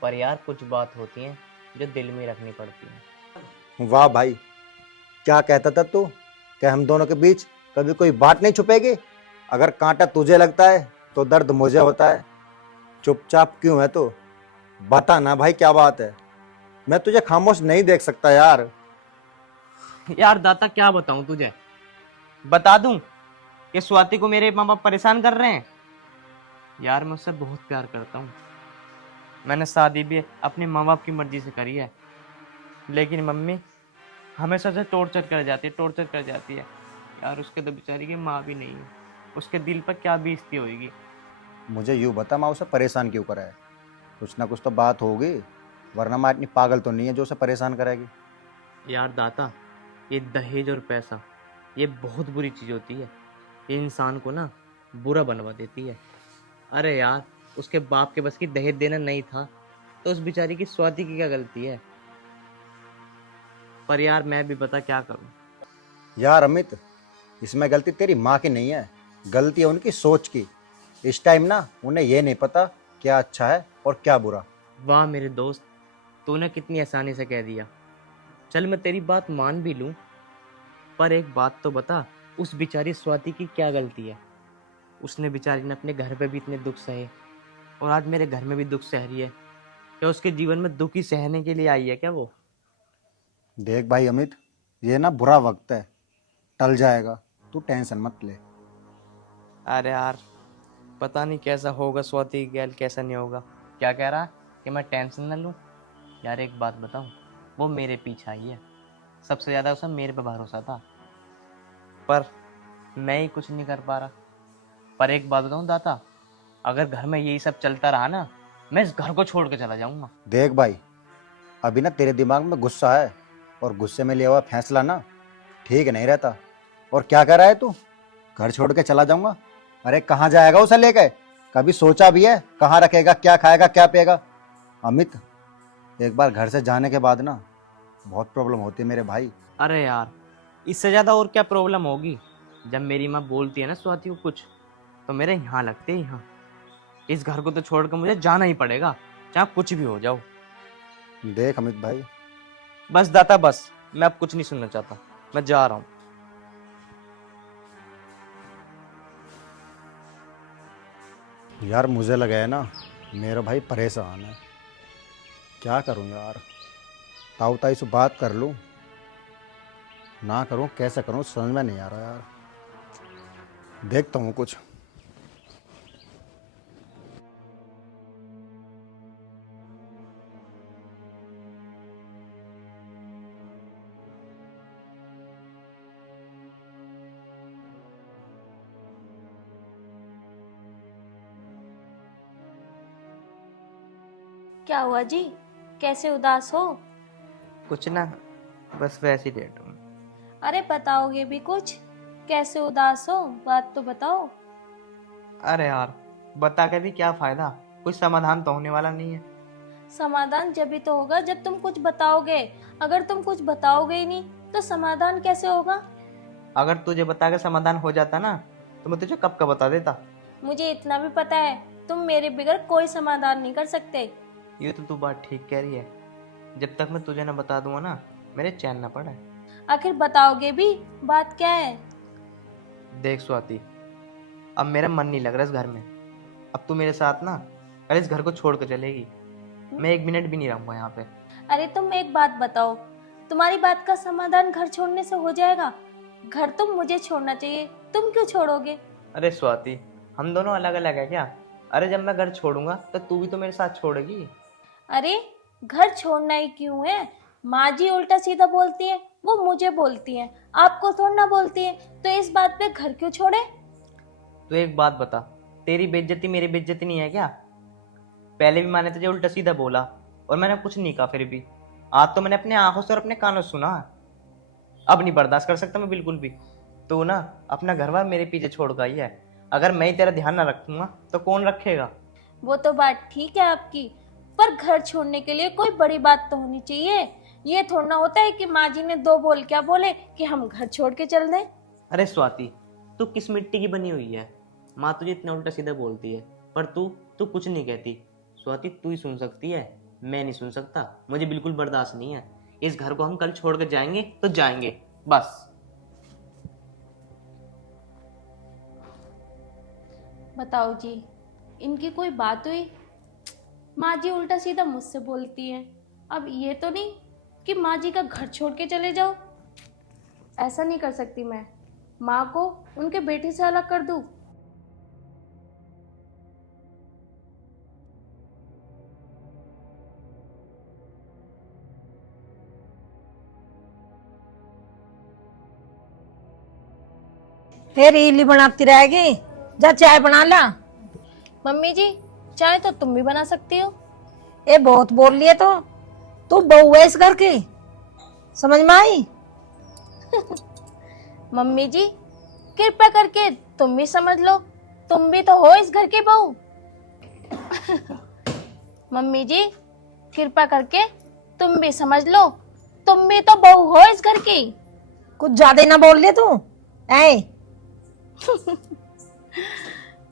पर यार कुछ बात होती है जो दिल में रखनी पड़ती है। वाह भाई, क्या कहता था तू कि हम दोनों के बीच कभी कोई बात नहीं छुपेगी? अगर कांटा तुझे लगता है तो दर्द मुझे होता है। चुपचाप क्यों है तू? बता ना भाई, क्या बात है? मैं तुझे खामोश नहीं देख सकता यार। यार दाता क्या बताऊं तुझे, बता दूं कि स्वाति को मेरे माँ बाप परेशान कर रहे हैं? यार मैं उससे बहुत प्यार करता हूँ, मैंने शादी भी अपने माँ बाप की मर्जी से करी है, लेकिन मम्मी हमेशा से टॉर्चर कर जाती है। यार उसके तो बेचारी की माँ भी नहीं है, उसके दिल पर क्या बीतती होगी। मुझे यूं बता, माँ उसे परेशान क्यों करा है? कुछ ना कुछ तो बात होगी, वरना माँ इतनी पागल तो नहीं है जो उसे परेशान करेगी। यार दाता, ये दहेज और पैसा ये बहुत बुरी चीज़ होती है, ये इंसान को ना बुरा बनवा देती है। अरे यार उसके बाप के बस की दहेज देना नहीं था तो उस बेचारी की स्वाति की क्या गलती है? पर यार मैं भी बता क्या करूं। यार अमित, इसमें गलती तेरी माँ की नहीं है, गलती है उनकी सोच की। इस टाइम ना उन्हें ये नहीं पता क्या अच्छा है और क्या बुरा। वाह मेरे दोस्त, तूने कितनी आसानी से कह दिया। चल मैं तेरी बात मान भी लूं, पर एक बात तो बता, उस बेचारी स्वाति की क्या गलती है? उसने बेचारी ने अपने घर पे भी इतने दुख सहे, और आज मेरे घर में भी दुख सह रही है। क्या उसके जीवन में दुख ही सहने के लिए आई है क्या वो? देख भाई अमित, ये ना बुरा वक्त है, टल जाएगा, तू टेंशन मत ले। अरे यार पता नहीं कैसा होगा स्वाति गैल, कैसा नहीं होगा। क्या कह रहा कि मैं टेंशन न लूं? यार एक बात बताऊं, वो मेरे पीछे आई है, सबसे ज़्यादा उसे मेरे पे भरोसा था, पर मैं ही कुछ नहीं कर पा रहा। पर एक बात बताऊं दाता, अगर घर में यही सब चलता रहा ना, मैं इस घर को छोड़ के चला जाऊंगा। देख भाई, अभी ना तेरे दिमाग में गुस्सा है, और गुस्से में लिया हुआ फैसला ना ठीक नहीं रहता। और क्या कर रहा है तू? घर छोड़ के चला जाऊंगा? अरे कहाँ जाएगा उसे लेके? कभी सोचा भी है कहाँ रखेगा, क्या खाएगा, क्या पिएगा? अमित, एक बार घर से जाने के बाद ना बहुत प्रॉब्लम होती है मेरे भाई। अरे यार इससे ज़्यादा और क्या प्रॉब्लम होगी? जब मेरी माँ बोलती है ना स्वाति को कुछ, तो मेरे यहाँ लगते हैं यहाँ। इस घर को तो छोड़कर मुझे जाना ही पड़ेगा, चाहे कुछ भी हो जाओ। देख अमित भाई, बस दाता बस, मैं अब कुछ नहीं सुनना चाहता, मैं जा रहा हूँ। यार मुझे लगा है ना मेरा भाई परेशान है, क्या करूं यार। ताऊ ताई से बात कर लूं ना करूं, कैसे करूं समझ में नहीं आ रहा यार। देखता हूं कुछ। क्या हुआ जी, कैसे उदास हो? कुछ ना, बस वैसे ही लेट हूँ। अरे बताओगे भी कुछ? कैसे उदास हो, बात तो बताओ। अरे यार, बता के भी क्या फायदा, कुछ समाधान तो होने वाला नहीं है। समाधान जब भी तो होगा जब तुम कुछ बताओगे। अगर तुम कुछ बताओगे ही नहीं तो समाधान कैसे होगा? अगर तुझे बता के समाधान हो जाता ना तो मैं तुझे कब का बता देता। मुझे इतना भी पता है तुम मेरे बगैर कोई समाधान नहीं कर सकते। ये तो तू बात ठीक कह रही है, जब तक मैं तुझे ना बता दूंगा ना मेरे चैन ना पड़े। आखिर बताओगे भी, बात क्या है? देख स्वाति, अब मेरा मन नहीं लग रहा इस घर में। अब तू मेरे साथ ना कल इस घर को छोड़ कर चलेगी, मैं 1 मिनट भी नहीं रहूंगा यहाँ पे। अरे तुम एक बात बताओ, तुम्हारी बात का समाधान घर छोड़ने से हो जाएगा? घर तुम मुझे छोड़ना चाहिए, तुम क्यों छोड़ोगे? अरे स्वाति, हम दोनों अलग अलग है क्या? अरे जब मैं घर छोड़ूंगा तो तू भी तो मेरे साथ छोड़ेगी। अरे घर छोड़ना ही क्यों है? माँ जी उल्टा सीधा बोलती है, वो मुझे बोलती है, आपको थोड़ा ना बोलती है, तो इस बात पे घर क्यों छोड़े? तो एक बात बता, तेरी बेइज्जती मेरी बेइज्जती नहीं है क्या? पहले भी मैंने तुझे उल्टा सीधा बोला और मैंने कुछ नहीं कहा, फिर भी आज तो मैंने अपने आंखों से और अपने कानों से सुना। अब नहीं बर्दाश्त कर सकता मैं बिल्कुल भी। तू ना अपना घर बार मेरे पीछे छोड़ गई है, अगर मैं ही तेरा ध्यान ना रखूंगा तो कौन रखेगा? वो तो बात ठीक है आपकी, पर घर छोड़ने के लिए कोई बड़ी बात तो होनी चाहिए। ये थोड़ा होता है कि माँ जी ने 2 बोल क्या बोले कि हम घर छोड़ के चल दें। अरे स्वाति, तू किस मिट्टी की बनी हुई है? माँ तुझे इतना उल्टा सीधा बोलती है पर तू कुछ नहीं कहती। स्वाति, तू ही सुन सकती है, मैं नहीं सुन सकता। मुझे बिल्कुल बर्दाश्त नहीं है। इस घर को हम कल छोड़ कर जाएंगे तो जाएंगे, बस। बताओ जी, इनकी कोई बात हुई? माँ जी उल्टा सीधा मुझसे बोलती है। अब ये तो नहीं कि माँ जी का घर छोड़ के चले जाओ। ऐसा नहीं कर सकती मैं, माँ को उनके बेटे से अलग कर दूं। फिर इडली बनाती रहेगी, जा चाय बना ला। मम्मी जी, चाय तो तुम भी बना सकती हो। ये बहुत बोल लिए तो, तू बहू है इस घर की, समझ में आई? मम्मी जी, कृपया करके तुम भी समझ लो, तुम भी तो हो इस घर की बहू। मम्मी जी, कृपया करके तुम भी समझ लो, तुम भी तो बहू हो इस घर की। कुछ ज्यादा ना बोल ले तू। ऐ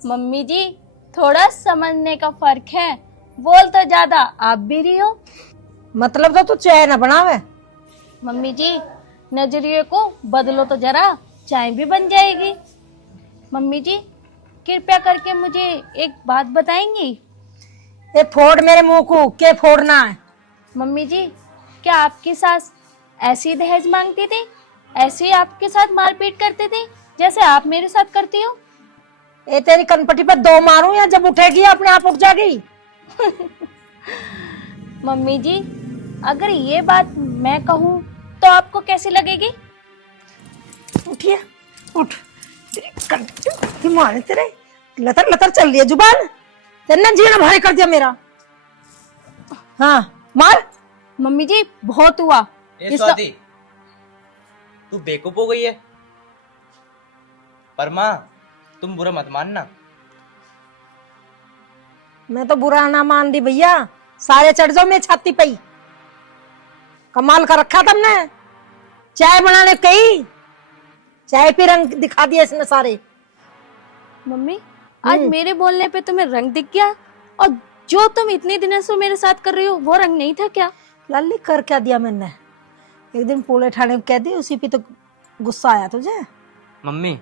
मम्मी जी, थोड़ा समझने का फर्क है, बोल तो ज्यादा आप भी रही हो। मतलब तो तू चाय ना बनावे। मम्मी जी, नजरिए को बदलो तो जरा, चाय भी बन जाएगी। मम्मी जी, कृपया करके मुझे एक बात बताएंगी? ये फोड़ मेरे मुंह को, क्या फोड़ना है? मम्मी जी, क्या आपकी सास ऐसी दहेज मांगती थी, ऐसे ही आपके साथ मारपीट करती थी जैसे आप मेरे साथ करती हो? ये तेरी कनपटी पर 2 मारूं या जब उठेगी अपने आप उठ जाएगी? मम्मी जी, अगर ये बात मैं कहूँ तो आपको कैसी लगेगी? उठिए, उठ। मारे तेरे लतर लतर चल रही है जुबान, तेरे ना जीना भारी कर दिया मेरा। हाँ मार। मम्मी जी, बहुत हुआ। स्वाति, तू बेवकूफ हो गई है। पर माँ, तुम बुरा मत मानना। मैं तो बुरा ना मान दी भैया, सारे चढ़ जाओ मेरी छाती पे। कमाल का रखा तुमने, चाय बनाने कही, चाय पे रंग दिखा दिया इसने सारे। मम्मी, आज मेरे बोलने पे तुम्हें रंग दिख गया, और जो तुम इतने दिनों से मेरे साथ कर रही हो वो रंग नहीं था क्या? लाली कर क्या दिया मैंने? एक दिन पुलिस थाने में कह दी, उसी पे तो गुस्सा आया तुझे। मम्मी,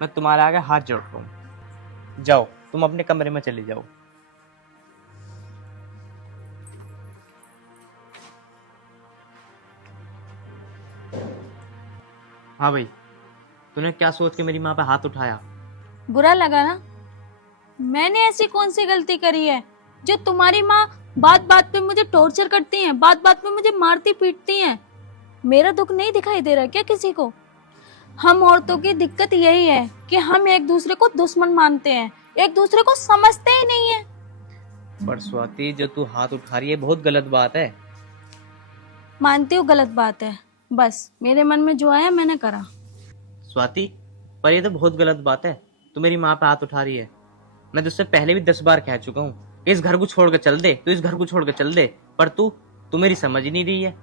मैं तुम्हारे आगे हाथ जोड़ रहा हूँ, जाओ तुम अपने कमरे में चली जाओ। हाँ भाई, तूने क्या सोच के मेरी माँ पे हाथ उठाया? बुरा लगा ना? मैंने ऐसी कौन सी गलती करी है जो तुम्हारी माँ बात बात पे मुझे टॉर्चर करती हैं, बात बात पे मुझे मारती पीटती हैं? मेरा दुख नहीं दिखाई दे रहा क्या किसी को? हम औरतों की दिक्कत यही है कि हम एक दूसरे को दुश्मन मानते हैं, एक दूसरे को समझते ही नहीं है। पर स्वाति, जो तू हाथ उठा रही है बहुत गलत बात है। मानती हूँ गलत बात है, बस मेरे मन में जो आया मैंने करा। स्वाति, पर ये तो बहुत गलत बात है, तू मेरी माँ पे हाथ उठा रही है। मैं तुझसे पहले भी 10 बार कह चुका हूँ इस घर को छोड़ कर चल दे, तू इस घर को छोड़ कर चल दे, पर तू मेरी समझ ही नहीं रही है।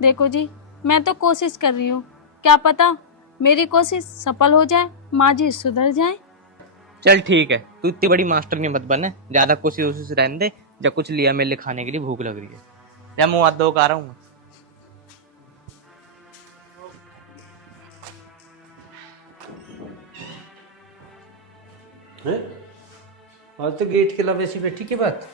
देखो जी, मैं तो कोशिश कर रही हूँ, क्या पता मेरी कोशिश सफल हो जाए, माँ जी सुधर जाए। चल ठीक है, तू इतनी बड़ी मास्टर नहीं मत बन, ज्यादा कोशिश रहने दे। जब कुछ लिया मेरे लिए खाने के लिए भूख लग रही है, या मुँह हाथ धो के आ रहा हूँ। आज तो गेट के अलावा ऐसी बैठी की बात।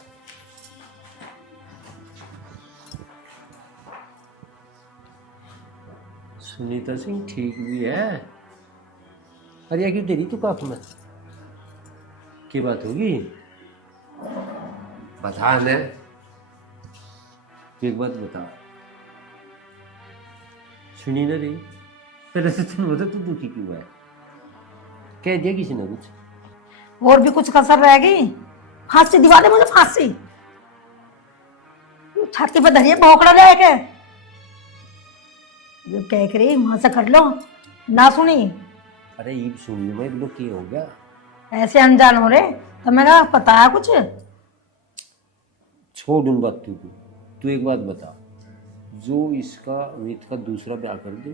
सुनीता सिंह ठीक भी है। अरे यार क्यों तेरी तू काफ में की बात होगी? बता न, एक बात बता। सुनी ना रही तेरे से, तुम बता तू दुखी क्यों है? कह दिया किसी ने कुछ? और भी कुछ कसर रह गई? फांसी दिवा दे मुझे, फांसी। छाती पर धरिए भौकड़ा लेके, जो कह रही वहां से कर लो ना सुनी। अरे ये सुनने में लोग क्या हो गया? ऐसे अनजान हो रहे तो मैं कहा पता है कुछ? छोड़ उन बातों को, तू एक बात बता, जो इसका अमित का दूसरा ब्याह कर दे?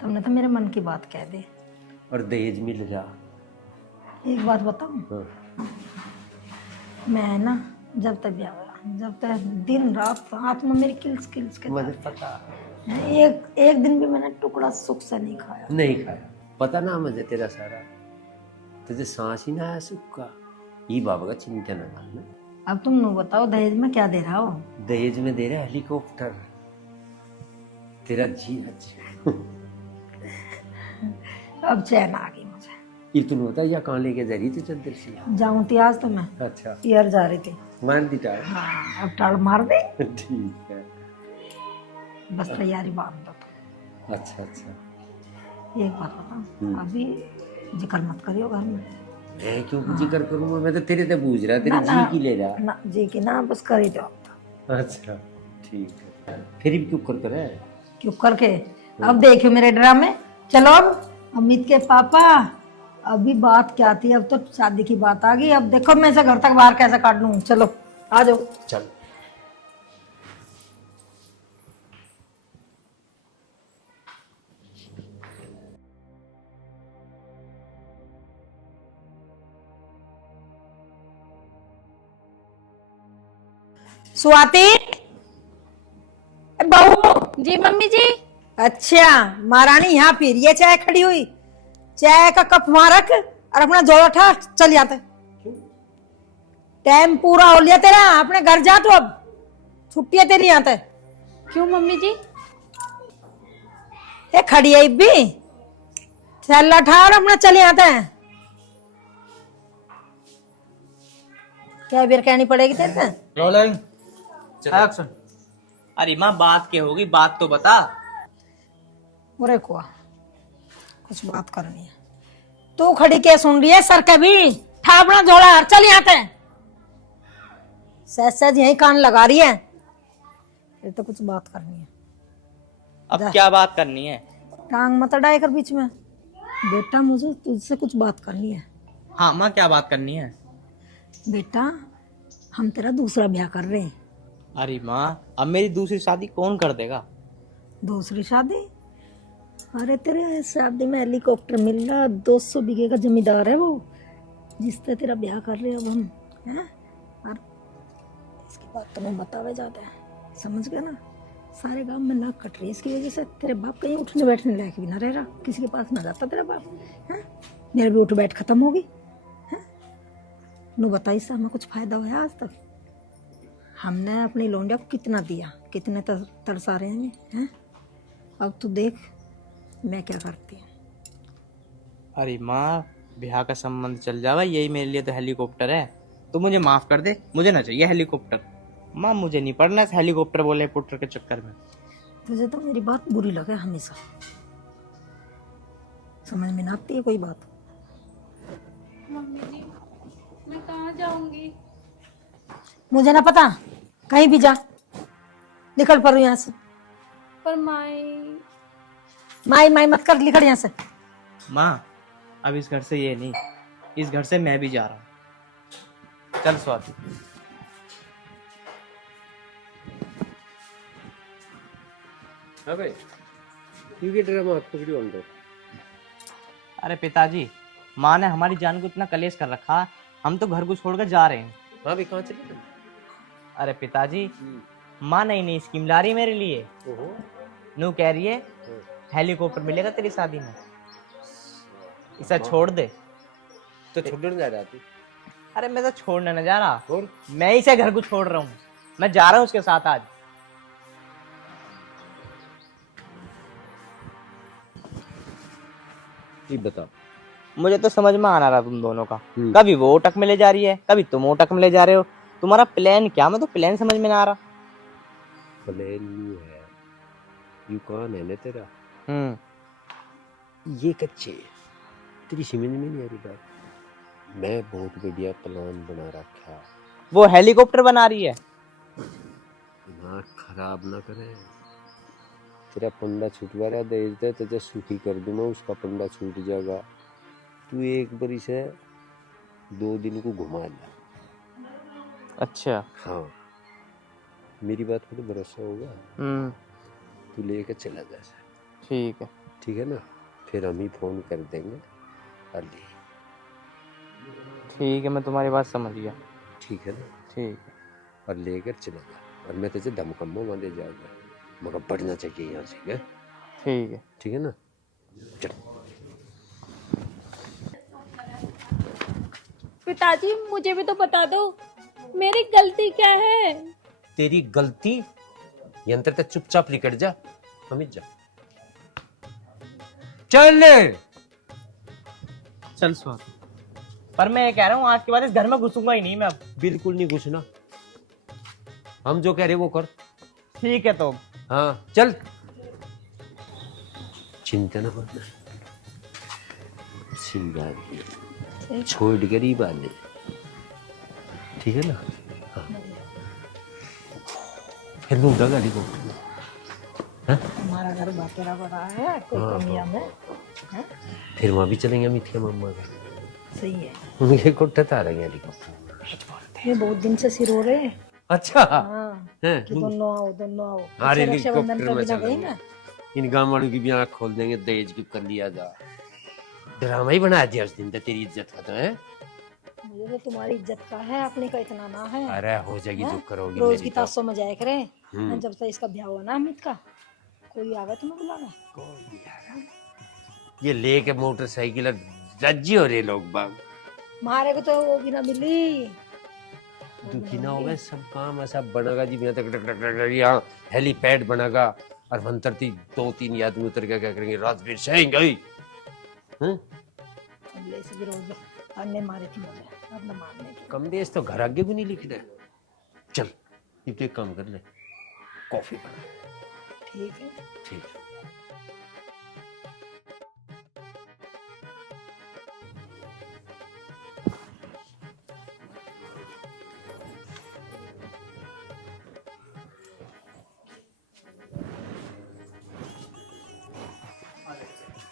तुमने तो मेरे मन की बात कह दी। और दहेज मिल जा। एक बात बताऊं, हाँ। मैं ना जब तक ब्याह हुआ, जब तक दिन रात हाथ में मेरी किल्स किल्स के मुझे पता एक दिन भी मैंने टुकड़ा सुख से नहीं खाया। नहीं खाया, पता ना मुझे तेरा सारा। तुझे सांस ही ना आया सुख का। ये बाबा का चिंता न करना। अब तुम नो बताओ दहेज में क्या दे रहा हो? दहेज में दे रहा हेलीकॉप्टर, तेरा जी अच्छा। अब चैन आ गई मुझे। ये तू बता या कहाँ लेके जा रही थी चंद्र सिंह? जाऊं थी आज तो मैं अच्छा, यार जा रही थी। मान दी टाल? हाँ, अब टाल मार दे। ठीक है, बस तैयारी बांध दो तुम। अच्छा अच्छा। एक बात बताओ, अभी जिक्र मत करियो घर में। मैं क्यों जिक्र करूंगा? मैं तो तेरे से पूछ रहा, तेरी जी की ले रहा। ना जी की ना, बस कर ही दो। अच्छा ठीक है, फिर भी क्यों कर रहा है? क्यों करके? अब देखियो मेरे ड्रामे। चलो अब अमित के पापा, अभी बात क्या थी, अब तो शादी की बात आ गई। अब देखो मैं इसे घर तक बाहर कैसे काट लूं। चलो आ जाओ। चल। स्वाति, बहू। जी मम्मी जी। अच्छा, महारानी यहाँ पी रही है चाय खड़ी हुई। चाय का कप वहां रख और अपना जोड़ा उठा, चल जाते। टाइम पूरा हो लिया तेरा, अपने घर जा तू। अब छुट्टी है तेरी यहाँ तक। क्यों मम्मी जी? ये खड़ी है भी, चल उठा और अपना चल जाते हैं। क्या बेर कहनी पड़ेगी तेरे से? Rolling action. अरे माँ, बात क्या होगी, बात तो बता। अरे कुआ, कुछ बात करनी है। तू खड़ी क्या सुन रही है? सर कभी ठापना जोड़ा, चल यहाँ पे। सहज सहज यही कान लगा रही है। फिर तो कुछ बात करनी है। अब क्या बात करनी है? टांग मत अड़ाए कर बीच में। बेटा मुझे तुझसे कुछ बात करनी है। हाँ माँ, क्या बात करनी है? बेटा, हम तेरा दूसरा ब्याह कर रहे हैं। अरे माँ, अब मेरी दूसरी शादी कौन कर देगा? दूसरी शादी? अरे तेरे शादी में हेलीकॉप्टर मिल रहा, 200 बीघे का जमींदार है वो, जिससे तेरा ब्याह कर रहे हैं अब हम, हैं? और इसकी बात तुम्हें बतावे जाता है, समझ गए ना? सारे गांव में नाक कट रही है इसकी वजह से। तेरे बाप कहीं उठने बैठने लायक भी ना रह रहा, किसी के पास ना जाता तेरा बाप, हैं? मेरे भी उठ बैठ खत्म होगी। नु बताइए इससे हमें कुछ फायदा हुआ आज तक? हमने अपनी लौंडिया को कितना दिया, कितने तरसा रहे हैं। अब तू देख मैं क्या करती हूँ। अरे माँ, ब्याह का संबंध चल जावा, यही मेरे लिए तो हेलीकॉप्टर है। तो मुझे माफ कर दे, मुझे ना चाहिए हेलीकॉप्टर। माँ मुझे नहीं पढ़ना इस हेलीकॉप्टर बोले पुटर के चक्कर में। तुझे तो मेरी बात बुरी लगे हमेशा, समझ में ना आती है कोई बात। मम्मी जी, मैं कहाँ जाऊंगी? मुझे ना पता, कहीं भी जा, निकल पड़ो यहाँ से। पर माई माई माई मत कर, निकल यहाँ से। माँ अब इस घर से ये नहीं, इस घर से मैं भी जा रहा हूँ। चल स्वाति। अबे क्यों ड्रामा हाथ पकड़ी ऑन दो। अरे पिताजी, माँ ने हमारी जान को इतना कलेश कर रखा, हम तो घर को छोड़कर जा रहे हैं। हाँ भी कहाँ चले तुम? अरे पिताजी, माँ नई नई स्कीम ला रही है मेरे लिए। नू कह रही है हेलीकॉप्टर मिलेगा तेरी शादी में, इसे छोड़ दे। तो छोड़ने जा रहा तू? अरे मैं तो छोड़ने न जा रहा, और मैं इसे घर को छोड़ रहा हूँ। मैं जा रहा हूँ उसके साथ आज। बता, मुझे तो समझ में आ रहा तुम दोनों का, कभी वो ओटक में ले जा रही है, कभी तुम ओटक में ले जा रहे हो। तुम्हारा प्लान क्या? मैं तो प्लान समझ में ना आ रहा। प्लान यू है, यू कौन है ना तेरा? हम्म, ये कच्चे तेरी समझ में नहीं आ रही बात। मैं बहुत बढ़िया प्लान बना रखा। वो हेलीकॉप्टर बना रही है। दिमाग खराब ना करे। तेरा पंडा छुटवा रहा दे दे, तुझे सुखी कर दूंगा, उसका पंडा छूट जाएगा। तू एक बारी से 2 दिन को घुमा ला। अच्छा। हाँ, मेरी बात पर तो भरोसा होगा। तू लेकर चला जा। ठीक है। ठीक है ना? फिर हम ही फोन कर देंगे। अली ठीक है, मैं तुम्हारी बात समझ गया। ठीक है ना? ठीक है। और लेकर चला जा, और मैं तुझे धमकम्बो में ले जाऊंगा, मगर बढ़ना चाहिए यहाँ से। क्या? ठीक है। ठीक है ना? चल। पिताजी मुझे भी तो बता दो, मेरी गलती क्या है? तेरी गलती यंत्र तक चुपचाप निकट जा, अमित जा। चल चल स्वाति, पर मैं ये कह रहा हूँ आज के बाद इस घर में घुसूंगा ही नहीं मैं अब। बिल्कुल नहीं घुसना, हम जो कह रहे वो कर। ठीक है तो। हाँ चल, चिंता न करना, सिंगार छोड़ गरीब आने। ठीक है ना? हाँ। फिर लूंगा गाड़ी को। हमारा घर बातेरा बड़ा है, कोई कमी हमें। फिर वहाँ भी चलेंगे मिठिया मम्मा का। सही है। उनके कोठे तारेंगे हेलीकॉप्टर। ये बहुत दिन से सिर हो रहे हैं। अच्छा हाँ, कि दोनों आओ दोनों आओ। अरे अच्छा, रक्षाबंधन हेलीकॉप्टर का में भी ना गई चलेंगे। ना। इन गांव वालों की भी आँख खोल देंगे, दहेज की कर लिया जा। ड्रामा ही बना दिया उस दिन तो तेरी इज्जत का तो है। मुझे तो तुम्हारी इज्जत का है, अपनी का इतना ना है। अरे हो जाएगी जो करोगी। रोज मेरी की तो। 300 में जाया करे। जब से इसका ब्याह हुआ ना अमित का, कोई आगा तुम्हें बुलाना? ये लेके मोटरसाइकिल रज्जी हो रहे लोग बाग। मारे को तो वो भी ना मिली। दुखी ना हो गए, सब काम ऐसा बनेगा जी। यहाँ तक यहाँ हेलीपैड बनेगा, और मंत्रती 2-3 आदमी उतर के क्या करेंगे, राजवीर सिंह गई। से भी रोज अन्य मारे थी मुझे, अब न मारने की। कम देश तो घर आगे भी नहीं लिखना है। चल ये तो एक काम कर ले, कॉफी बना। ठीक है। ठीक है।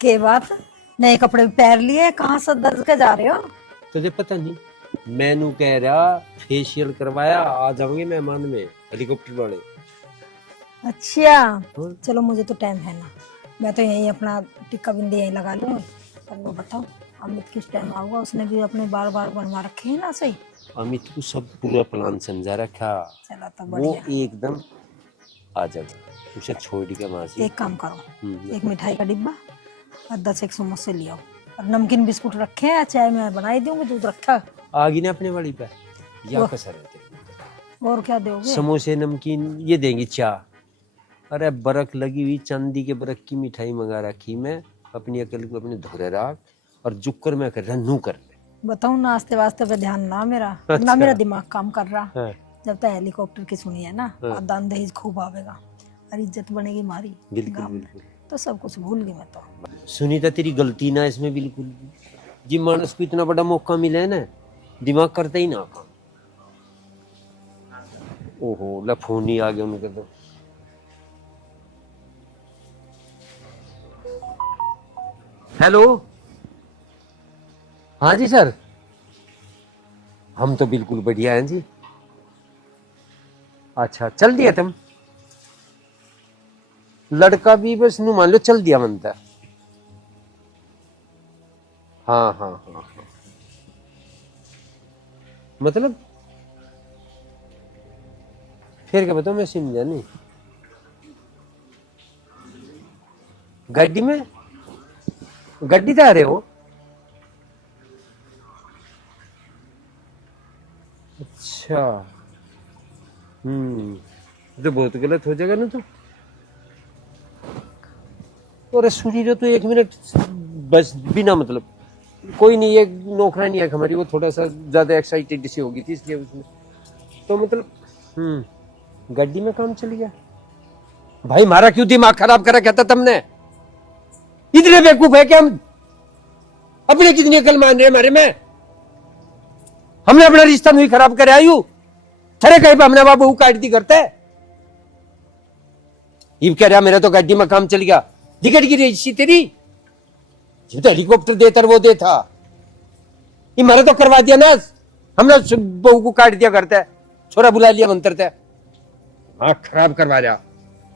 के बात, नए कपड़े पैर लिए, कहाँ से दर्द के जा रहे हो? तुझे पता नहीं, मैनू कह रहा फेशियल करवाया, आ जाओगे मेहमान में हेलीकॉप्टर वाले। अच्छा चलो, मुझे तो टाइम है ना, मैं तो यहीं अपना टिक्का बिंदी यहीं लगा लूँ। अब वो बताओ अमित किस टाइम आऊगा? उसने भी अपने बार बार बनवा रखे हैं ना सही। अमित को सब पूरा प्लान समझा रखा, चला तो वो बढ़िया। एकदम आ जाएगा। उसे छोड़ के वहां से एक काम करो, एक मिठाई का डिब्बा और 10 एक समोसे ले आओ, और नमकीन बिस्कुट रखे हैं, चाय मैं बनाई दूंगी, दूध रखा। आ गई ना अपने वाली पे, या कसर रहते और क्या दोगे? समोसे नमकीन ये देंगी, चाय। अरे बरक लगी हुई चांदी के बरक की मिठाई मंगा रखी मैं, अपनी अकल को अपने धोरे राख और जुक्कर में कर रहा कर ले। बताऊं, नाश्ते वास्ते पे ध्यान ना मेरा, अच्छा। ना मेरा दिमाग काम कर रहा। हाँ। जब तक हेलीकॉप्टर की सुनी है ना, हाँ। और दान दहेज खूब आवेगा और इज्जत बनेगी मारी बिल्कुल गाँव में, बिल्कुल। तो सब कुछ भूल गई मैं तो। सुनीता तेरी गलती ना इसमें बिल्कुल भी। जी मानस को इतना बड़ा मौका मिला है ना, दिमाग करता ही ना काम। ओहो ला फोन ही आ गया उनके तो। हेलो, हाँ जी सर, हम तो बिल्कुल बढ़िया हैं जी। अच्छा चल दिया तुम? लड़का भी बस नू मान लो चल दिया मनता। हाँ हाँ हाँ हाँ, मतलब फिर क्या बताऊं, मैं समझा नहीं। गाड़ी में गड्डी से आ रहे हो? अच्छा, तो बहुत गलत हो जाएगा ना तो। अरे सुनी लो तो 1 मिनट बस, बिना मतलब कोई नहीं, एक नौकरानी है हमारी, वो थोड़ा सा ज्यादा एक्साइटेड सी होगी थी इसलिए उसमें तो मतलब गड्डी में काम चल गया। भाई मारा क्यों दिमाग खराब करा कहता तुमने? इतने बेवकूफ है कि हम अपने कितनी अकल मान रहे हमारे में? हमने अपना रिश्ता नहीं खराब करे आयु, थरे कहीं पर हमने बाबू काट दी करते। ये कह रहा मेरा तो गाड़ी में काम चल गया, टिकट की रजिस्ट्री तेरी जो तो हेलीकॉप्टर देता वो दे था, ये मारा तो करवा दिया ना, हमने बहू को काट दिया करता है, छोरा बुला लिया मंत्रता है, आँख खराब करवा रहा,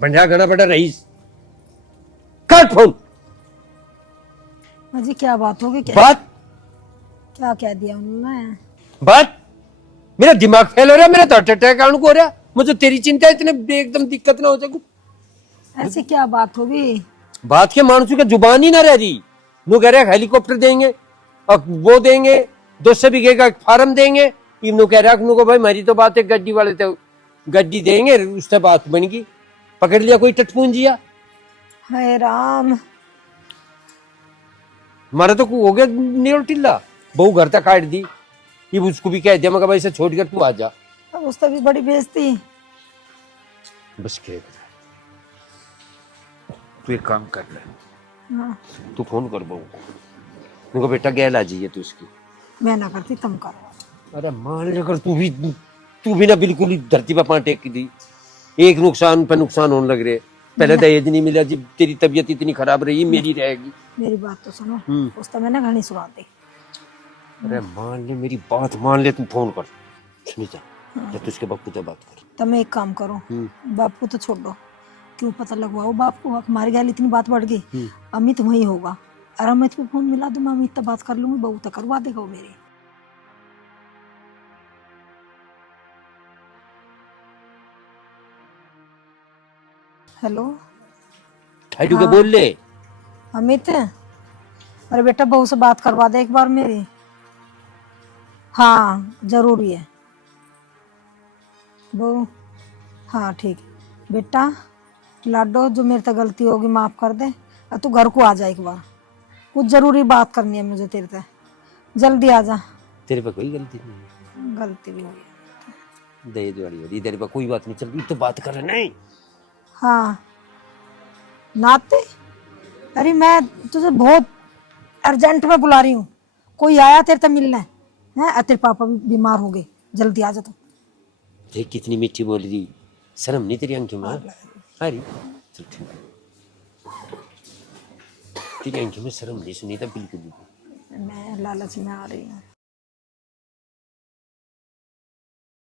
बढ़िया घना बड़ा रईस। काट फोन। जी क्या बात होगी? क्या बात क्या कह दिया उन्होंने? बात मेरा दिमाग फेल हो रहा है, मेरा तो हार्ट अटैक आने को हो रहा है, मुझे तेरी चिंता है, इतने एकदम दिक्कत ना हो जाए कुछ। ऐसी क्या बात होगी? बात के मानसू के जुबान ही ना रह रही। वो कह रहे हेलीकॉप्टर देंगे और वो देंगे, 200 बीघे का फार्म देंगे। इन्हों कह रहा को भाई मेरी तो बात है, गड्डी वाले तो गड्डी देंगे, उससे बात बन गई, पकड़ लिया कोई टटपूंजिया। हाय राम, हमारा तो हो गया निरोल टिल्ला, बहू घर तक काट दी, ये उसको भी कह दिया मगर भाई से छोड़ कर तू आ जा। अब उससे भी बड़ी बेइज्जती। बस कह तू एक काम कर ले, हाँ, तू फोन कर बहू को, उनको बेटा गैल आ जाइए तू उसकी। मैं ना करती, तुम करो। अरे मान ले अगर तू भी ना बिल्कुल ही धरती पर पांव टेक की दी, एक नुकसान पे नुकसान होने लग रहे। पहले दहेज नहीं मिला जी, तेरी तबीयत इतनी खराब रही, मेरी रहेगी। मेरी बात तो सुनो, उसका मैंने घनी सुना दी। अरे मान ले मेरी बात मान ले, तू फोन कर सुनीता, जब तुझके बापू से बात कर। तुम एक काम करो, बाप को तो छोड़ दो, क्यों पता लगवाओ बाप को, हमारे घर इतनी बात बढ़ गई। अमित वही होगा, और अमित पे फोन मिला दूं, मैं अमित तक बात कर लूंगी, बहू तक करवा देगा वो मेरी। हेलो, ठाडू के बोल ले। अमित, अरे बेटा बहू से बात करवा दे एक बार मेरी। हाँ जरूरी है बहू। हाँ ठीक बेटा, लाडो जो मेरे से गलती होगी माफ कर दे, और तू घर को आ जा एक बार, कुछ जरूरी बात करनी है मुझे तेरे से, जल्दी आ जा। तेरे पे कोई गलती नहीं है, गलती भी हुई, दहेज वाली वाली तेरे पे कोई बात नहीं चल रही, तो बात कर नहीं। हाँ नाते, अरे मैं तुझे बहुत अर्जेंट में बुला रही हूँ, कोई आया तेरे से मिलना है, तेरे पापा भी बीमार हो गए, जल्दी आ जा तू। देख कितनी मीठी बोल रही, शर्म नहीं तेरी आंखों में? अरे चल ठीक है, तेरी आंखों में शर्म नहीं सुनी था बिल्कुल भी। मैं लालच में आ रही हूँ।